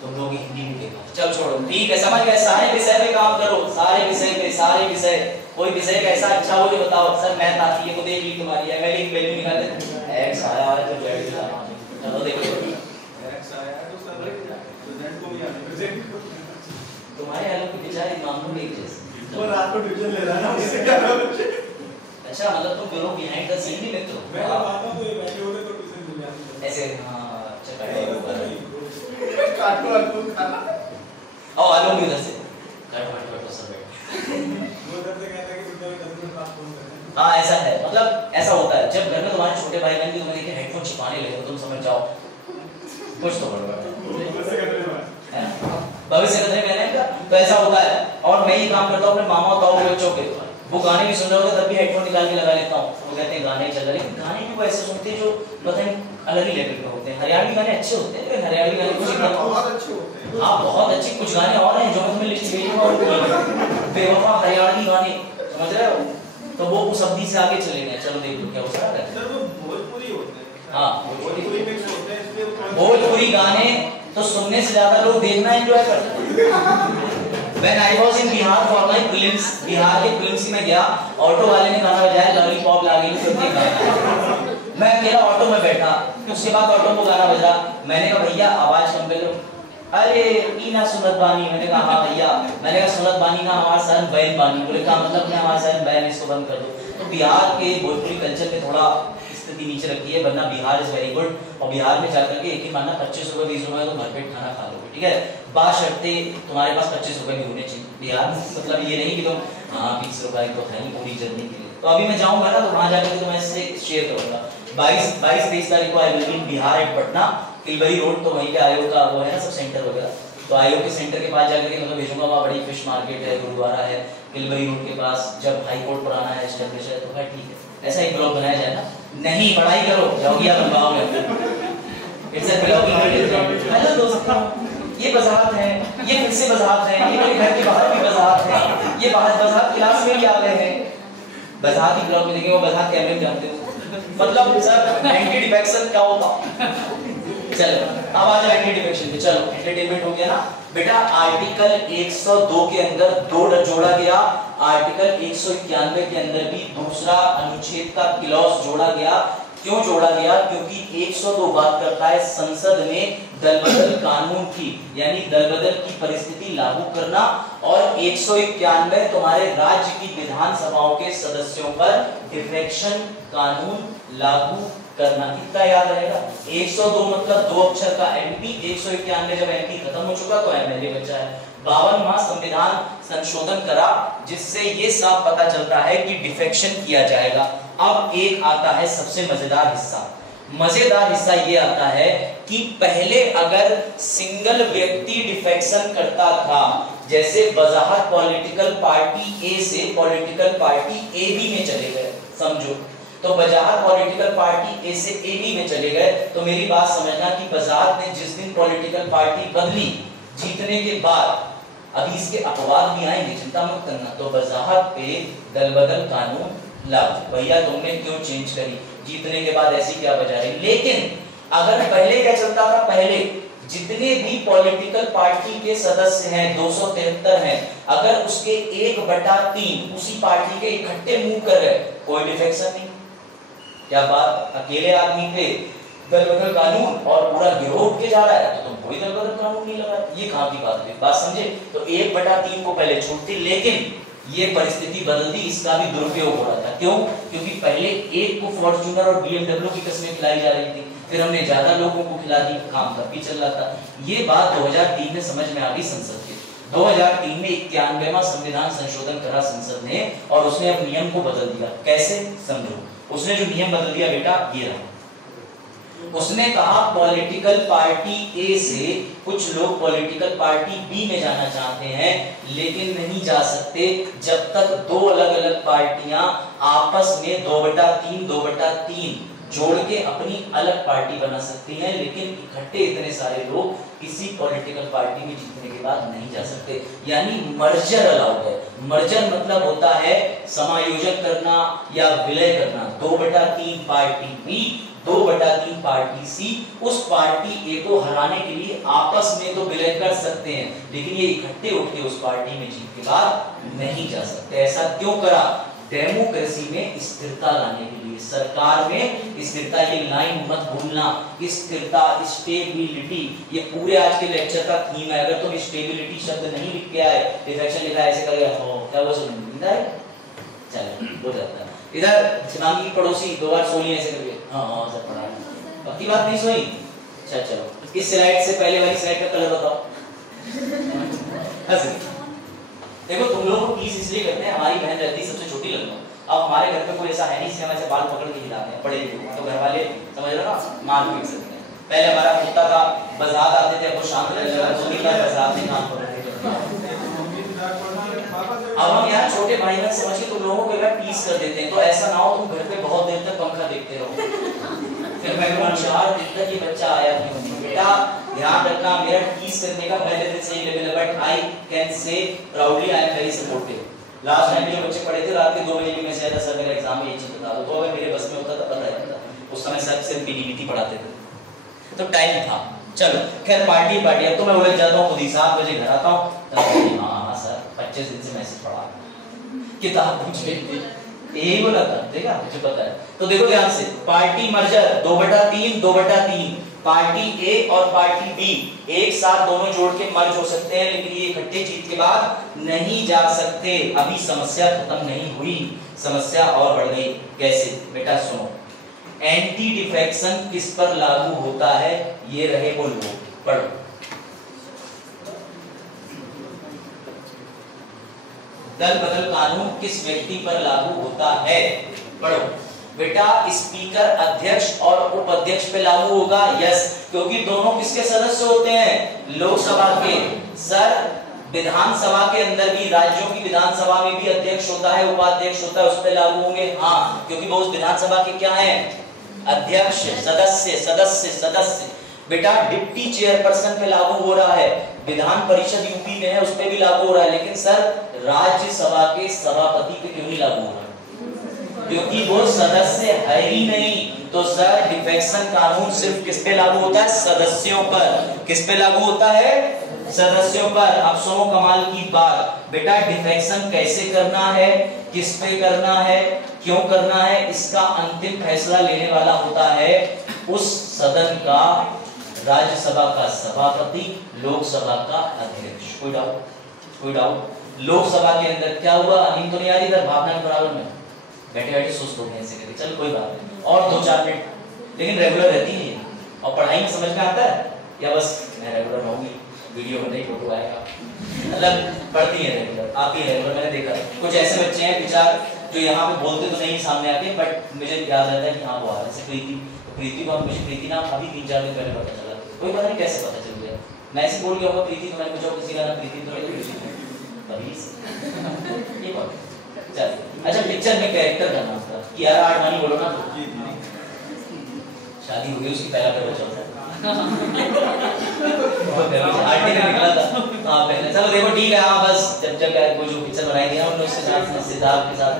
तुम लोग हिंदी में देखो। चल छोड़ो ठीक है समझ गए। सारे विषय पे काम करो, सारे विषय पे सारे विषय। कोई विषय का ऐसा अच्छा हो जो बताओ सर मैथ आती है वो देख ली तुम्हारी एमएलए की वैल्यू निकाल दे। एक्स आया है तो जेड निकालना। चलो देखो एक्स आया है तो सर प्रेजेंट को भी आने प्रेजेंट को। तुम्हारे आलू के बेचारे मामलों में एक जैसे। वो रात को ट्यूशन ले रहा है ना उससे क्या अच्छा मतलब तुम दोनों बिहाइंड द सीन भी मित्र हो। मैं आता हूं तो ये बैठे होते तो ट्यूशन मिल जाती ऐसे हां चल काटो आलू खाना। आओ आलू भी उधर से काटो सर बैठ। वो उधर से कहता है कि तुम 10 मिनट बाद फोन करना। हाँ ऐसा है मतलब ऐसा होता है जब घर में तुम्हारे छोटे भाई बहन भी तुम्हें देखे हेडफोन छिपाने लगे तो तुम समझ जाओ कुछ तो गड़बड़ है। भविष्य खतरे में रहने का तो ऐसा होता है। और मैं ये काम करता हूँ अपने मामा और ताऊ के बच्चों के, वो गाने भी सुन रहे होते तब भी हेडफोन निकाल के लगा लेता हूँ। वो कहते हैं गाने चल रहे, लेकिन गाने भी वो ऐसे सुनते हैं जो पता नहीं अलग ही लेवल पे होते हैं। हरियाणवी गाने अच्छे होते हैं लेकिन हरियाणवी गाने कुछ बहुत अच्छे होते हैं। हाँ बहुत अच्छे कुछ गाने और हैं जो मैं तुम्हें लिस्ट भेजूंगा बेवफा हरियाणवी गाने समझ रहे हो तो वो उस अवधि से आगे चले गए। चलो देख लो क्या हो सकता है। सर वो भोजपुरी होते हैं। हाँ भोजपुरी मिक्स होते हैं इसलिए वो भोजपुरी गाने तो सुनने से ज्यादा लोग देखना एंजॉय करते हैं। When I was in Bihar for my prelims, Bihar के prelims में गया, ऑटो वाले ने गाना बजाया लॉलीपॉप लागी करके गाना। मैं अकेला ऑटो में बैठा, उसके बाद ऑटो में गाना बजा। मैंने कहा भैया आवाज कम कर लो। अरे ई ना सुनत बानी। मैंने कहा हाँ भैया। मैंने कहा सुनत बानी ना हमारा सहन बैन बानी। बोले कहा मतलब मैं हमारा सहन बैन इसको बंद कर दो। तो बिहार के भोजपुरी कल्चर में थोड़ा स्थिति नीचे रखी है वरना बिहार इज वेरी गुड। और बिहार में जाकर के एक ही मानना 25 रुपए 20 रुपए तो भरपेट खाना खा लोगे ठीक है। बाशर्ते तुम्हारे पास 25 रुपए भी होने चाहिए बिहार में। मतलब ये नहीं कि तुम हाँ 20 रुपए तो है नहीं पूरी जर्नी के लिए। तो अभी मैं जाऊंगा ना तो वहां जाकर तो मैं इससे शेयर करूंगा। 22-23 तारीख को I will be in Bihar at Patna Tilbari road. तो वहीं पे आयोग का वो है ना सब सेंटर वगैरह। तो आयोग के सेंटर के पास जाकर के मतलब भेजूंगा। वहाँ बड़ी फिश मार्केट है, गुरुद्वारा है तिलबरी रोड के पास। जब हाई कोर्ट पुराना है एस्टेब्लिश है तो भाई ठीक है ऐसा ही ब्लॉग बनाया जाए ना। नहीं पढ़ाई करो जाओगी आप बनवाओ में। It's a blogging. हेलो दोस्तों ये वजाहत है, ये फिर से वजाहत है, ये मेरे घर के बाहर भी वजाहत है, ये बाहर वजाहत क्लास में भी आ गए हैं। वजाहत ही ब्लॉग में देखेंगे वो वजाहत कैमरे में जानते हो मतलब सर एंटी डिफेक्शन क्या होता। चलो अब आ जाओ एंटी डिफेक्शन पे। चलो एंटरटेनमेंट हो गया ना बेटा। आर्टिकल 102 के अंदर 2 जोड़ा गया। आर्टिकल 191 के अंदर भी दूसरा अनुच्छेद का क्लॉज जोड़ा गया। क्यों जोड़ा गया? क्योंकि 102 बात करता है संसद में दलबदल कानून की यानी दलबदल की परिस्थिति लागू करना। और 191 तुम्हारे राज्य की विधानसभाओं के सदस्यों पर डिफेक्शन कानून लागू करना। कितना याद रहेगा? 102 मतलब 2 अक्षर का एमपी। 191 जब एमपी खत्म हो चुका तो एमएलए बचा है। 52वां संविधान संशोधन करा जिससे ये साफ पता चलता है कि डिफेक्शन किया जाएगा। अब एक आता है सबसे मजेदार हिस्सा। मजेदार हिस्सा ये आता है कि पहले अगर सिंगल व्यक्ति डिफेक्शन करता था जैसे वजाहत पॉलिटिकल पार्टी ए से पॉलिटिकल पार्टी ए बी में चले गए समझो। तो वजाहत पॉलिटिकल पार्टी ए से ए बी में चले गए तो मेरी बात समझना कि वजाहत ने जिस दिन पॉलिटिकल पार्टी बदली जीतने के बाद अभी इसके अपवाद भी आएंगे चिंता मत करना। तो वजाहत पे दलबदल कानून लागू। भैया तुमने क्यों चेंज करी? जीतने के बाद ऐसी क्या वजह है? लेकिन अगर पहले क्या चलता था? पहले जितने भी पॉलिटिकल पार्टी के सदस्य हैं 273 हैं अगर उसके 1/3 उसी पार्टी के इकट्ठे मूव कर रहे कोई डिफेक्शन नहीं। क्या बात अकेले आदमी पे दलबदल कानून और पूरा गिरोह के जा रहा है तो तुम कोई दलबदल कानून नहीं लगा। ये कहां की बात है? बात समझे? तो 1/3 को पहले छूट थी लेकिन ये परिस्थिति बदल दी, इसका भी दुरुपयोग हो रहा था। क्यों? क्योंकि पहले एक को फॉर्च्यूनर और BMW की किस्में खिलाई जा रही थी, फिर हमने ज्यादा लोगों को खिला दी, काम तब भी चल रहा था। ये बात 2003 में समझ में आ गई संसद के। 2003 में 91वां संविधान संशोधन करा संसद ने, और उसने अब नियम को बदल दिया। कैसे? समझो। उसने जो नियम बदल दिया बेटा, ये रहा। उसने कहा पॉलिटिकल पार्टी ए से कुछ लोग पॉलिटिकल पार्टी बी में जाना चाहते हैं, लेकिन नहीं जा सकते जब तक दो अलग अलग पार्टियां आपस में 2/3 2/3 जोड़ के अपनी अलग पार्टी बना सकती हैं, लेकिन इकट्ठे इतने सारे लोग किसी पॉलिटिकल पार्टी में जीतने के बाद नहीं जा सकते। यानी मर्जर अलाउड है। मर्जर मतलब होता है समायोजन करना या विलय करना। 2/3 पार्टी बी, 2/3 पार्टी सी, उस पार्टी ए को हराने के लिए आपस में तो विलय कर सकते हैं, लेकिन ये इकट्ठे उठ के उस पार्टी में जीत के बाद नहीं जा सकते। ऐसा क्यों करा? डेमोक्रेसी में स्थिरता लाने के लिए, सरकार में स्थिरता। ये लाइन मत भूलना, स्थिरता, स्टेबिलिटी, ये पूरे आज के लेक्चर का थीम है। अगर तुम स्टेबिलिटी शब्द नहीं लिख के आए, डिफेक्शन लिखा ऐसे करेगा, क्या वो सुनिंदा है? चलो हो जाता है। इधर शिवांगी पड़ोसी 2 बार सोनी ऐसे करके, हाँ सब पढ़ा है, पक्की बात नहीं सोई? अच्छा चलो, इस स्लाइड से पहले वाली स्लाइड का कलर बताओ। देखो तुम लोग को टीज इसलिए करते हैं, हमारी बहन रहती है सबसे छोटी लगना। अब हमारे घर पे कोई ऐसा है नहीं जिसे हम ऐसे बाल पकड़ के हिलाते हैं, बड़े तो घर वाले समझ रहे हो ना, मार पीट सकते हैं। पहले हमारा कुत्ता था, बजात आते थे, वो शांत रहते थे, तो नहीं बजात में काम करते थे। अब हम यहाँ छोटे भाई बहन समझ के तुम लोगों को एक बार टीज कर देते हैं, तो ऐसा ना हो तुम घर पे बहुत देर तक पंखा देखते रहो, फिर मैं 4 दिन तक ये बच्चा आया क्यों? बेटा ध्यान रखना, मेरा टीज करने का पहले दिन से ही लेवल है, but I can say proudly I am very supportive. Last time जो बच्चे पढ़े थे रात के 2 बजे भी मैसेज आया सर मेरा एग्जाम में ये चीज बता दो, तो अगर मेरे बस में होता तो पता ही था। उस समय सर सिर्फ पीडीबीटी पढ़ाते थे, तो टाइम था। चलो खैर पार्टी अब तो मैं उलझ जाता हूँ खुद ही। 7 बजे घर आता हूँ, हाँ सर 25 दिन से मैसेज पढ़ा, किताब पूछे यही बोला था, देखा मुझे पता है। तो देखो ध्यान से, पार्टी मर्जर 2/3 2/3, पार्टी ए और पार्टी बी एक साथ दोनों जोड़ के मर्ज हो सकते हैं, लेकिन ये इकट्ठे जीत के बाद नहीं जा सकते। अभी समस्या खत्म नहीं हुई, समस्या और बढ़ गई। कैसे? बेटा सुनो, एंटी डिफेक्शन किस पर लागू होता है? ये रहे वो लोग, पढ़ो। दल बदल कानून किस व्यक्ति पर लागू होता है? पढ़ो बेटा। स्पीकर, अध्यक्ष और उपाध्यक्ष पे लागू होगा। यस, क्योंकि दोनों किसके सदस्य होते हैं? लोकसभा के। सर विधानसभा के अंदर भी, राज्यों की विधानसभा में भी अध्यक्ष होता है, उपाध्यक्ष होता है, उस पर लागू होंगे। हाँ, क्योंकि वो उस विधानसभा के क्या है? अध्यक्ष, सदस्य सदस्य सदस्य। बेटा डिप्टी चेयरपर्सन पे लागू हो रहा है, विधान परिषद यूपी में है उस पे भी लागू हो रहा है, लेकिन सर राज्यसभा के सभापति पे क्यों नहीं लागू हो रहा? क्योंकि वो सदस्य है ही नहीं। तो सर डिफेक्शन कानून सिर्फ किस पे लागू होता है? सदस्यों पर। किस पे लागू होता है? सदस्यों पर। अब सुनो कमाल की बात, बेटा डिफेक्शन कैसे करना है, किस पे करना है, क्यों करना है, इसका अंतिम फैसला लेने वाला होता है उस सदन का राज्यसभा का सभापति, लोकसभा का अध्यक्ष। कोई डाउट? कोई डाउट? लोकसभा के अंदर क्या हुआ? नींद तो नहीं आ रही इधर भावना के बराबर में? बैठे बैठे सुस्त हो गए ऐसे करके, चल कोई बात नहीं, और 2-4 मिनट, लेकिन रेगुलर रहती है। और पढ़ाई में समझ में आता है या बस मैं रेगुलर रहूंगी, वीडियो में नहीं फोटो आएगा, मतलब पढ़ती है रेगुलर, आती है रेगुलर। मैंने देखा कुछ ऐसे बच्चे हैं बेचार जो यहाँ पे बोलते तो नहीं सामने आके, बट मुझे याद रहता है कि हाँ वो आ रहा है। प्रीति को मुझे प्रीति नाम अभी 3-4 दिन पहले पता चला, कोई पता नहीं कैसे पता चल गया। मैं ऐसे बोल गया होगा प्रीति, तो मैंने पूछा किसी का नाम प्रीति, तो ये बात। चल अच्छा, पिक्चर में कैरेक्टर का नाम था कि यार आडवाणी बोलो ना, तो शादी हो गई उसकी, पहला पहला चल रहा आरटी में निकला था। हाँ पहले, चलो देखो ठीक है। हाँ बस जब वो जो पिक्चर बनाई थी ना उन्होंने उसके साथ सिद्धार्थ के साथ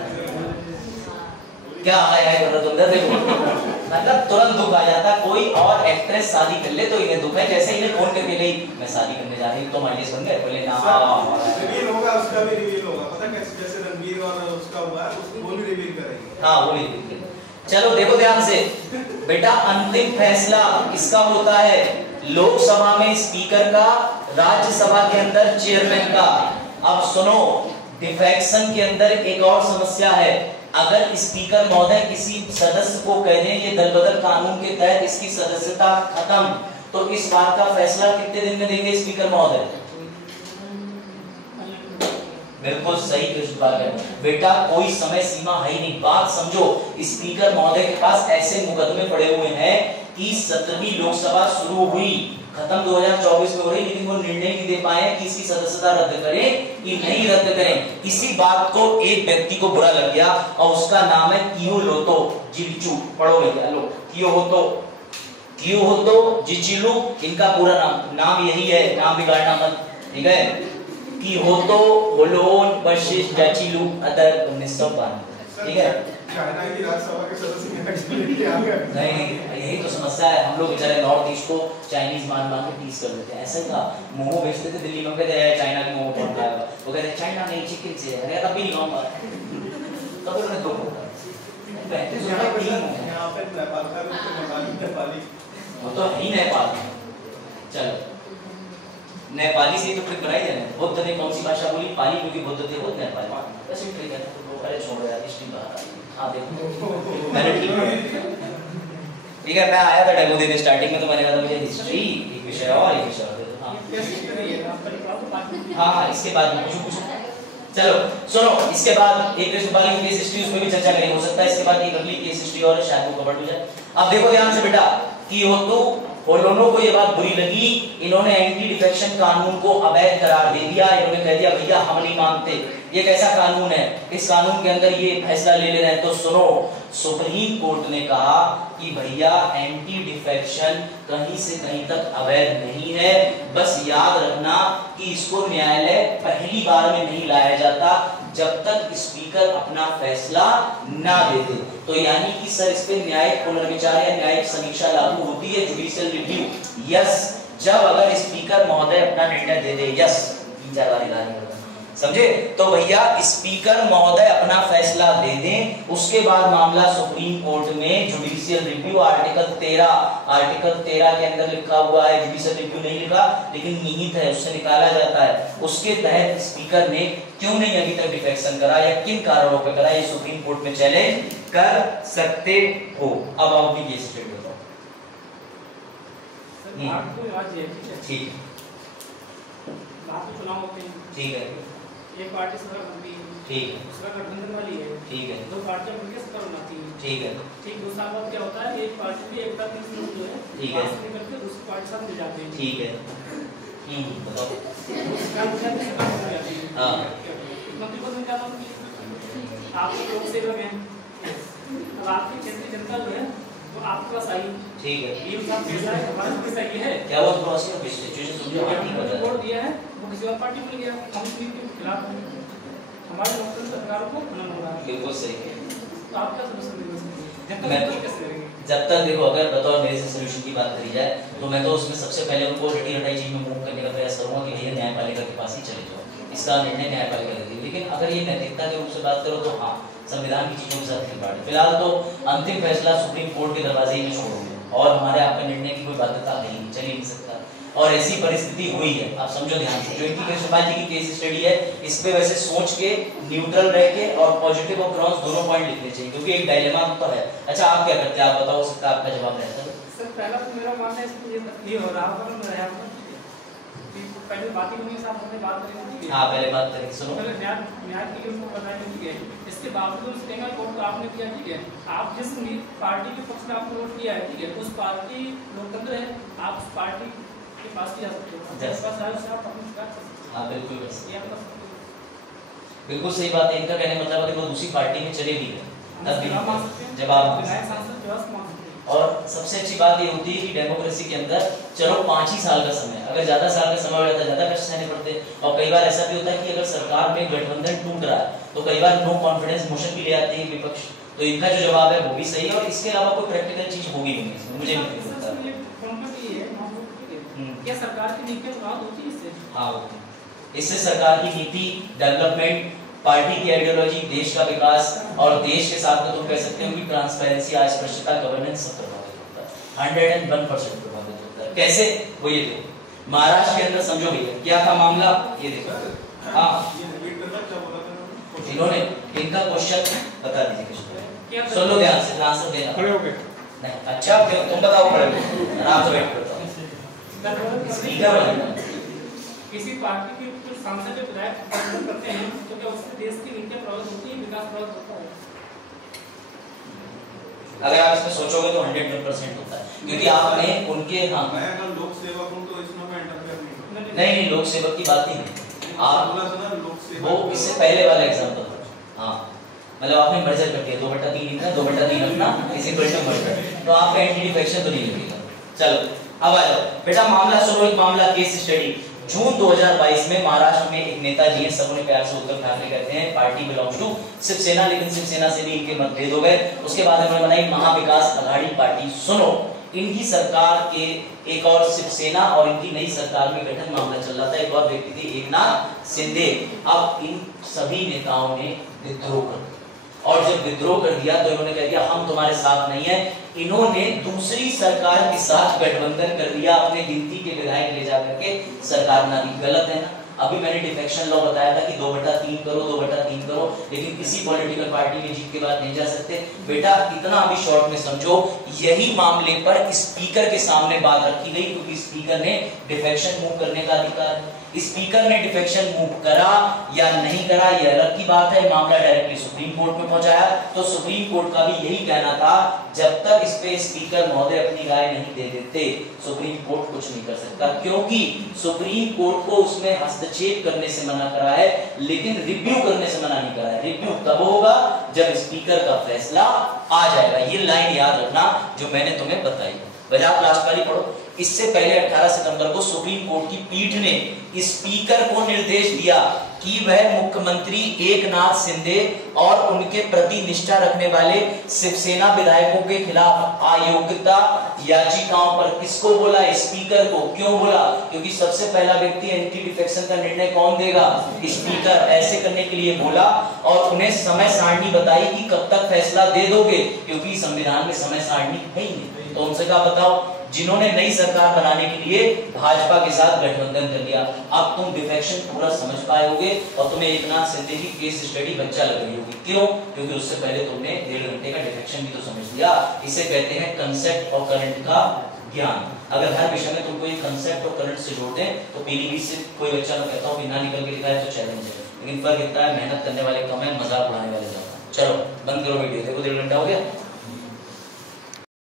क्या आया है कर रहा देखो, मतलब तुरंत दुख आ जाता। कोई और एक्ट्रेस शादी कर ले तो इन्हें दुख है, जैसे इन्हें फोन करके नहीं मैं शादी करने जा रही हूँ, तो माइलिस बन गए पहले ना रिवील होगा, उसका भी रिवील होगा, पता कैसे जैसे रणवीर और उसका हुआ है, उसको वो भी रिवील करेंगे। हाँ वो रिवील करेंगे। चलो देखो ध्यान से बेटा, अंतिम फैसला किसका होता है? लोकसभा में स्पीकर का, राज्यसभा के अंदर चेयरमैन का। अब सुनो, डिफेक्शन के अंदर एक और समस्या है। अगर स्पीकर महोदय किसी सदस्य को कह दें ये दलबदल कानून के तहत इसकी सदस्यता खत्म, तो इस बात का फैसला कितने दिन में देंगे स्पीकर महोदय? बिल्कुल सही बात है बेटा, कोई समय सीमा है ही नहीं। बात समझो, स्पीकर महोदय के पास ऐसे मुकदमे पड़े हुए हैं कि 17वीं लोकसभा शुरू हुई, खत्म 2024 में हो रही, लेकिन वो निर्णय नहीं दे पाए कि इसकी सदस्यता रद्द करें कि नहीं रद्द करें। इसी बात को एक व्यक्ति को बुरा लग गया और उसका नाम है कियोलोतो जिचिलू। पढ़ो भैया लो, कियोलोतो जिचिलू, इनका पूरा नाम यही है, नाम बिगाड़ना मत, ठीक है? कियोतो होलोन बशिश जाचिलू अदर 1992, ठीक है? चाइना की राज्यसभा के सदस्य नहीं, यही तो समस्या है। हम लोग बेचारे नॉर्थ ईस्ट को चाइनीज मान के टीज कर देते हैं। ऐसा ही था, मोमो बेचते थे दिल्ली में, कहते हैं चाइना की मोमो कौन खाएगा, वो कहते हैं चाइना नहीं चिकन से, अरे तब भी नहीं खाऊंगा, तब उन्हें दो यहाँ पे नेपाल का नेपाली वो तो ही नेपाल। चलो नेपाली से तो ट्रिक बनाई देना। बुद्ध ने कौन सी भाषा बोली? पाली, क्योंकि बुद्ध थे वो नेपाली। वैसे ट्रिक है तो अरे छोड़ो यार, हिस्ट्री बाहर आ देखो मैंने ठीक है, मैं आया था डेमो देने स्टार्टिंग में, तो मैंने कहा था मुझे हिस्ट्री एक विषय और एक विषय और हाँ इसके बाद में कुछ चलो सुनो, इसके बाद एक कृष्णपाल की केस हिस्ट्री, उसमें भी चर्चा करेंगे, हो सकता है इसके बाद एक अगली केस हिस्ट्री और शायद वो कवर हो जाए। अब देखो ध्यान से बेटा, कियोतो होलोनो को ये बात बुरी लगी, इन्होंने एंटी डिफेक्शन कानून को अवैध करार दे दिया। इन्होंने कह दिया भैया हम नहीं मानते, ये कैसा कानून है, इस कानून के अंदर ये फैसला ले रहे हैं। तो सुनो, सुप्रीम कोर्ट ने कहा कि भैया एंटी डिफेक्शन कहीं से कहीं तक अवैध नहीं है, बस याद रखना कि इसको न्यायालय पहली बार में नहीं लाया जाता जब तक स्पीकर अपना फैसला ना दे दे। तो यानी कि सर इस पे न्यायिक पुनर्विचार या न्यायिक समीक्षा लागू होती है, जुडिशियल रिव्यू। यस, जब अगर स्पीकर महोदय अपना निर्णय दे दे, यस 3-4 बार गाली समझे, तो भैया स्पीकर महोदय अपना फैसला दे दें, उसके बाद मामला सुप्रीम कोर्ट में जुडिशियल रिव्यू आर्टिकल 13 के अंदर लिखा हुआ है, जुडिशियल रिव्यू नहीं लिखा लेकिन निहित है, उससे निकाला जाता है। उसके तहत स्पीकर ने क्यों नहीं अभी तक डिफेक्शन करा या किन कारणों पर करा, ये सुप्रीम कोर्ट में चैलेंज कर सकते हो। अब आप भी ये स्टेट बताओ। ठीक ठीक है, एक पार्टी सरकार बनती है, ठीक है, दूसरा गठबंधन वाली है, ठीक है, दो पार्टियां मिलकर सरकार बनाती हैं, ठीक है, ठीक। दूसरा बात क्या होता है, एक पार्टी की एकता की जो है, ठीक है, निकल के दूसरी पार्टी साथ मिल जाते हैं, ठीक है, बताओ। हाँ, मंत्री पद में क्या बात की? आप लोक सेवक हैं, अब आपकी क्षेत्रीय जनता जो है वो आपके पास आई, ठीक है, ये उसका पैसा है, हमारे पास ये है, क्या वो प्रोसेस ऑफ सिचुएशन समझो, हाँ ठीक है, वोट दिया है, वो किसी और पार्टी को गया, हम इसके खिलाफ हैं, हमारे लोकतंत्र अधिकारों को हनन हो रहा है। बिल्कुल सही है। तो आप क्या सॉल्यूशन देंगे? जब तक देखो, अगर बताओ मेरे से सोल्यूशन की बात करी जाए तो मैं तो उसमें सबसे पहले उनको रटी रटाई चीज में मूव करने का प्रयास करूंगा कि भैया न्यायपालिका के पास ही चले जाओ, इसका निर्णय न्यायपालिका लेती है। लेकिन अगर ये नैतिकता के रूप से बात करो तो हाँ, संविधान की चीजों के साथ खिलवाड़। फिलहाल तो अंतिम फैसला सुप्रीम कोर्ट के दरवाजे ही में छोड़ूंगे और हमारे आपके निर्णय की कोई बाध्यता नहीं, चल ही नहीं सकता। और ऐसी परिस्थिति हुई है, आप समझो ध्यान से, जो इनकी कृष्णपाल जी की केस स्टडी है, इस पे वैसे सोच के न्यूट्रल रह के और पॉजिटिव और क्रॉस दोनों पॉइंट लिखने चाहिए, क्योंकि एक डायलेमा तो है। अच्छा आप क्या करते हैं, आप बताओ, सकता आपका जवाब रहता है। सर पहला तो मेरा मानना है इसमें ये हो रहा होगा, मैं रहा हूं पहले बात ही नहीं, साहब हमने बात करी, हां पहले बात करें, सुनो, पहले न्याय के लिए उसको बताया ठीक है, इसके बावजूद स्टेंगल कोर्ट को आपने किया, ठीक है, आप जिस पार्टी के पक्ष में आपने वोट किया है, ठीक है, उस पार्टी लोकतंत्र है, आप उस पार्टी के पास ही जा सकते हो, जिस पास आए उससे आप अपनी शिकायत कर सकते हो। हां बिल्कुल ये मतलब बिल्कुल सही बात है। इनका कहने मतलब है कि वो दूसरी पार्टी में चले भी गए तब भी जब आप, और सबसे अच्छी बात ये होती है कि डेमोक्रेसी के अंदर चलो 5 ही साल का समय, अगर ज्यादा साल का समय हो जाता है ज्यादा कष्ट सहने पड़ते। और कई बार ऐसा भी होता है कि अगर सरकार में गठबंधन टूट रहा है तो कई बार नो कॉन्फिडेंस मोशन भी ले आते हैं विपक्ष। तो इनका जो जवाब है वो भी सही है और इसके अलावा कोई प्रैक्टिकल चीज होगी नहीं, मुझे नहीं लगता। क्या सरकार की नीति बात होती है इससे? हाँ होती है, इससे सरकार की नीति, डेवलपमेंट, पार्टी की आइडियोलॉजी, देश का विकास और देश के साथ में तुम कह सकते हो कि ट्रांसपेरेंसी, अस्पष्टता, गवर्नेंस सब प्रभावित होता है, 101% प्रभावित होता है। कैसे, वो ये देखो, महाराष्ट्र के अंदर समझो भैया क्या था मामला, ये देखो। हाँ ये रिपीट करना, क्या बोला था? इन्होंने इनका क्वेश्चन बता दीजिए क्या किसको। सुन लो ध्यान से, आंसर देना। खड़े हो गए। नहीं, अच्छा क्यों तुम बताओ, खड़े हो आराम से वेट करता हूँ। स्पीकर बनना। किसी पार्टी के कुछ सांसद या विधायक गठबंधन करते हैं तो क्या उससे देश की नीतियां प्रभावित होती है, विकास प्रभावित होता है? अगर आप इसमें सोचोगे तो 100% होता है, क्योंकि आपने उनके मैं अगर लोक सेवक हूं तो इसमें मैं इंटरफेयर नहीं करूंगा। नहीं लोक सेवक की बात ही नहीं, आप बोला था ना लोक सेवक, वो इससे पहले वाला एग्जांपल था। हाँ मतलब आपने मर्जर कर दिया, 2/3 इतना 2/3 अपना इसी बल्टन मर्जर, तो आपका एंटी डिफेक्शन तो नहीं लगेगा। चलो अब आ जाओ बेटा, मामला सुनो, एक मामला केस स्टडी। जून 2022 में महाराष्ट्र में एक नेताजी हैं, सबने प्यार से उद्धव ठाकरे कहते हैं, पार्टी बिलोंग्स टू शिवसेना, लेकिन शिवसेना से भी इनके मतभेद हो गए। उसके बाद इन्होंने बनाई महाविकास अघाड़ी पार्टी। सुनो, इनकी सरकार के एक और शिवसेना और इनकी नई सरकार में गठन मामला चल रहा था। एक और व्यक्ति थे एकनाथ शिंदे। अब इन सभी नेताओं ने विद्रोह कर दिया, और जब विद्रोह कर दिया तो इन्होंने कह दिया हम तुम्हारे साथ नहीं है। इन्होंने दूसरी सरकार के साथ गठबंधन कर दिया, अपने गिनती के विधायक ले जाकर के सरकार बना दी। गलत है ना? अभी मैंने डिफेक्शन लॉ बताया था कि 2/3 करो, 2/3 करो, लेकिन किसी पॉलिटिकल पार्टी में जीत के बाद नहीं जा सकते। बेटा इतना अभी शॉर्ट में समझो, यही मामले पर स्पीकर के सामने बात रखी गई, क्योंकि स्पीकर ने डिफेक्शन मूव करने का अधिकार है। स्पीकर ने डिफेक्शन मूव करा या नहीं करा यह अलग की बात है। मामला डायरेक्टली सुप्रीम कोर्ट में पहुंचाया, तो सुप्रीम कोर्ट का भी यही कहना था, जब तक इस पे स्पीकर महोदय अपनी राय नहीं दे देते सुप्रीम कोर्ट कुछ नहीं कर सकता, क्योंकि सुप्रीम कोर्ट को उसमें हस्तक्षेप करने से मना करा है, लेकिन रिव्यू करने से मना नहीं करा है। रिव्यू तब होगा जब स्पीकर का फैसला आ जाएगा। ये लाइन याद रखना जो मैंने तुम्हें बताई। वजह आप लास्ट वाली पढ़ो। इससे पहले 18 सितंबर को सुप्रीम कोर्ट की पीठ ने स्पीकर को निर्देश दिया कि वह मुख्यमंत्री एकनाथ शिंदे और उनके प्रति निष्ठा रखने वाले शिवसेना विधायकों के खिलाफ अयोग्यता याचिकाओं पर, किसको बोला? स्पीकर को। क्यों बोला? क्योंकि सबसे पहला व्यक्ति एंटी डिफेक्शन का निर्णय कौन देगा? स्पीकर। ऐसे करने के लिए बोला और उन्हें समय सारणी बताई कि कब तक फैसला दे दोगे, क्योंकि संविधान में समय सारणी है ही नहीं। तो उनसे कहा बताओ, जिन्होंने नई सरकार बनाने के लिए भाजपा के साथ गठबंधन कर लिया। अब तुम डिफेक्शन पूरा समझ पाए होगे और तुम्हें एकनाथ शिंदे की केस स्टडी बच्चा लग रही होगी। क्यों? क्योंकि उससे पहले तुमने 1.5 घंटे का डिफेक्शन भी तो समझ लिया। इसे कहते हैं कंसेप्ट और करंट का ज्ञान। अगर हर विषय में तुमको ये कंसेप्ट और करंट से जोड़ दें तो पीलीभीत से कोई बच्चा मैं कहता हूँ कि ना निकल के लिखा है तो चैलेंज है, लेकिन फर्क इतना है मेहनत करने वाले कम है, मजाक उड़ाने वाले ज्यादा। चलो बंद करो वीडियो, देखो 1.5 घंटा हो गया।